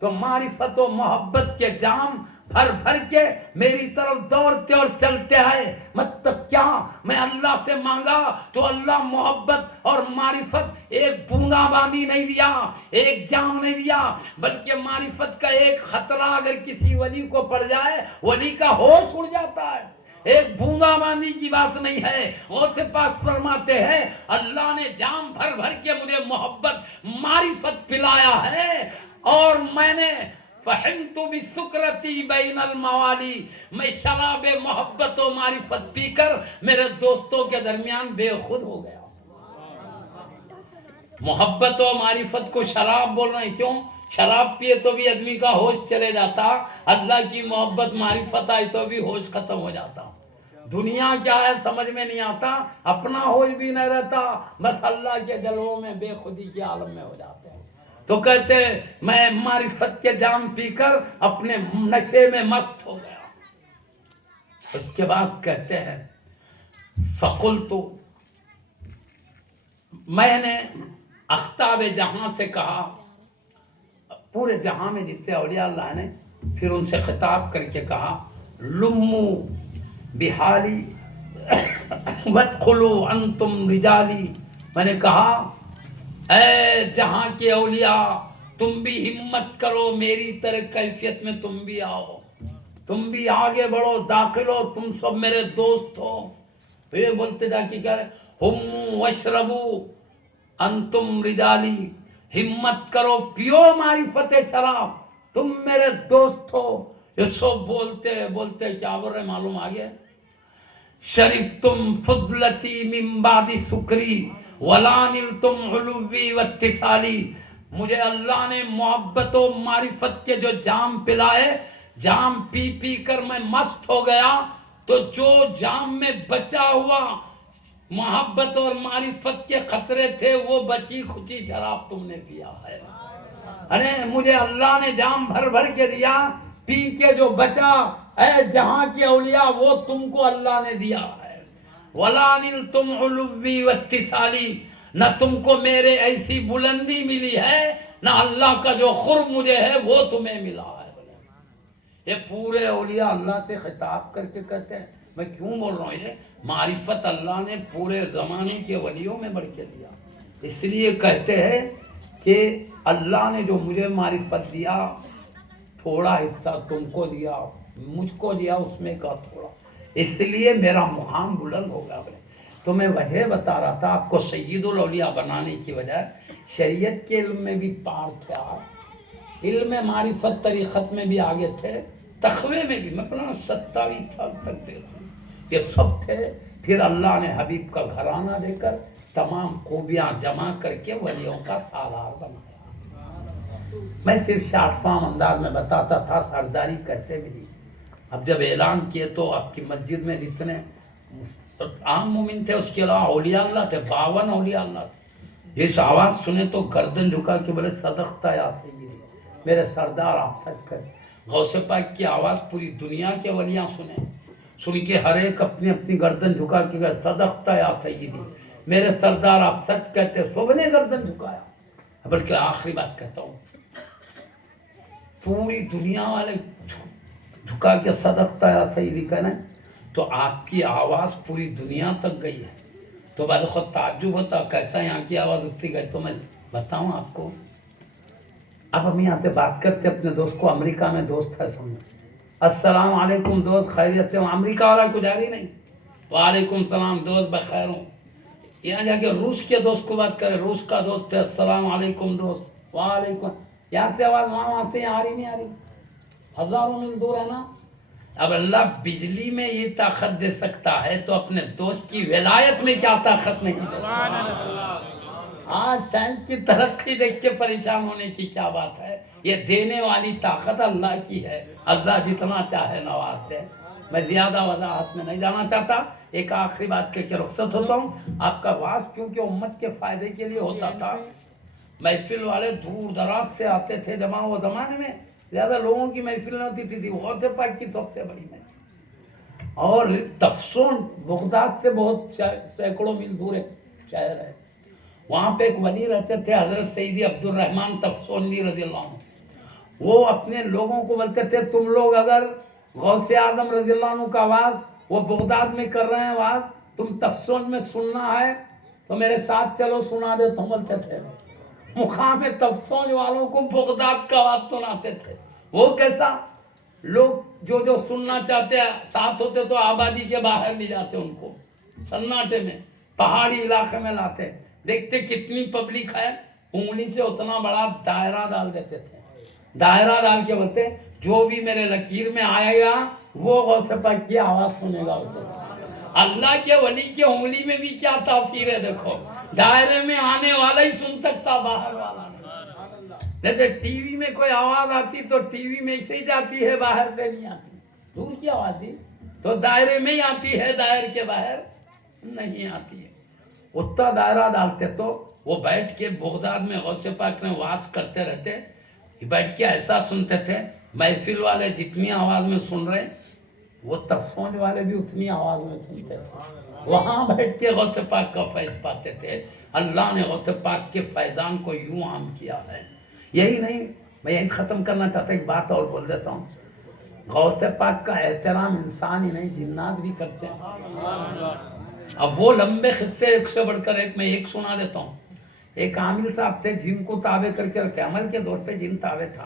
تو معرفت و محبت کے جام بھر بھر کے میری طرف دوڑتے اور چلتے ہیں. مطلب کیا؟ میں اللہ سے مانگا تو اللہ محبت اور معرفت ایک بوندا باندی نہیں دیا، ایک جام نہیں دیا، بلکہ معرفت کا ایک خطرہ اگر کسی ولی کو پڑ جائے ولی کا ہوش اڑ جاتا ہے. ایک بوندا باندی کی بات نہیں ہے. غوث پاک فرماتے ہیں اللہ نے جام بھر بھر کے مجھے محبت معرفت پلایا ہے، اور میں نے فہمت بسکرتی بین الموالی، میں شراب محبت و معرفت پی کر میرے دوستوں کے درمیان بے خود ہو گیا. محبت و معرفت کو شراب بول رہے ہیں، کیوں؟ شراب پیے تو بھی آدمی کا ہوش چلے جاتا، اللہ کی محبت معرفت آئی تو بھی ہوش ختم ہو جاتا. دنیا کیا ہے سمجھ میں نہیں آتا، اپنا ہوش بھی نہیں رہتا، بس اللہ کے جلووں میں بے خودی کے عالم میں ہو جاتے ہیں. تو کہتے ہیں میں معرفت کے جام پی کر اپنے نشے میں مست ہو گیا. اس کے بعد کہتے ہیں فقلت، میں نے اختاب جہاں سے کہا، پورے جہاں میں جتنے اولیاء اللہ نے، پھر ان سے خطاب کر کے کہا لمو بحالی وادخلوا انتم رجالی. میں نے کہا اے جہاں کے اولیاء، تم بھی ہمت کرو، میری طرح کیفیت میں تم بھی آؤ، تم بھی آگے بڑھو، داخل ہو، تم سب میرے دوست ہو. تو یہ بولتے جا کے کہہ رہے ہم واشربو انتم رجالی، ہمت کرو پیو معرفت شراب، تم میرے دوست ہو. یہ سب بولتے کیا بول رہے معلوم آگے؟ شربتم فضلتی من بعد سکری ولا نلتم علوی واتصالی. مجھے اللہ نے محبت و معرفت کے جو جام پلائے، جام پی پی کر میں مست ہو گیا. تو جو جام میں بچا ہوا محبت اور معرفت کے خطرے تھے، وہ بچی کھچی شراب تم نے پیا ہے. ارے مجھے اللہ نے جام بھر بھر کے دیا، پی کے جو بچا اے جہاں کے اولیاء وہ تم کو اللہ نے دیا ہے. وَلَا نِلْتُمْ عُلُوِّي وَاتِّصَالِي، نہ تم کو میرے ایسی بلندی ملی ہے، نہ اللہ کا جو قرب مجھے ہے وہ تمہیں ملا ہے. یہ پورے اولیاء اللہ سے خطاب کر کے کہتے ہیں. میں کیوں بول رہا ہوں؟ یہ معرفت اللہ نے پورے زمانے کے ولیوں میں بڑھ کے دیا. اس لیے کہتے ہیں کہ اللہ نے جو مجھے معرفت دیا، تھوڑا حصہ تم کو دیا، مجھ کو دیا اس میں کا تھوڑا، اس لیے میرا مقام بلند ہوگا. تو میں وجہ بتا رہا تھا آپ کو، سید الاولیاء بنانے کی وجہ شریعت کے علم میں بھی پار تھے آپ، علم معرفت طریقت میں بھی آگے تھے، تقوی میں بھی. میں اپنا 27 سال تک دے رہا ہوں، یہ سب تھے. پھر اللہ نے حبیب کا گھرانہ دے کر تمام خوبیاں جمع کر کے ولیوں کا سالار بنایا. میں صرف شارٹ فارم انداز میں بتاتا تھا سرداری کیسے ملی. اب جب اعلان کیے تو آپ کی مسجد میں جتنے عام مومن تھے، اس کے علاوہ اولیاء اللہ تھے، 52 اولیاء اللہ تھے. اس آواز سنے تو گردن جھکا کے بولے صدقتا یا سیدی، میرے سردار آپ سچ کر. غوث پاک کی آواز پوری دنیا کے ولیاں سن کے ہر ایک اپنی اپنی گردن جھکا کے گئے صدقتا یا سیدی، میرے سردار آپ سچ کہتے. سب نے گردن جھکایا. بلکہ آخری بات کہتا ہوں، پوری دنیا والے جھکا کے صدقتا یا سیدی کہنا، تو آپ کی آواز پوری دنیا تک گئی ہے. تو بعد خود تعجب ہوتا کیسا یہاں کی آواز اٹھتی گئی. تو میں بتاؤں آپ کو، اب ہم یہاں سے بات کرتے اپنے دوست کو، امریکہ میں دوست ہے سمجھو، السلام علیکم دوست خیریت سے ہوں، امریکہ والا کو جاری نہیں، وعلیکم السلام دوست بخیر ہوں. یہاں جا کے روس کے دوست کو بات کرے، روس کا دوست ہے، السلام علیکم دوست، وعلیکم. یہاں سے آواز وہاں سے یہاں آ رہی نہیں آ رہی، ہزاروں میل دور ہے نا. اب اللہ بجلی میں یہ طاقت دے سکتا ہے تو اپنے دوست کی ولایت میں کیا طاقت نہیں دے. آج سائنس کی ترقی دیکھ کے پریشان ہونے کی کیا بات ہے. یہ دینے والی طاقت اللہ کی ہے، اللہ جتنا چاہے نواز دے. میں زیادہ وضاحت میں نہیں جانا چاہتا. ایک آخری بات کہہ کے رخصت ہوتا ہوں. آپ کا واعظ کیونکہ امت کے فائدے کے لیے ہوتا تھا، محفل والے دور دراز سے آتے تھے جمع. وہ زمانے میں زیادہ لوگوں کی محفل نہ ہوتی تھی، غوث پاک کی سب سے بڑی محفل. اور تفسون بغداد سے بہت سینکڑوں میل دور ایک شہر ہے، وہاں پہ ایک ولی رہتے تھے حضرت سیدی عبدالرحمن تفسونی رضی اللہ عنہ. وہ اپنے لوگوں کو بولتے تھے تم لوگ اگر غوث اعظم رضی اللہ عنہ کا آواز وہ بغداد میں کر رہے ہیں آواز تم تفسیر میں سننا ہے تو میرے ساتھ چلو سنا دے تم بولتے تھے مقام تفسیر والوں کو بغداد کا آواز سناتے تھے وہ کیسا لوگ جو سننا چاہتے ہیں ساتھ ہوتے تو آبادی کے باہر لے جاتے ان کو سناٹے میں پہاڑی علاقے میں لاتے دیکھتے کتنی پبلک ہے انگلی سے اتنا بڑا دائرہ ڈال دیتے تھے دائرہ ڈال کے بولتے جو بھی میرے لکیر میں آئے گا وہ غوث پاک کی آواز سنے گا اسے اللہ کے ولی کی انگلی میں بھی کیا تاثیر ہے دیکھو دائرے میں آنے والا ہی سن سکتا باہر والا نہیں جیسے ٹی وی میں کوئی آواز آتی تو ٹی وی میں اسے جاتی ہے باہر سے نہیں آتی دور کی آواز دی تو دائرے میں ہی آتی ہے دائر کے باہر نہیں آتی ہے اتنا دائرہ ڈالتے تو وہ بیٹھ کے بغداد میں غوث پاک نے واز کرتے رہتے بیٹھ کے ایسا سنتے تھے محفل والے جتنی آواز میں سن رہے وہ تفسیر والے بھی اتنی آواز میں سنتے تھے وہاں بیٹھ کے غوث پاک کا فیض پاتے تھے اللہ نے غوث پاک کے فیضان کو یوں عام کیا ہے یہی نہیں میں یہی ختم کرنا چاہتا ایک بات اور بول دیتا ہوں غوث پاک کا احترام انسان ہی نہیں جنات بھی کرتے ہیں اب وہ لمبے قصے ایک سے بڑھ کر ایک میں ایک سنا دیتا ہوں ایک عامل صاحب تھے جن کو تابع کر کے رکھے عمل کے دور پہ جن تابع تھا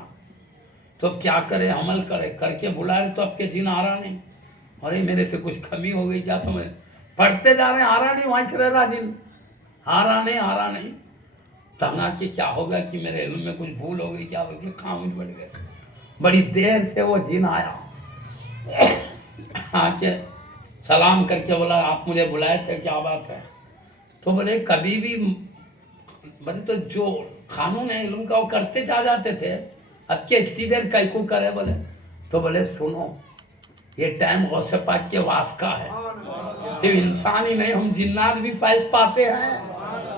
تو اب کیا کرے عمل کرے کر کے بلائے تو اب کے جن آ رہا نہیں ارے میرے سے کچھ کمی ہو گئی کیا تمہیں پڑھتے جا رہے ہیں آ رہا نہیں وہاں سے رہ رہا جن آ رہا نہیں تنا کہ کیا ہوگا کہ میرے علم میں کچھ بھول ہو گئی کیا ہوگی خاموش بڑھ گئے بڑی دیر سے وہ جن آیا آ کے سلام کر کے بولا آپ مجھے بلائے تھے کیا بات ہے تو بولے کبھی بھی بولے تو جو قانون ہے علم کا وہ کرتے جاتے تھے اب کے اتنی دیر کئی کو کرے بولے تو بولے سنو یہ ٹائم غوث پاک کے واس کا ہے صرف انسان ہی نہیں ہم جنات بھی فیض پاتے ہیں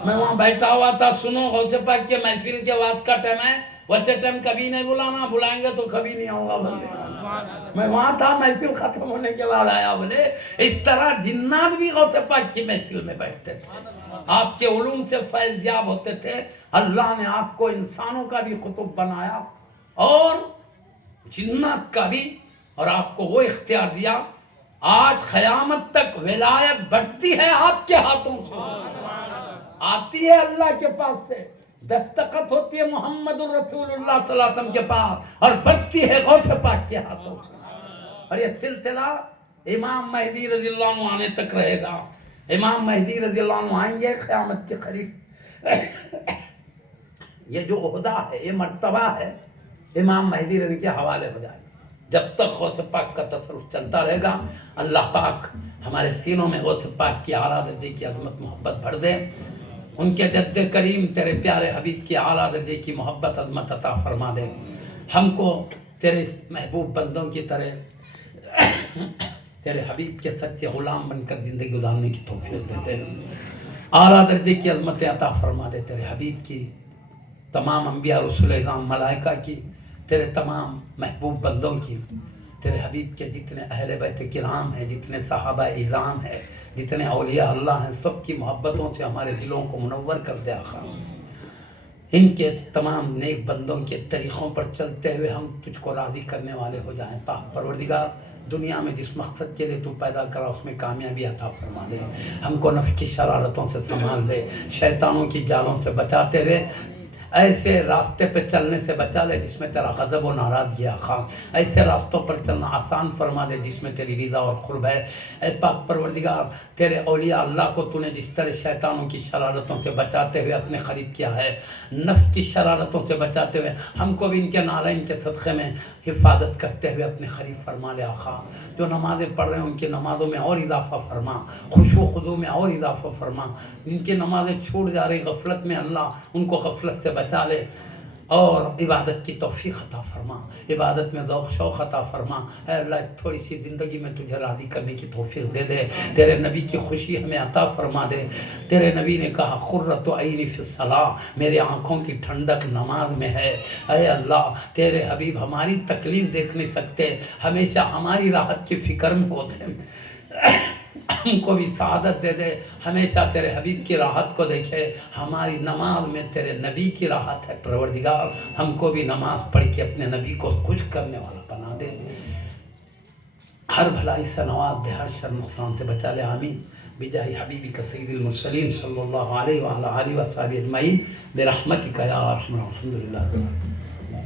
میں وہاں بیٹھا ہوا تھا سنو غوث پاک کے محفل کے واس کا ٹائم ہے ویسے ٹائم کبھی نہیں بلانا بلائیں گے تو کبھی نہیں آؤں گا بولے میں وہاں تھا محفل ختم ہونے کے بعد آیا بولے اس طرح جنات بھی غوث پاک کی محفل میں بیٹھتے تھے آپ کے علوم سے فیض یاب ہوتے تھے اللہ نے آپ کو انسانوں کا بھی قطب بنایا اور جنات کا بھی اور آپ کو وہ اختیار دیا آج قیامت تک ولایت بڑھتی ہے آپ کے ہاتھوں سے آتی ہے اللہ کے پاس سے دستخط ہوتی ہے محمد الرسول اللہ صلی اللہ علیہ وسلم کے پاس اور بڑھتی ہے غوث پاک کے ہاتھوں سے اور یہ سلسلہ امام مہدی رضی اللہ عنہ آنے تک رہے گا امام مہدی رضی اللہ عنہ آئیں گے قیامت کے قریب یہ جو عہدہ ہے یہ مرتبہ ہے امام مہدی رضی کے حوالے ہو جائے جب تک غوث پاک کا تصرف چلتا رہے گا اللہ پاک ہمارے سینوں میں غوث پاک کی اعلیٰ درجے کی عظمت محبت بھر دے ان کے جد کریم تیرے پیارے حبیب کی اعلیٰ درجے کی محبت عظمت عطا فرما دے ہم کو تیرے محبوب بندوں کی طرح تیرے حبیب کے سچے غلام بن کر زندگی گزارنے کی توفیق دیتے اعلیٰ درجے کی عظمت عطا فرما دے تیرے حبیب کی تمام انبیاء رسول اعظام ملائکہ کی تیرے تمام محبوب بندوں کی تیرے حبیب کے جتنے اہل بیت کرام ہیں جتنے صحابہ اعظام ہیں جتنے اولیاء اللہ ہیں سب کی محبتوں سے ہمارے دلوں کو منور کر دے آقا ان کے تمام نیک بندوں کے طریقوں پر چلتے ہوئے ہم تجھ کو راضی کرنے والے ہو جائیں پاک پروردگار دنیا میں جس مقصد کے لیے تو پیدا کرا اس میں کامیابی عطا فرما دے ہم کو نفس کی شرارتوں سے سنبھال لے شیطانوں کی جالوں سے بچاتے ہوئے ایسے راستے پہ چلنے سے بچا لے جس میں تیرا غضب و ناراضگی آقا ایسے راستوں پر چلنا آسان فرما دے جس میں تیری رضا اور قرب ہے اے پاک پروردگار تیرے اولیاء اللہ کو تو نے جس طرح شیطانوں کی شرارتوں سے بچاتے ہوئے اپنے قریب کیا ہے نفس کی شرارتوں سے بچاتے ہوئے ہم کو بھی ان کے نالین کے صدقے میں حفاظت کرتے ہوئے اپنے قریب فرما لے آقا جو نمازیں پڑھ رہے ہیں ان کی نمازوں میں اور اضافہ فرما خشوع و خضوع میں اور اضافہ فرما ان کی نمازیں چھوٹ جا رہی غفلت میں اللہ ان کو غفلت سے بچا لے اور عبادت کی توفیق عطا فرما عبادت میں ذوق شوق عطا فرما اے اللہ تھوڑی سی زندگی میں تجھے راضی کرنے کی توفیق دے دے تیرے نبی کی خوشی ہمیں عطا فرما دے تیرے نبی نے کہا قرۃ عینی فی الصلاۃ میرے آنکھوں کی ٹھنڈک نماز میں ہے اے اللہ تیرے حبیب ہماری تکلیف دیکھ نہیں سکتے ہمیشہ ہماری راحت کی فکر میں ہوتے ہیں ہم کو بھی سعادت دے دے، ہمیشہ تیرے حبیب کی راحت کو دیکھے، ہماری نماز میں تیرے نبی کی راحت ہے پروردگار، ہم کو بھی نماز پڑھ کے اپنے نبی کو خوش کرنے والا بنا دے، ہر بھلائی سے نواز دے، ہر شر نقصان سے بچا لے، آمین بجاہ حبیبک سید المرسلین صلی اللہ علیہ وآلہ آلہ وصحبہ اجمعین برحمتک یا ارحم الراحمین، الحمدللہ۔